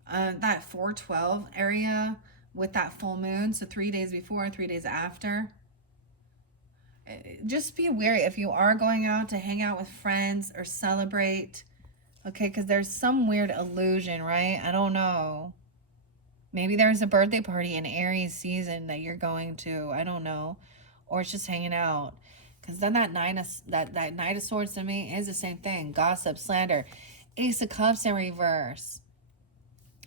that 4/12 area with that full moon. So 3 days before, 3 days after. Just be wary if you are going out to hang out with friends or celebrate. Okay, because there's some weird illusion, right? I don't know. Maybe there's a birthday party in Aries season that you're going to. I don't know. Or it's just hanging out. Because then that Knight of Swords to me is the same thing. Gossip, slander. Ace of Cups in reverse.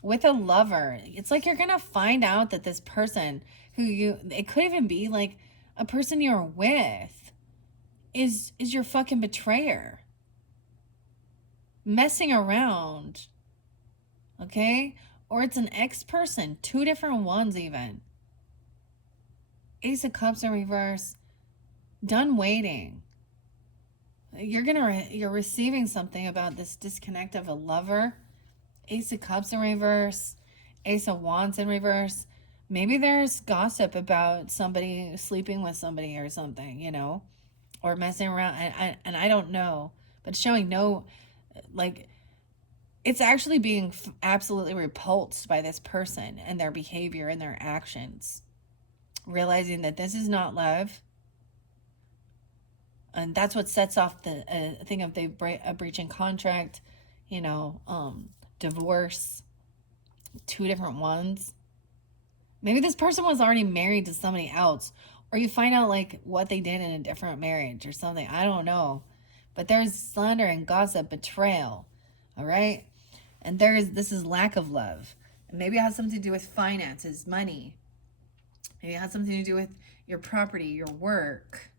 With a lover. It's like you're going to find out that this person it could even be like a person you're with is your fucking betrayer. Messing around. Okay? Or it's an ex-person. 2 different ones even. Ace of Cups in reverse. Done waiting. You're receiving something about this disconnect of a lover. Ace of Cups in reverse. Ace of Wands in reverse. Maybe there's gossip about somebody sleeping with somebody or something, you know, or messing around. And I don't know, but showing no, like, it's actually being absolutely repulsed by this person and their behavior and their actions. Realizing that this is not love. And that's what sets off the thing of a breaching contract, you know, divorce, 2 different ones. Maybe this person was already married to somebody else, or you find out like what they did in a different marriage or something. I don't know. But there's slander and gossip, betrayal. All right? And this is lack of love. And maybe it has something to do with finances, money. Maybe it has something to do with your property, your work.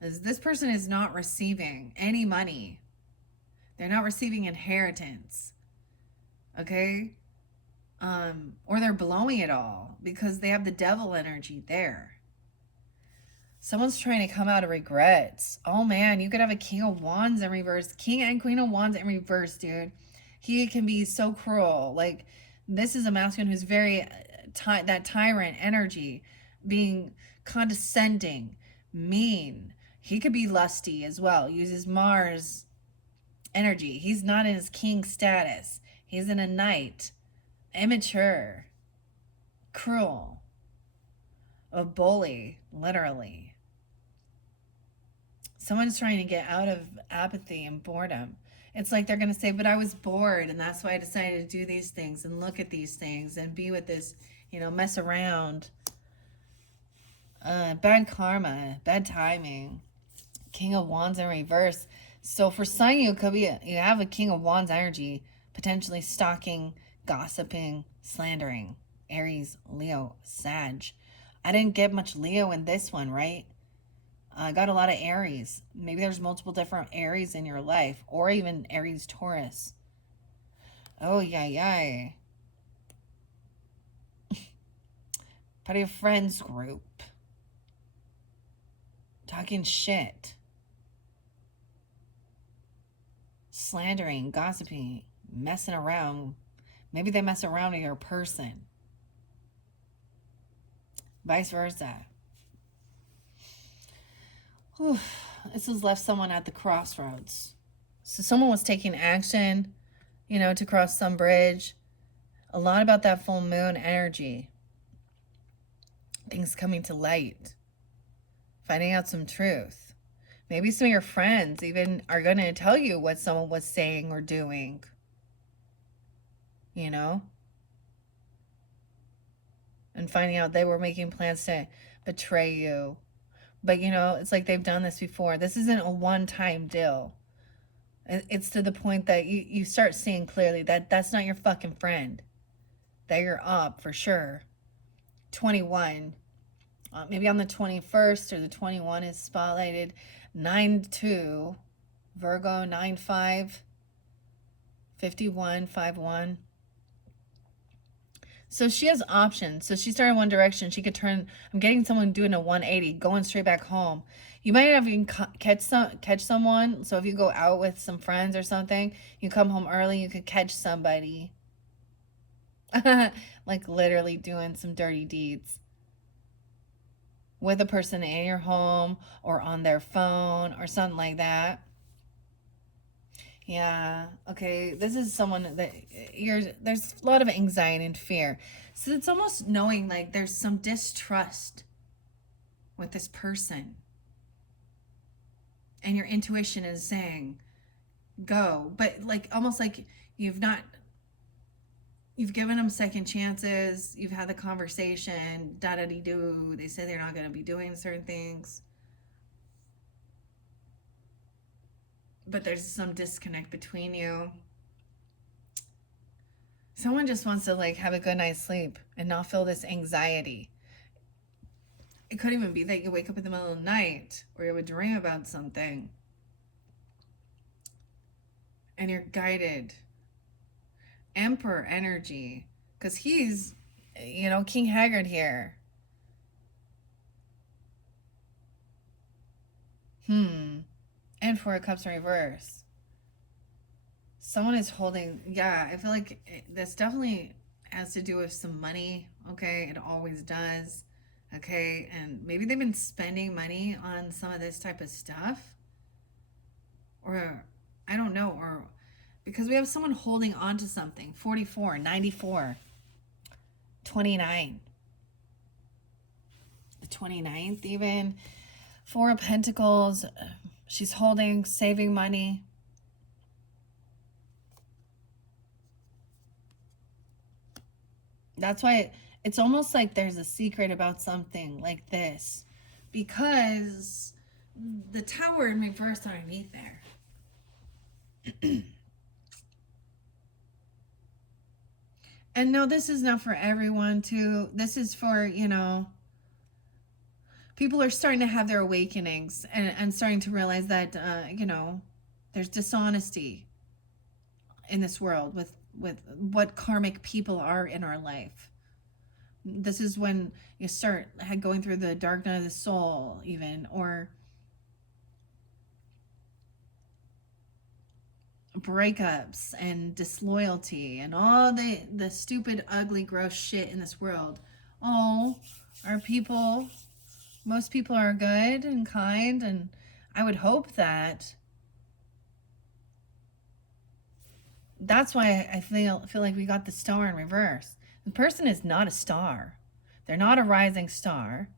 As this person is not receiving any money. They're not receiving inheritance. Okay? Or they're blowing it all because they have the devil energy there. Someone's trying to come out of regrets. Oh man, you could have a King of Wands in reverse. King and Queen of Wands in reverse, dude. He can be so cruel. Like, this is a masculine who's very that tyrant energy, being condescending, mean. He could be lusty as well. Uses Mars energy. He's not in his king status. He's in a knight. Immature. Cruel. A bully, literally. Someone's trying to get out of apathy and boredom. It's like they're going to say, but I was bored, and that's why I decided to do these things and look at these things and be with this, you know, mess around. Bad karma, bad timing. King of Wands in reverse. So for some, you could be you have a King of Wands energy, potentially stalking, gossiping, slandering. Aries, Leo, Sag. I didn't get much Leo in this one, right? I got a lot of Aries. Maybe there's multiple different Aries in your life, or even Aries, Taurus. Oh, yay. Part of your friends group. Talking shit. slandering, gossiping, messing around. Maybe they mess around with your person. Vice versa. Whew. This has left someone at the crossroads. So someone was taking action, to cross some bridge. A lot about that full moon energy. Things coming to light. Finding out some truth. Maybe some of your friends even are going to tell you what someone was saying or doing. And finding out they were making plans to betray you. But, it's like they've done this before. This isn't a one-time deal. It's to the point that you start seeing clearly that that's not your fucking friend. That you're up for sure. 21. Maybe on the 21st or the 21 is spotlighted. 9-2. Virgo 9-5. 51, 5-1. So she has options. So she started one direction. She could turn. I'm getting someone doing a 180, going straight back home. You might not even catch someone. So if you go out with some friends or something, you come home early, you could catch somebody. Like literally doing some dirty deeds with a person in your home or on their phone or something like that. Yeah, okay, this is someone that there's a lot of anxiety and fear. So it's almost knowing like there's some distrust with this person. And your intuition is saying, go. But like almost like you've given them second chances, you've had the conversation, da-da-dee-doo, they say they're not going to be doing certain things. But there's some disconnect between you. Someone just wants to like have a good night's sleep and not feel this anxiety. It could even be that you wake up in the middle of the night or you would dream about something and you're guided. Emperor energy, because he's, King Haggard here. And Four of Cups in reverse. Someone is holding, I feel like this definitely has to do with some money, okay? It always does, okay? And maybe they've been spending money on some of this type of stuff. Or, I don't know, or because we have someone holding on to something. 44, 94, 29. The 29th even. Four of Pentacles. She's holding, saving money. That's why it's almost like there's a secret about something like this. Because the Tower in reverse underneath there. And no, this is not for everyone too. This is for, people are starting to have their awakenings and starting to realize that, there's dishonesty in this world with what karmic people are in our life. This is when you start going through the dark night of the soul even, or breakups and disloyalty and all the stupid, ugly, gross shit in this world. Oh, most people are good and kind, and I would hope that. That's why I feel like we got the star in reverse. The person is not a star. They're not a rising star.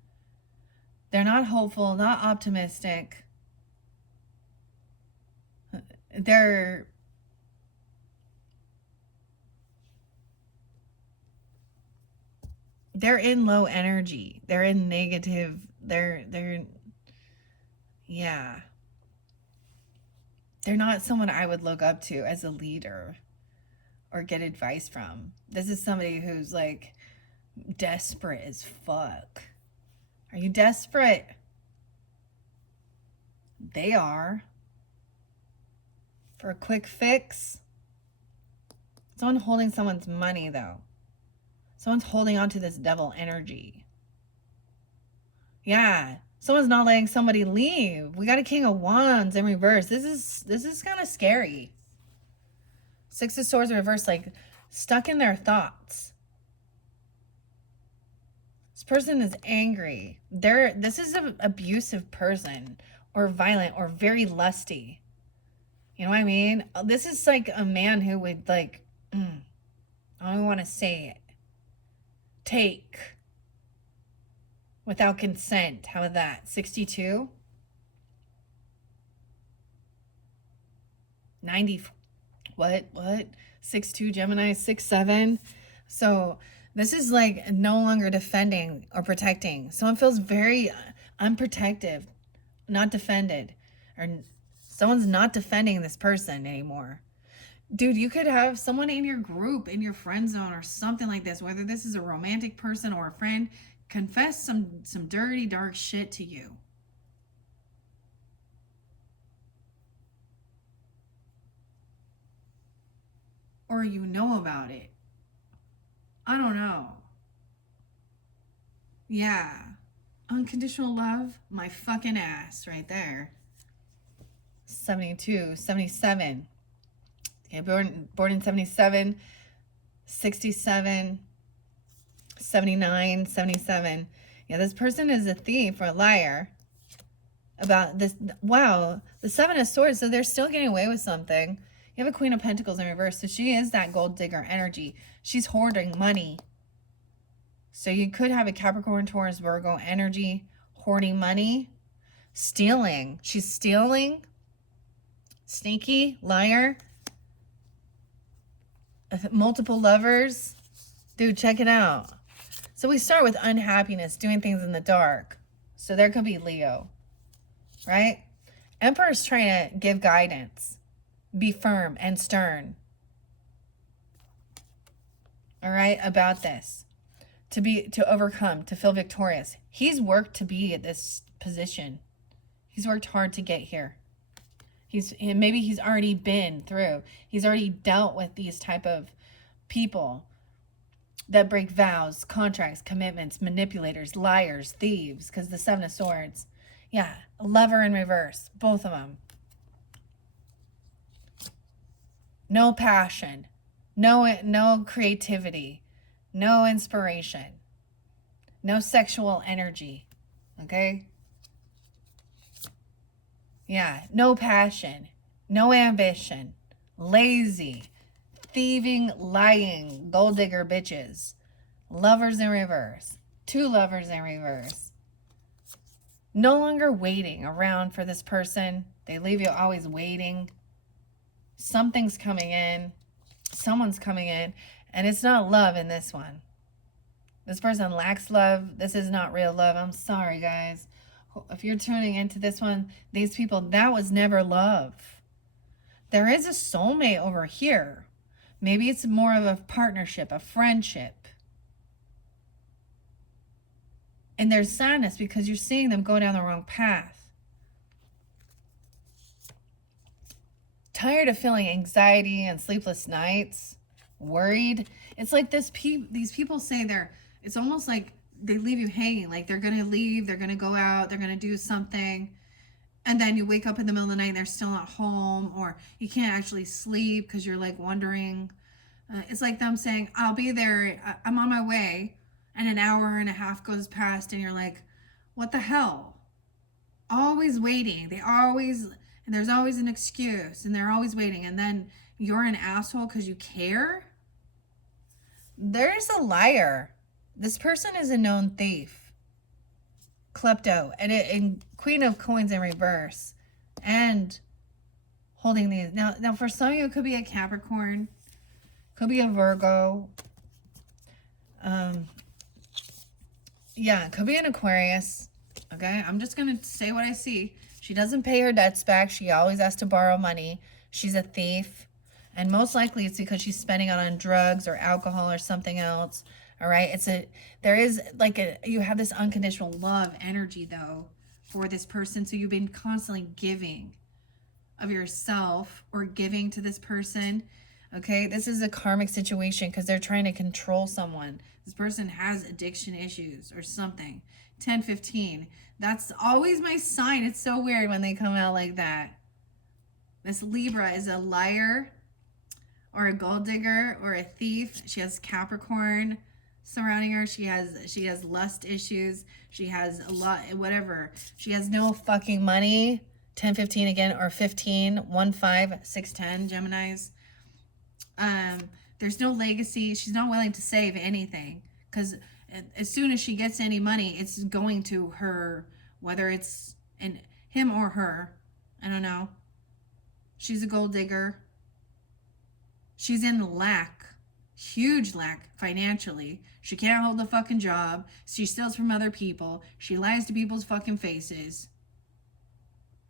They're not hopeful, not optimistic. They're in low energy. They're in negative. They're not someone I would look up to as a leader or get advice from. This is somebody who's like desperate as fuck. Are you desperate? They are. For a quick fix. Someone holding someone's money though. Someone's holding on to this devil energy. Yeah. Someone's not letting somebody leave. We got a King of Wands in reverse. This is kind of scary. Six of Swords reversed, like stuck in their thoughts. This person is angry. This is an abusive person, or violent, or very lusty. You know what I mean? This is like a man who would like, I don't even want to say it. Take without consent. How about that? 62? 90. What? 6'2" Gemini, 6'7". So this is like no longer defending or protecting. Someone feels very unprotective, not defended, or someone's not defending this person anymore. Dude, you could have someone in your group, in your friend zone or something like this, whether this is a romantic person or a friend, confess some dirty, dark shit to you. Or you know about it. I don't know. Yeah. Unconditional love, my fucking ass right there. 72, 77. Okay, born in 77, 67, 79, 77. Yeah, this person is a thief or a liar about this. Wow, the Seven of Swords, so they're still getting away with something. You have a Queen of Pentacles in reverse, so she is that gold digger energy. She's hoarding money. So you could have a Capricorn, Taurus, Virgo energy, hoarding money, stealing. She's stealing. Sneaky, liar. Multiple lovers. Dude, check it out. So we start with unhappiness, doing things in the dark. So there could be Leo, right? Emperor's trying to give guidance. Be firm and stern. All right, about this. To overcome, to feel victorious. He's worked to be at this position. He's worked hard to get here. Maybe he's already been through. He's already dealt with these type of people that break vows, contracts, commitments, manipulators, liars, thieves, because the Seven of Swords. Yeah, a lover in reverse, both of them. No passion, no creativity, no inspiration, no sexual energy, okay? Yeah, no passion, no ambition, lazy, thieving, lying, gold digger bitches, lovers in reverse, two lovers in reverse. No longer waiting around for this person. They leave you always waiting. Something's coming in, someone's coming in, and it's not love in this one. This person lacks love. This is not real love. I'm sorry, guys. If you're tuning into this one, these people, that was never love. There is a soulmate over here. Maybe it's more of a partnership, a friendship. And there's sadness because you're seeing them go down the wrong path. Tired of feeling anxiety and sleepless nights, worried. It's like these people say it's almost like they leave you hanging, like they're going to leave, they're going to go out, they're going to do something. And then you wake up in the middle of the night and they're still not home, or you can't actually sleep because you're like wondering. It's like them saying, I'll be there, I'm on my way. And an hour and a half goes past and you're like, what the hell? Always waiting. And there's always an excuse and they're always waiting. And then you're an asshole because you care. There's a liar. This person is a known thief. Klepto. And Queen of Coins in reverse. And holding these. Now for some of you, it could be a Capricorn. Could be a Virgo. Yeah, could be an Aquarius. Okay, I'm just going to say what I see. She doesn't pay her debts back. She always has to borrow money. She's a thief. And most likely it's because she's spending it on drugs or alcohol or something else. All right. You have this unconditional love energy though for this person. So you've been constantly giving of yourself or giving to this person. Okay. This is a karmic situation because they're trying to control someone. This person has addiction issues or something. 10, 15. That's always my sign. It's so weird when they come out like that. This Libra is a liar or a gold digger or a thief. She has Capricorn surrounding her. She has lust issues. She has a lot, whatever. She has no fucking money. 10, 15 again, or 15, 1, 5, 6, 10, Geminis. There's no legacy. She's not willing to save anything because as soon as she gets any money, it's going to her, whether it's him or her. I don't know. She's a gold digger. She's in lack, huge lack financially. She can't hold a fucking job. She steals from other people. She lies to people's fucking faces.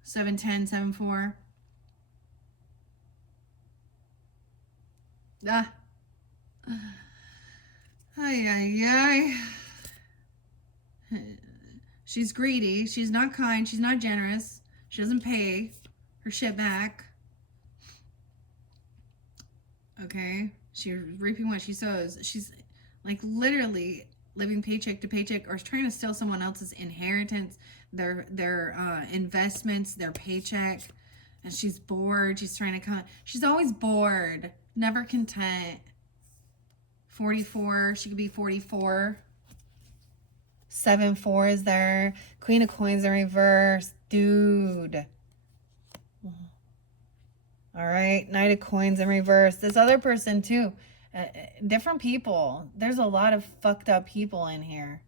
710, 74. Ah. Ay, ay, ay. She's greedy. She's not kind. She's not generous. She doesn't pay her shit back. Okay? She's reaping what she sows. She's like literally living paycheck to paycheck or trying to steal someone else's inheritance, their investments, their paycheck. And she's bored. She's trying to come. She's always bored. Never content. 44. She could be 44. 7-4 is there. Queen of Coins in reverse. Dude. All right. Knight of Coins in reverse. This other person too. Different people. There's a lot of fucked up people in here.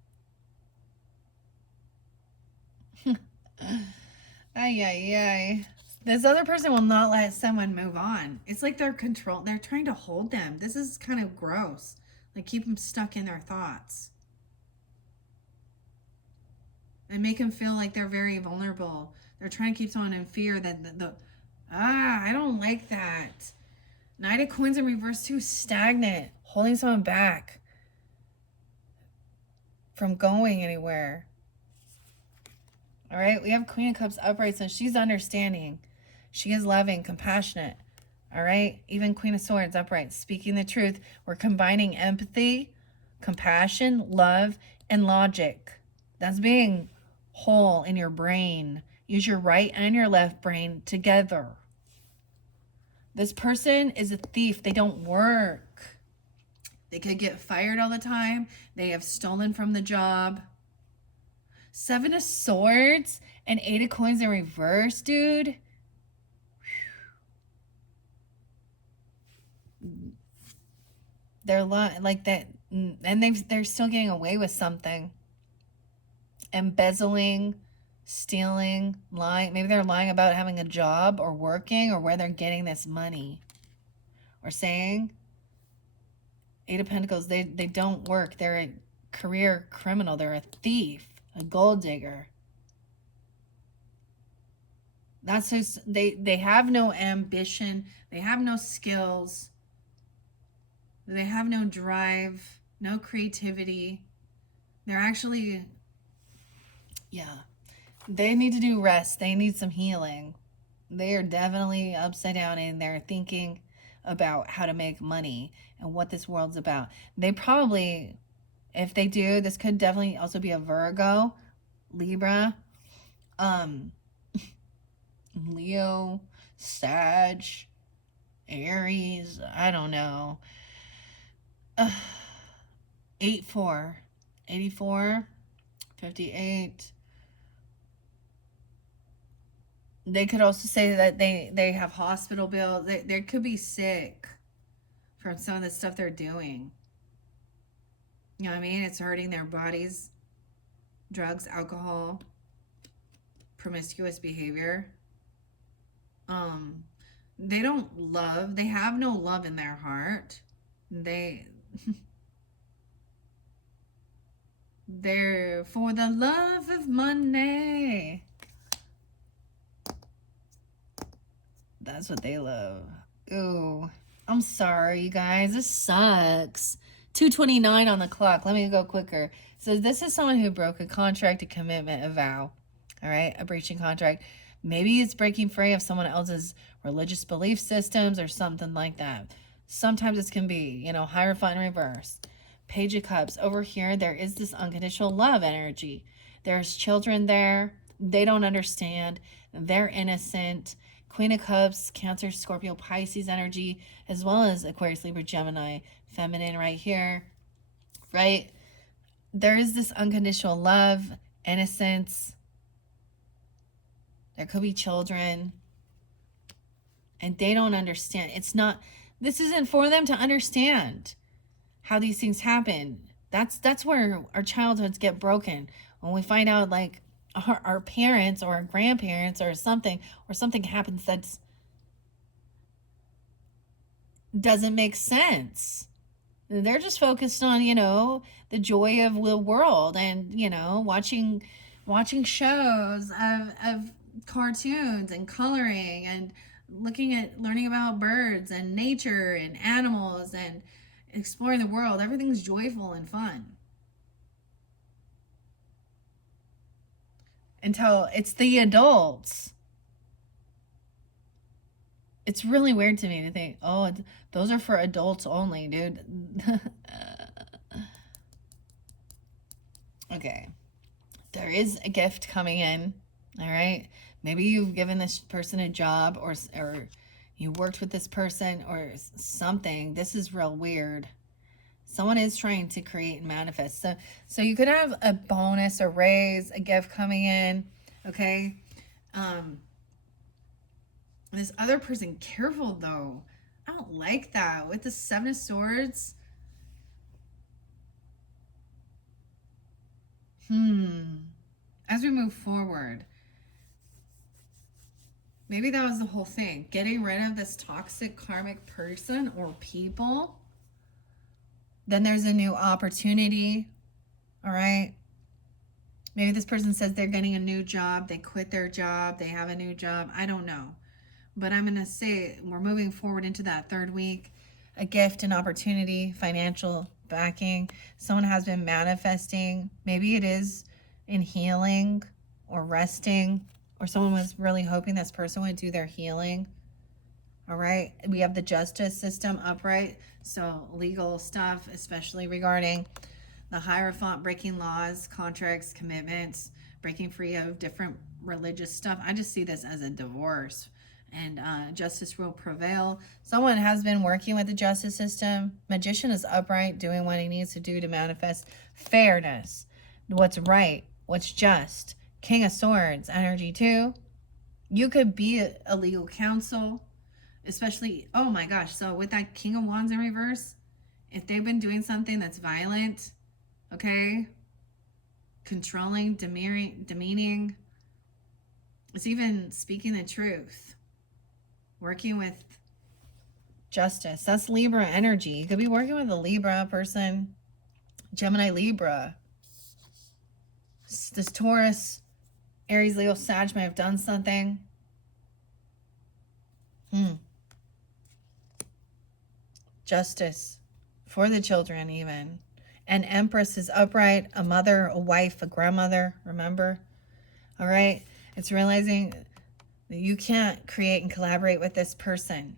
Ay, ay, ay. This other person will not let someone move on. It's like they're trying to hold them. This is kind of gross. Like keep them stuck in their thoughts. And make them feel like they're very vulnerable. They're trying to keep someone in fear that I don't like that. Knight of Coins in reverse too, stagnant, holding someone back from going anywhere. All right, we have Queen of Cups upright, so she's understanding. She is loving, compassionate. All right, even Queen of Swords upright, speaking the truth. We're combining empathy, compassion, love, and logic. That's being whole in your brain. Use your right and your left brain together. This person is a thief. They don't work. They could get fired all the time. They have stolen from the job. 7 of Swords and 8 of Coins in reverse, dude. They're like that, and they're still getting away with something. Embezzling, stealing, lying. Maybe they're lying about having a job or working or where they're getting this money. Or saying 8 of Pentacles, they don't work. They're a career criminal. They're a thief, a gold digger. That's just, they have no ambition. They have no skills. They have no drive, no creativity. They're actually, yeah, they need to do rest. They need some healing. They are definitely upside down and they're thinking about how to make money and what this world's about. They probably, if they do, this could definitely also be a Virgo, Libra, Leo, Sag, Aries, I don't know. 8-4, 84, 58. They could also say that they have hospital bills. They could be sick from some of the stuff they're doing. You know what I mean? It's hurting their bodies. Drugs, alcohol, promiscuous behavior. They don't love. They have no love in their heart. They're for the love of money. That's what they love. Ooh, I'm sorry, you guys. This sucks. 2:29 on the clock. Let me go quicker. So this is someone who broke a contract, a commitment, a vow. All right, a breaching contract. Maybe it's breaking free of someone else's religious belief systems or something like that. Sometimes this can be, Hierophant in reverse. Page of Cups. Over here, there is this unconditional love energy. There's children there. They don't understand. They're innocent. Queen of Cups, Cancer, Scorpio, Pisces energy, as well as Aquarius, Libra, Gemini, feminine right here, right? There is this unconditional love, innocence. There could be children. And they don't understand. This isn't for them to understand how these things happen. That's where our childhoods get broken. When we find out like our parents or our grandparents or something happens that doesn't make sense. They're just focused on, the joy of the world and, watching shows of cartoons and coloring and learning about birds and nature and animals and exploring the world. Everything's joyful and fun. Until it's the adults. It's really weird to me to think, oh, those are for adults only, dude. Okay. There is a gift coming in, all right? Maybe you've given this person a job or you worked with this person or something. This is real weird. Someone is trying to create and manifest. So you could have a bonus, a raise, a gift coming in, okay? This other person, careful though. I don't like that. With the Seven of Swords. As we move forward, maybe that was the whole thing. Getting rid of this toxic karmic person or people. Then there's a new opportunity. All right. Maybe this person says they're getting a new job. They quit their job. They have a new job. I don't know. But I'm going to say we're moving forward into that third week. A gift, an opportunity, financial backing. Someone has been manifesting. Maybe it is in healing or resting. Or someone was really hoping this person would do their healing. All right. We have the justice system upright. So legal stuff, especially regarding the Hierophant, breaking laws, contracts, commitments, breaking free of different religious stuff. I just see this as a divorce. And justice will prevail. Someone has been working with the justice system. Magician is upright, doing what he needs to do to manifest fairness. What's right, what's just. King of Swords, energy too. You could be a legal counsel, especially, oh my gosh, so with that King of Wands in reverse, if they've been doing something that's violent, okay, controlling, demeaning, it's even speaking the truth. Working with justice. That's Libra energy. You could be working with a Libra person. Gemini, Libra. This Taurus, Aries, Leo, Sag may have done something. Justice. For the children even. An Empress is upright. A mother, a wife, a grandmother. Remember? All right. It's realizing you can't create and collaborate with this person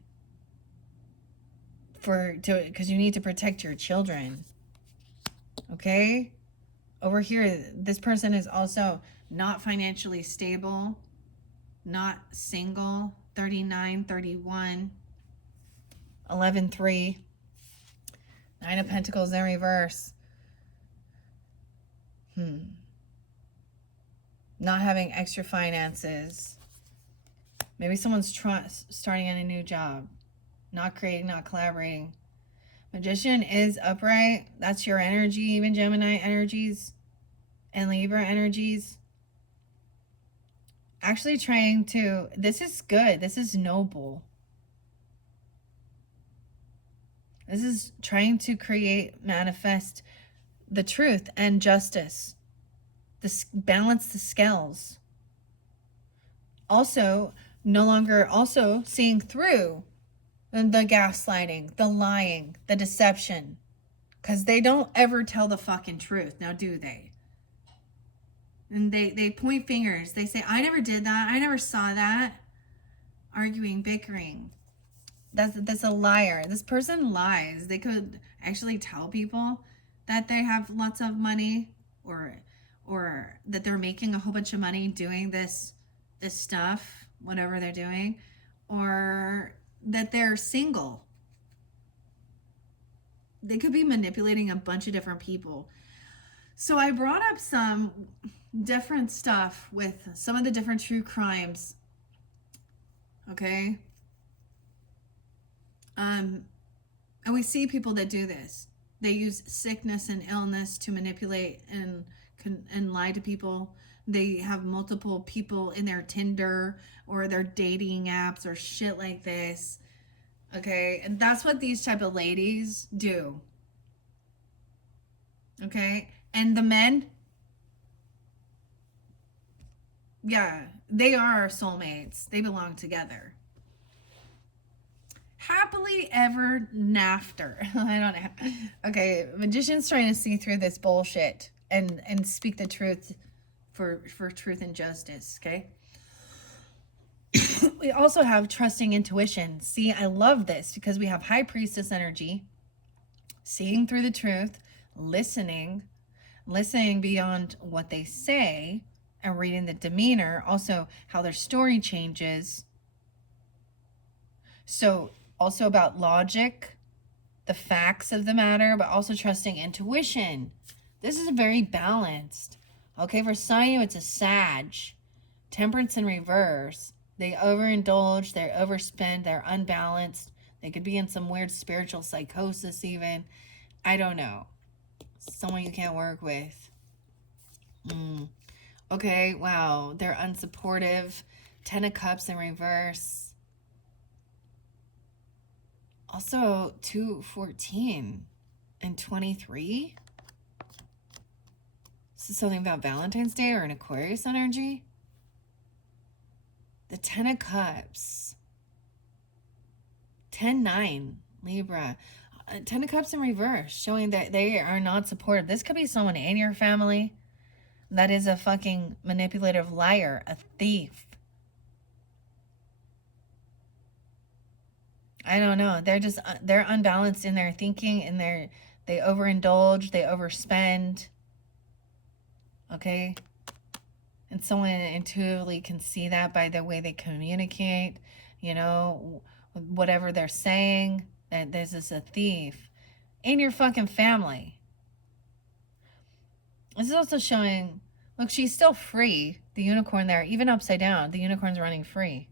because you need to protect your children. Okay? Over here, this person is also not financially stable, not single. 39, 31, 11, 3. 9 of Pentacles in reverse. Not having extra finances. Maybe someone's starting on a new job. Not creating, not collaborating. Magician is upright. That's your energy, even Gemini energies and Libra energies. Actually trying to, this is good. This is noble. This is trying to create, manifest the truth and justice. Balance the scales. Also, no longer also seeing through the gaslighting, the lying, the deception. Because they don't ever tell the fucking truth. Now, do they? And they point fingers. They say, I never did that. I never saw that. Arguing, bickering. That's a liar. This person lies. They could actually tell people that they have lots of money or that they're making a whole bunch of money doing this stuff, whatever they're doing. or that they're single. They could be manipulating a bunch of different people. So I brought up some different stuff with some of the different true crimes. Okay? And we see people that do this. They use sickness and illness to manipulate and lie to people. They have multiple people in their Tinder or their dating apps or shit like this. Okay? And that's what these type of ladies do. Okay? And the men, yeah, they are our soulmates. They belong together. Happily ever after. I don't know. Okay, magician's trying to see through this bullshit and speak the truth for truth and justice, okay? We also have trusting intuition. See, I love this because we have high priestess energy, seeing through the truth, listening beyond what they say, and reading the demeanor, also how their story changes. So also about logic, the facts of the matter, but also trusting intuition. This is very balanced. Okay, for some of you, it's a Sag. Temperance in reverse. They overindulge, they overspend, they're unbalanced. They could be in some weird spiritual psychosis even. I don't know. Someone you can't work with. Okay, wow. They're unsupportive. 10 of Cups in reverse. Also, 214 and 23. This is something about Valentine's Day or an Aquarius energy. The 10 of Cups. 10-9, Libra. 10 of Cups in reverse, showing that they are not supportive. This could be someone in your family that is a fucking manipulative liar, a thief. I don't know. They're unbalanced in their thinking, and they overindulge, they overspend. Okay? And someone intuitively can see that by the way they communicate, you know, whatever they're saying, that this is a thief in your fucking family. This is also showing, look, she's still free. The unicorn there, even upside down, the unicorn's running free.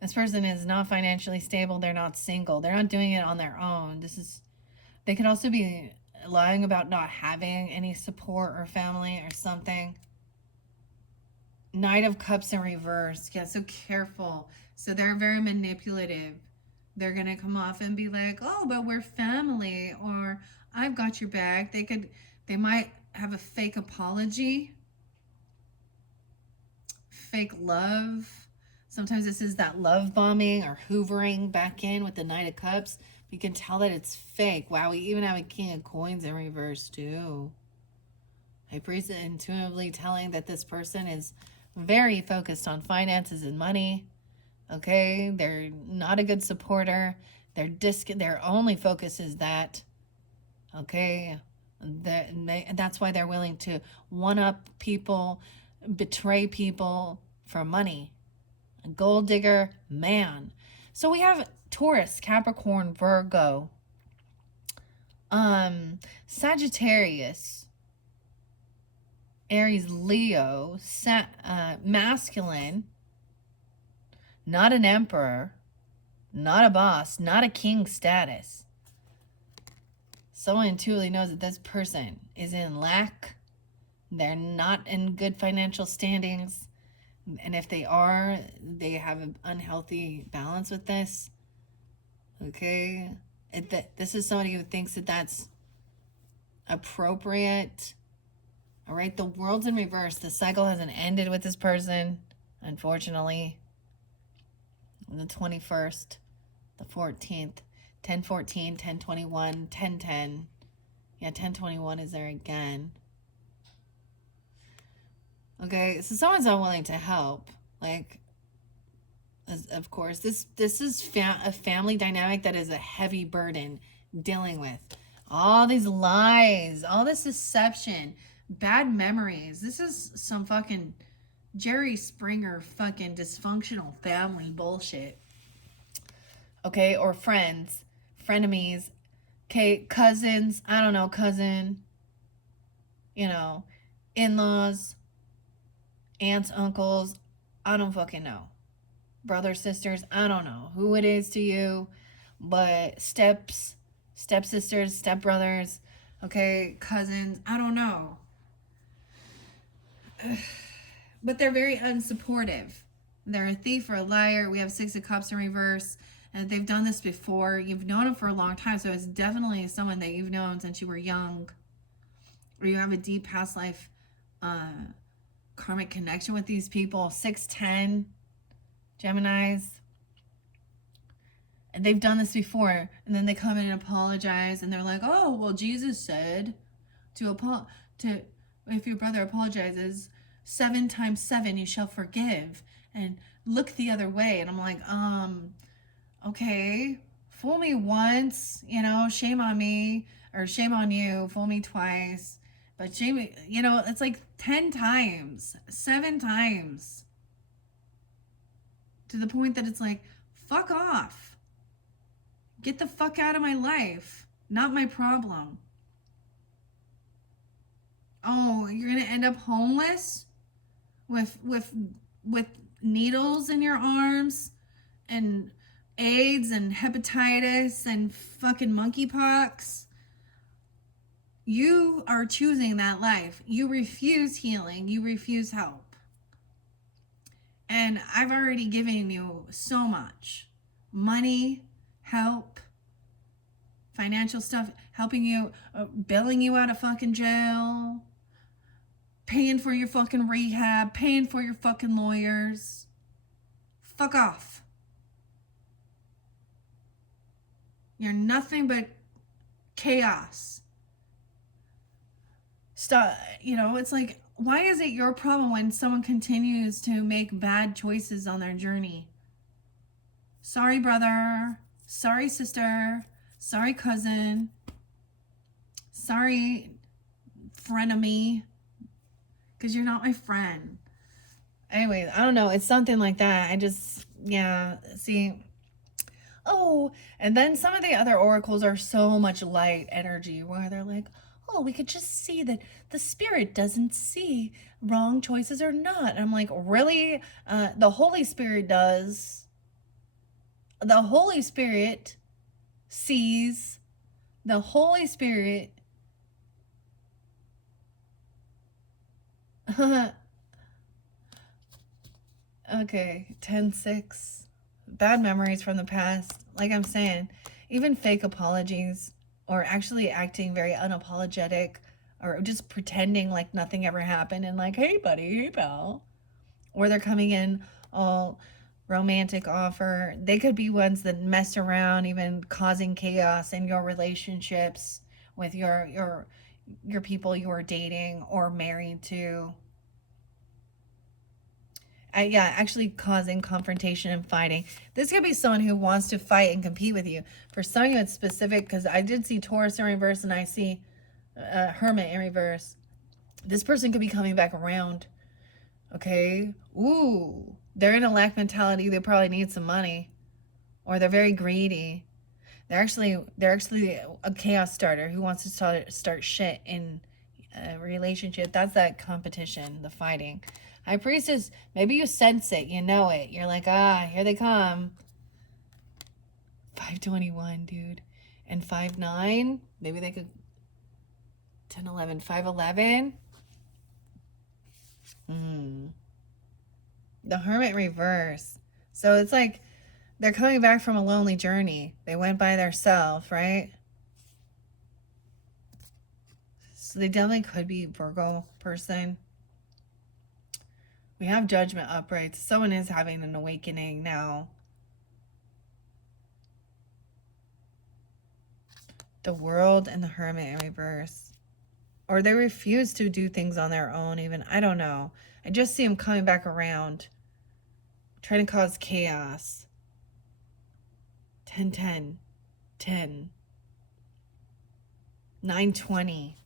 This person is not financially stable. They're not single. They're not doing it on their own. They could also be lying about not having any support or family or something. Knight of Cups in reverse. Yeah, so careful. So they're very manipulative. They're going to come off and be like, oh, but we're family, or I've got your back. They might have a fake apology, fake love. Sometimes this is that love bombing or hoovering back in with the Knight of Cups. You can tell that it's fake. Wow, we even have a King of Coins in reverse too. High Priest intuitively telling that this person is very focused on finances and money. Okay, they're not a good supporter. Their only focus is that. Okay, that's why they're willing to one-up people, betray people for money. A gold digger, man. So we have Taurus, Capricorn, Virgo, Sagittarius, Aries, Leo, masculine, not an emperor, not a boss, not a king status. Someone intuitively knows that this person is in lack. They're not in good financial standings. And if they are, they have an unhealthy balance with this. Okay? This is somebody who thinks that that's appropriate. All right? The world's in reverse. The cycle hasn't ended with this person, unfortunately. On the 21st, the 14th, 10-14, 10-21, 10-10. Yeah, 10-21 is there again. Okay, so someone's not willing to help. Like, of course, this is a family dynamic that is a heavy burden dealing with. All these lies, all this deception, bad memories. This is some fucking Jerry Springer fucking dysfunctional family bullshit. Okay, or friends, frenemies, okay, cousins, I don't know, cousin, you know, in-laws, aunts, uncles, I don't fucking know. Brothers, sisters, I don't know who it is to you, but stepsisters, stepbrothers, okay, cousins, I don't know. But they're very unsupportive. They're a thief or a liar. We have Six of Cups in reverse. And they've done this before. You've known them for a long time, so it's definitely someone that you've known since you were young. Or you have a deep past life karmic connection with these people. 610 Geminis. And they've done this before. And then they come in and apologize. And they're like, oh, well, Jesus said if your brother apologizes 7 times 7, you shall forgive. And look the other way. And I'm like, okay, fool me once, shame on me, or shame on you, fool me twice, but shame, it's like 10 times, 7 times, to the point that it's like, fuck off, get the fuck out of my life, not my problem. Oh, you're gonna end up homeless with needles in your arms and AIDS and hepatitis and fucking monkeypox. You are choosing that life. You refuse healing. You refuse help. And I've already given you so much. Money, help, financial stuff, helping you, bailing you out of fucking jail, paying for your fucking rehab, paying for your fucking lawyers. Fuck off. You're nothing but chaos. Stop. It's like, why is it your problem when someone continues to make bad choices on their journey? Sorry, brother. Sorry, sister. Sorry, cousin. Sorry, frenemy. Because you're not my friend. Anyways, I don't know. It's something like that. See. Oh, and then some of the other oracles are so much light energy where they're like, oh, we could just see that the spirit doesn't see wrong choices or not. And I'm like, really? The Holy Spirit does. The Holy Spirit sees. The Holy Spirit. Okay, 10-6. Bad memories from the past. Like I'm saying, even fake apologies, or actually acting very unapologetic, or just pretending like nothing ever happened and like, hey buddy, hey pal. Or they're coming in all romantic offer. They could be ones that mess around, even causing chaos in your relationships with your people you are dating or married to. Actually causing confrontation and fighting. This could be someone who wants to fight and compete with you. For some of you, it's specific because I did see Taurus in reverse and I see Hermit in reverse. This person could be coming back around. Okay. Ooh, they're in a lack mentality. They probably need some money, or they're very greedy. They're actually a chaos starter who wants to start shit in a relationship. That's that competition, the fighting. High Priestess, maybe you sense it, you know it. You're like, here they come. 521, dude. And 5'9", maybe they could 10, 11, 5'11". The Hermit reverse. So it's like they're coming back from a lonely journey. They went by themselves, right? So they definitely could be a Virgo person. We have Judgment upright. Someone is having an awakening now. The World and the Hermit in reverse. Or they refuse to do things on their own even. I don't know. I just see them coming back around. Trying to cause chaos. 10, 10, 10. 920.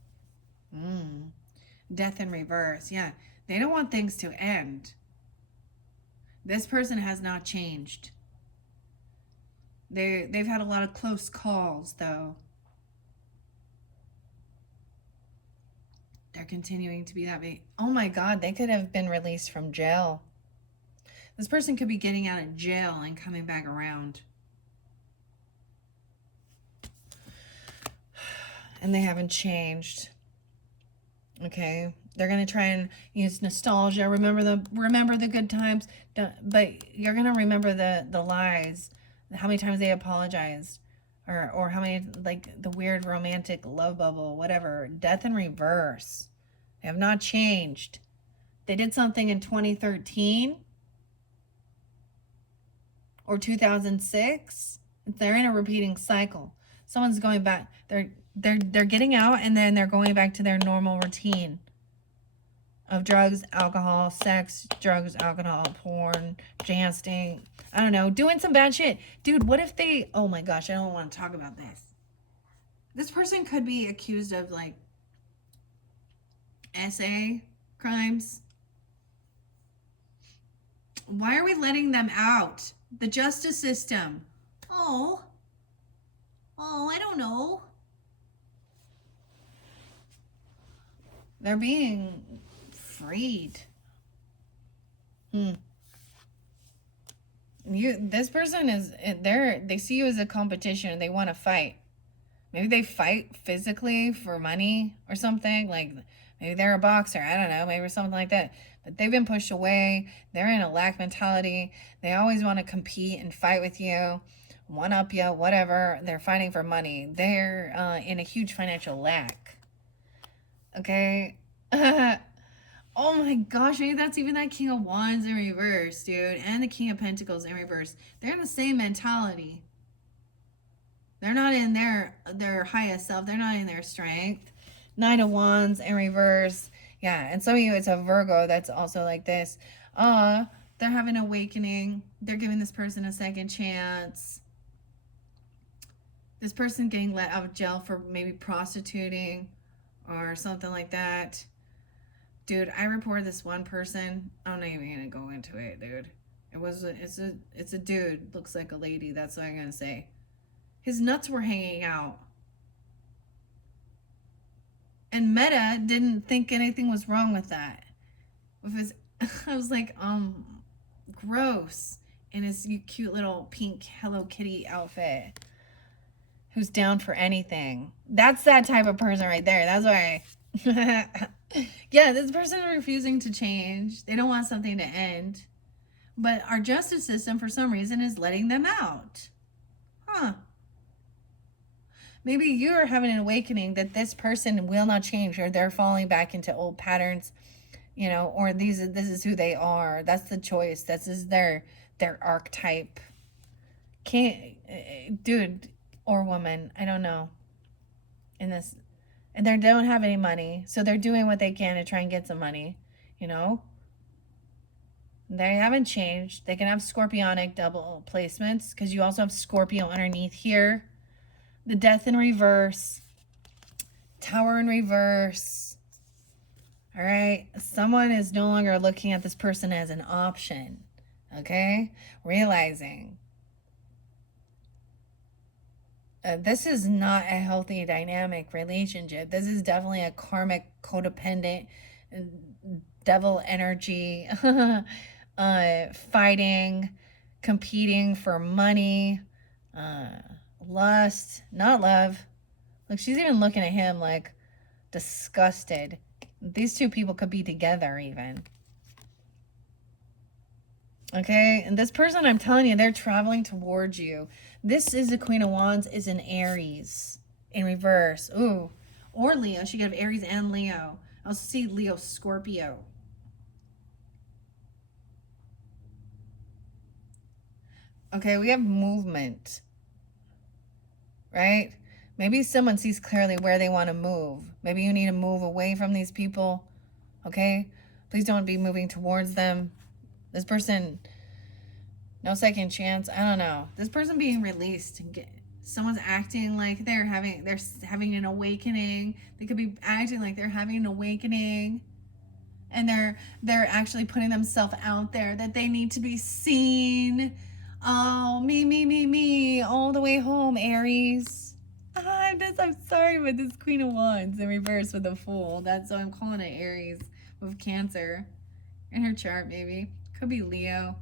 Death in reverse. Yeah. They don't want things to end. This person has not changed. They've had a lot of close calls, though. They're continuing to be that way. Oh my God, they could have been released from jail. This person could be getting out of jail and coming back around. And they haven't changed. Okay, they're gonna try and use nostalgia. Remember the good times, but you're gonna remember the lies, how many times they apologized, or how many, like, the weird romantic love bubble, whatever. Death in reverse. They have not changed. They did something in 2013 or 2006. They're in a repeating cycle. Someone's going back. They're getting out, and then they're going back to their normal routine of drugs, alcohol, sex, drugs, alcohol, porn, dancing. I don't know, doing some bad shit. Dude, what if they... Oh my gosh, I don't want to talk about this. This person could be accused of, like, SA crimes. Why are we letting them out? The justice system. Oh, I don't know. They're being freed. This person is, they see you as a competition and they want to fight. Maybe they fight physically for money or something. Like, maybe they're a boxer. I don't know. Maybe something like that. But they've been pushed away. They're in a lack mentality. They always want to compete and fight with you, one up you, whatever. They're fighting for money. They're in a huge financial lack. Okay? Oh my gosh, maybe that's even that King of Wands in reverse, dude. And the King of Pentacles in reverse. They're in the same mentality. They're not in their highest self. They're not in their strength. Nine of Wands in reverse. Yeah, and some of you, it's a Virgo that's also like this. They're having an awakening. They're giving this person a second chance. This person getting let out of jail for maybe prostituting or something like that. Dude, I reported this one person. I'm not even gonna go into it, dude. It's a dude. Looks like a lady. That's what I'm gonna say. His nuts were hanging out. And Meta didn't think anything was wrong with that. With his, I was like, gross. In his cute little pink Hello Kitty outfit. Who's down for anything. That's that type of person right there. That's why. Yeah, this person is refusing to change. They don't want something to end. But our justice system, for some reason, is letting them out. Huh. Maybe you are having an awakening that this person will not change, or they're falling back into old patterns, you know, or this is who they are. That's the choice. This is their archetype. Dude or woman, I don't know. In this, and they don't have any money, so they're doing what they can to try and get some money, you know. They haven't changed. They can have scorpionic double placements because you also have Scorpio underneath here. The Death in reverse. Tower in reverse. All right. Someone is no longer looking at this person as an option. Okay? Realizing this is not a healthy dynamic relationship. This is definitely a karmic, codependent, devil energy, fighting, competing for money, lust, not love. Look, she's even looking at him like disgusted. These two people could be together even. Okay, and this person, I'm telling you, they're traveling towards you. This is the Queen of Wands, is an Aries in reverse. Ooh, or Leo. She could have Aries and Leo. I also see Leo, Scorpio. Okay, we have movement, right? Maybe someone sees clearly where they want to move. Maybe you need to move away from these people, okay? Please don't be moving towards them. This person, no second chance. I don't know. This person being released Someone's acting like they're having an awakening. They could be acting like they're having an awakening, and they're actually putting themselves out there that they need to be seen. Oh, me, all the way home, Aries. I'm sorry, but this Queen of Wands in reverse with a Fool. That's why I'm calling it Aries with Cancer in her chart, maybe. Could be Leo.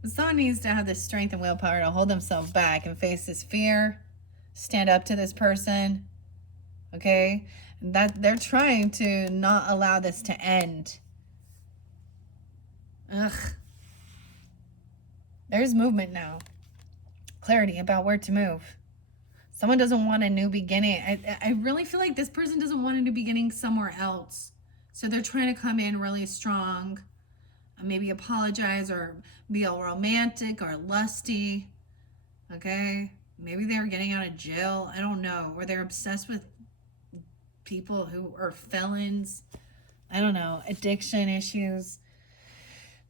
But someone needs to have the strength and willpower to hold themselves back and face this fear, stand up to this person, okay? That they're trying to not allow this to end. Ugh. There's movement now. Clarity about where to move. Someone doesn't want a new beginning. I really feel like this person doesn't want a new beginning somewhere else. So they're trying to come in really strong. Maybe apologize or be all romantic or lusty. Okay? Maybe they're getting out of jail. I don't know. Or they're obsessed with people who are felons. I don't know. Addiction issues.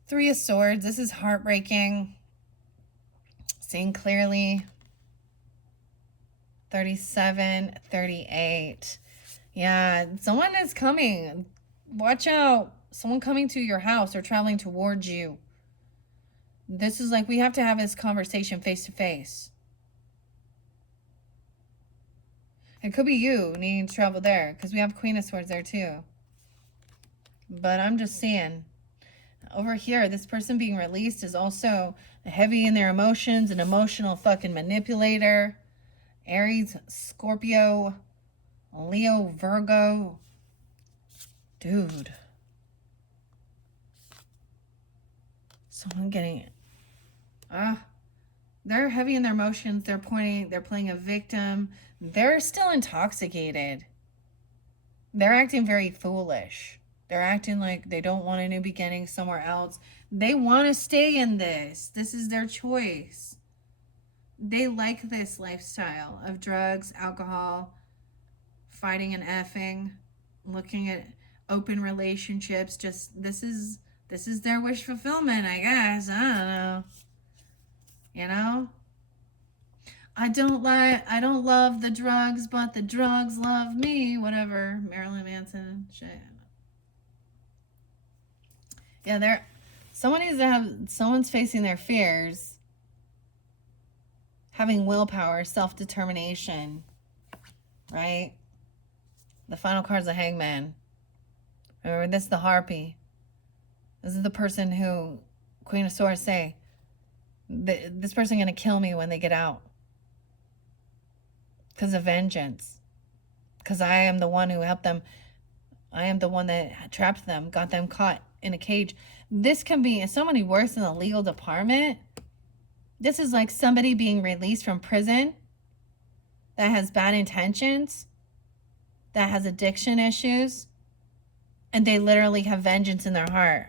3 of Swords. This is heartbreaking. Seeing clearly. 37, 38. Yeah, someone is coming. Watch out. Someone coming to your house or traveling towards you. This is like we have to have this conversation face to face. It could be you needing to travel there because we have Queen of Swords there too. But I'm just seeing. Over here, this person being released is also heavy in their emotions, an emotional fucking manipulator. Aries, Scorpio, Leo, Virgo. Dude. Someone getting it. They're heavy in their emotions. They're playing a victim. They're still intoxicated. They're acting very foolish. They're acting like they don't want a new beginning somewhere else. They want to stay in this. This is their choice. They like this lifestyle of drugs, alcohol, fighting and effing, looking at open relationships. Just this is their wish fulfillment, I guess. I don't know. You know? I don't love the drugs, but the drugs love me. Whatever. Marilyn Manson shit. Yeah, someone's facing their fears, having willpower, self-determination, right? The final card is the Hangman. Remember, this is the Harpy. This is the person who Queen of Swords say, this person going to kill me when they get out. Because of vengeance. Because I am the one who helped them. I am the one that trapped them, got them caught in a cage. This can be somebody works in the legal department. This is like somebody being released from prison that has bad intentions, that has addiction issues, and they literally have vengeance in their heart.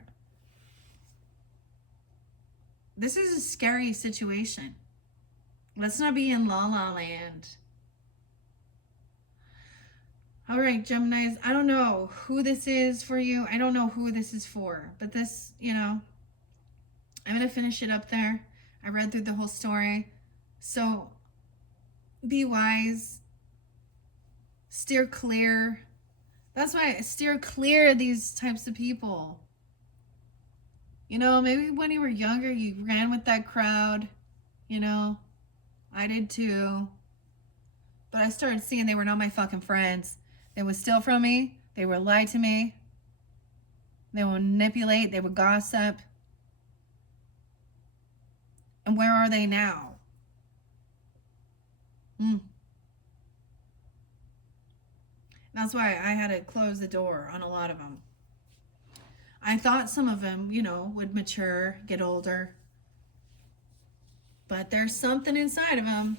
This is a scary situation. Let's not be in La La Land. All right, Geminis, I don't know who this is for you. I don't know who this is for. But this, I'm going to finish it up there. I read through the whole story. So be wise. Steer clear. That's why I steer clear of these types of people. Maybe when you were younger, you ran with that crowd. I did too. But I started seeing they were not my fucking friends. They would steal from me. They would lie to me. They would manipulate. They would gossip. And where are they now? That's why I had to close the door on a lot of them. I thought some of them, would mature, get older. But there's something inside of them,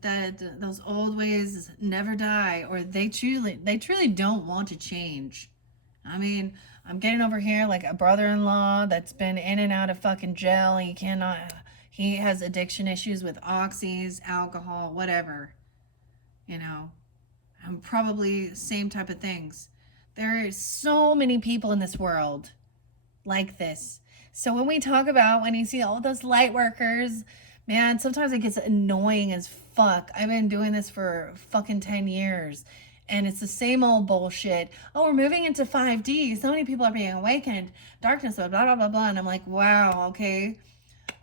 that those old ways never die, or they truly don't want to change. I mean, I'm getting over here like a brother-in-law that's been in and out of fucking jail. He has addiction issues with oxys, alcohol, whatever. Probably same type of things. There are so many people in this world like this. So when we talk about, when you see all those light workers, man, sometimes it gets annoying as fuck. I've been doing this for fucking 10 years. And it's the same old bullshit. Oh, we're moving into 5D. So many people are being awakened. Darkness, blah, blah, blah, blah. And I'm like, wow, okay.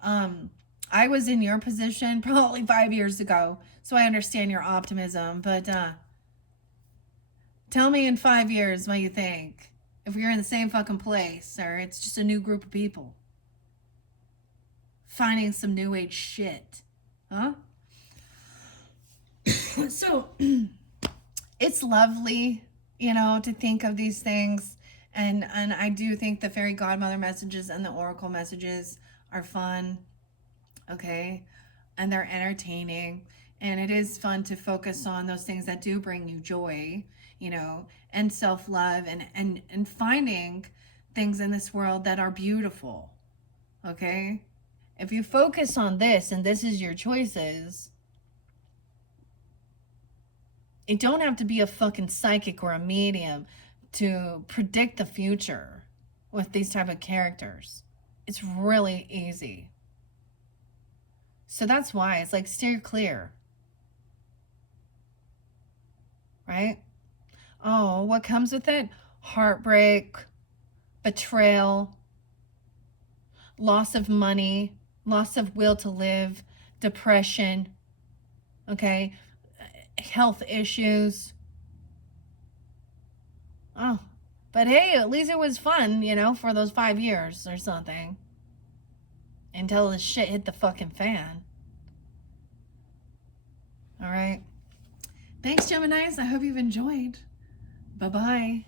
I was in your position probably 5 years ago. So I understand your optimism. But tell me in 5 years what you think. If you're in the same fucking place, or it's just a new group of people. Finding some new age shit. Huh? So... it's lovely, you know, to think of these things. And I do think the fairy godmother messages and the oracle messages are fun. Okay. And they're entertaining. And it is fun to focus on those things that do bring you joy, you know, and self-love and finding things in this world that are beautiful. Okay. If you focus on this and this is your choices, you don't have to be a fucking psychic or a medium to predict the future with these type of characters. It's really easy. So that's why it's like steer clear. Right? Oh, what comes with it? Heartbreak, betrayal, loss of money, loss of will to live, depression, okay? Health issues. Oh, but hey, at least it was fun, you know, for those 5 years or something. Until this shit hit the fucking fan. All right. Thanks, Geminis. I hope you've enjoyed. Bye-bye.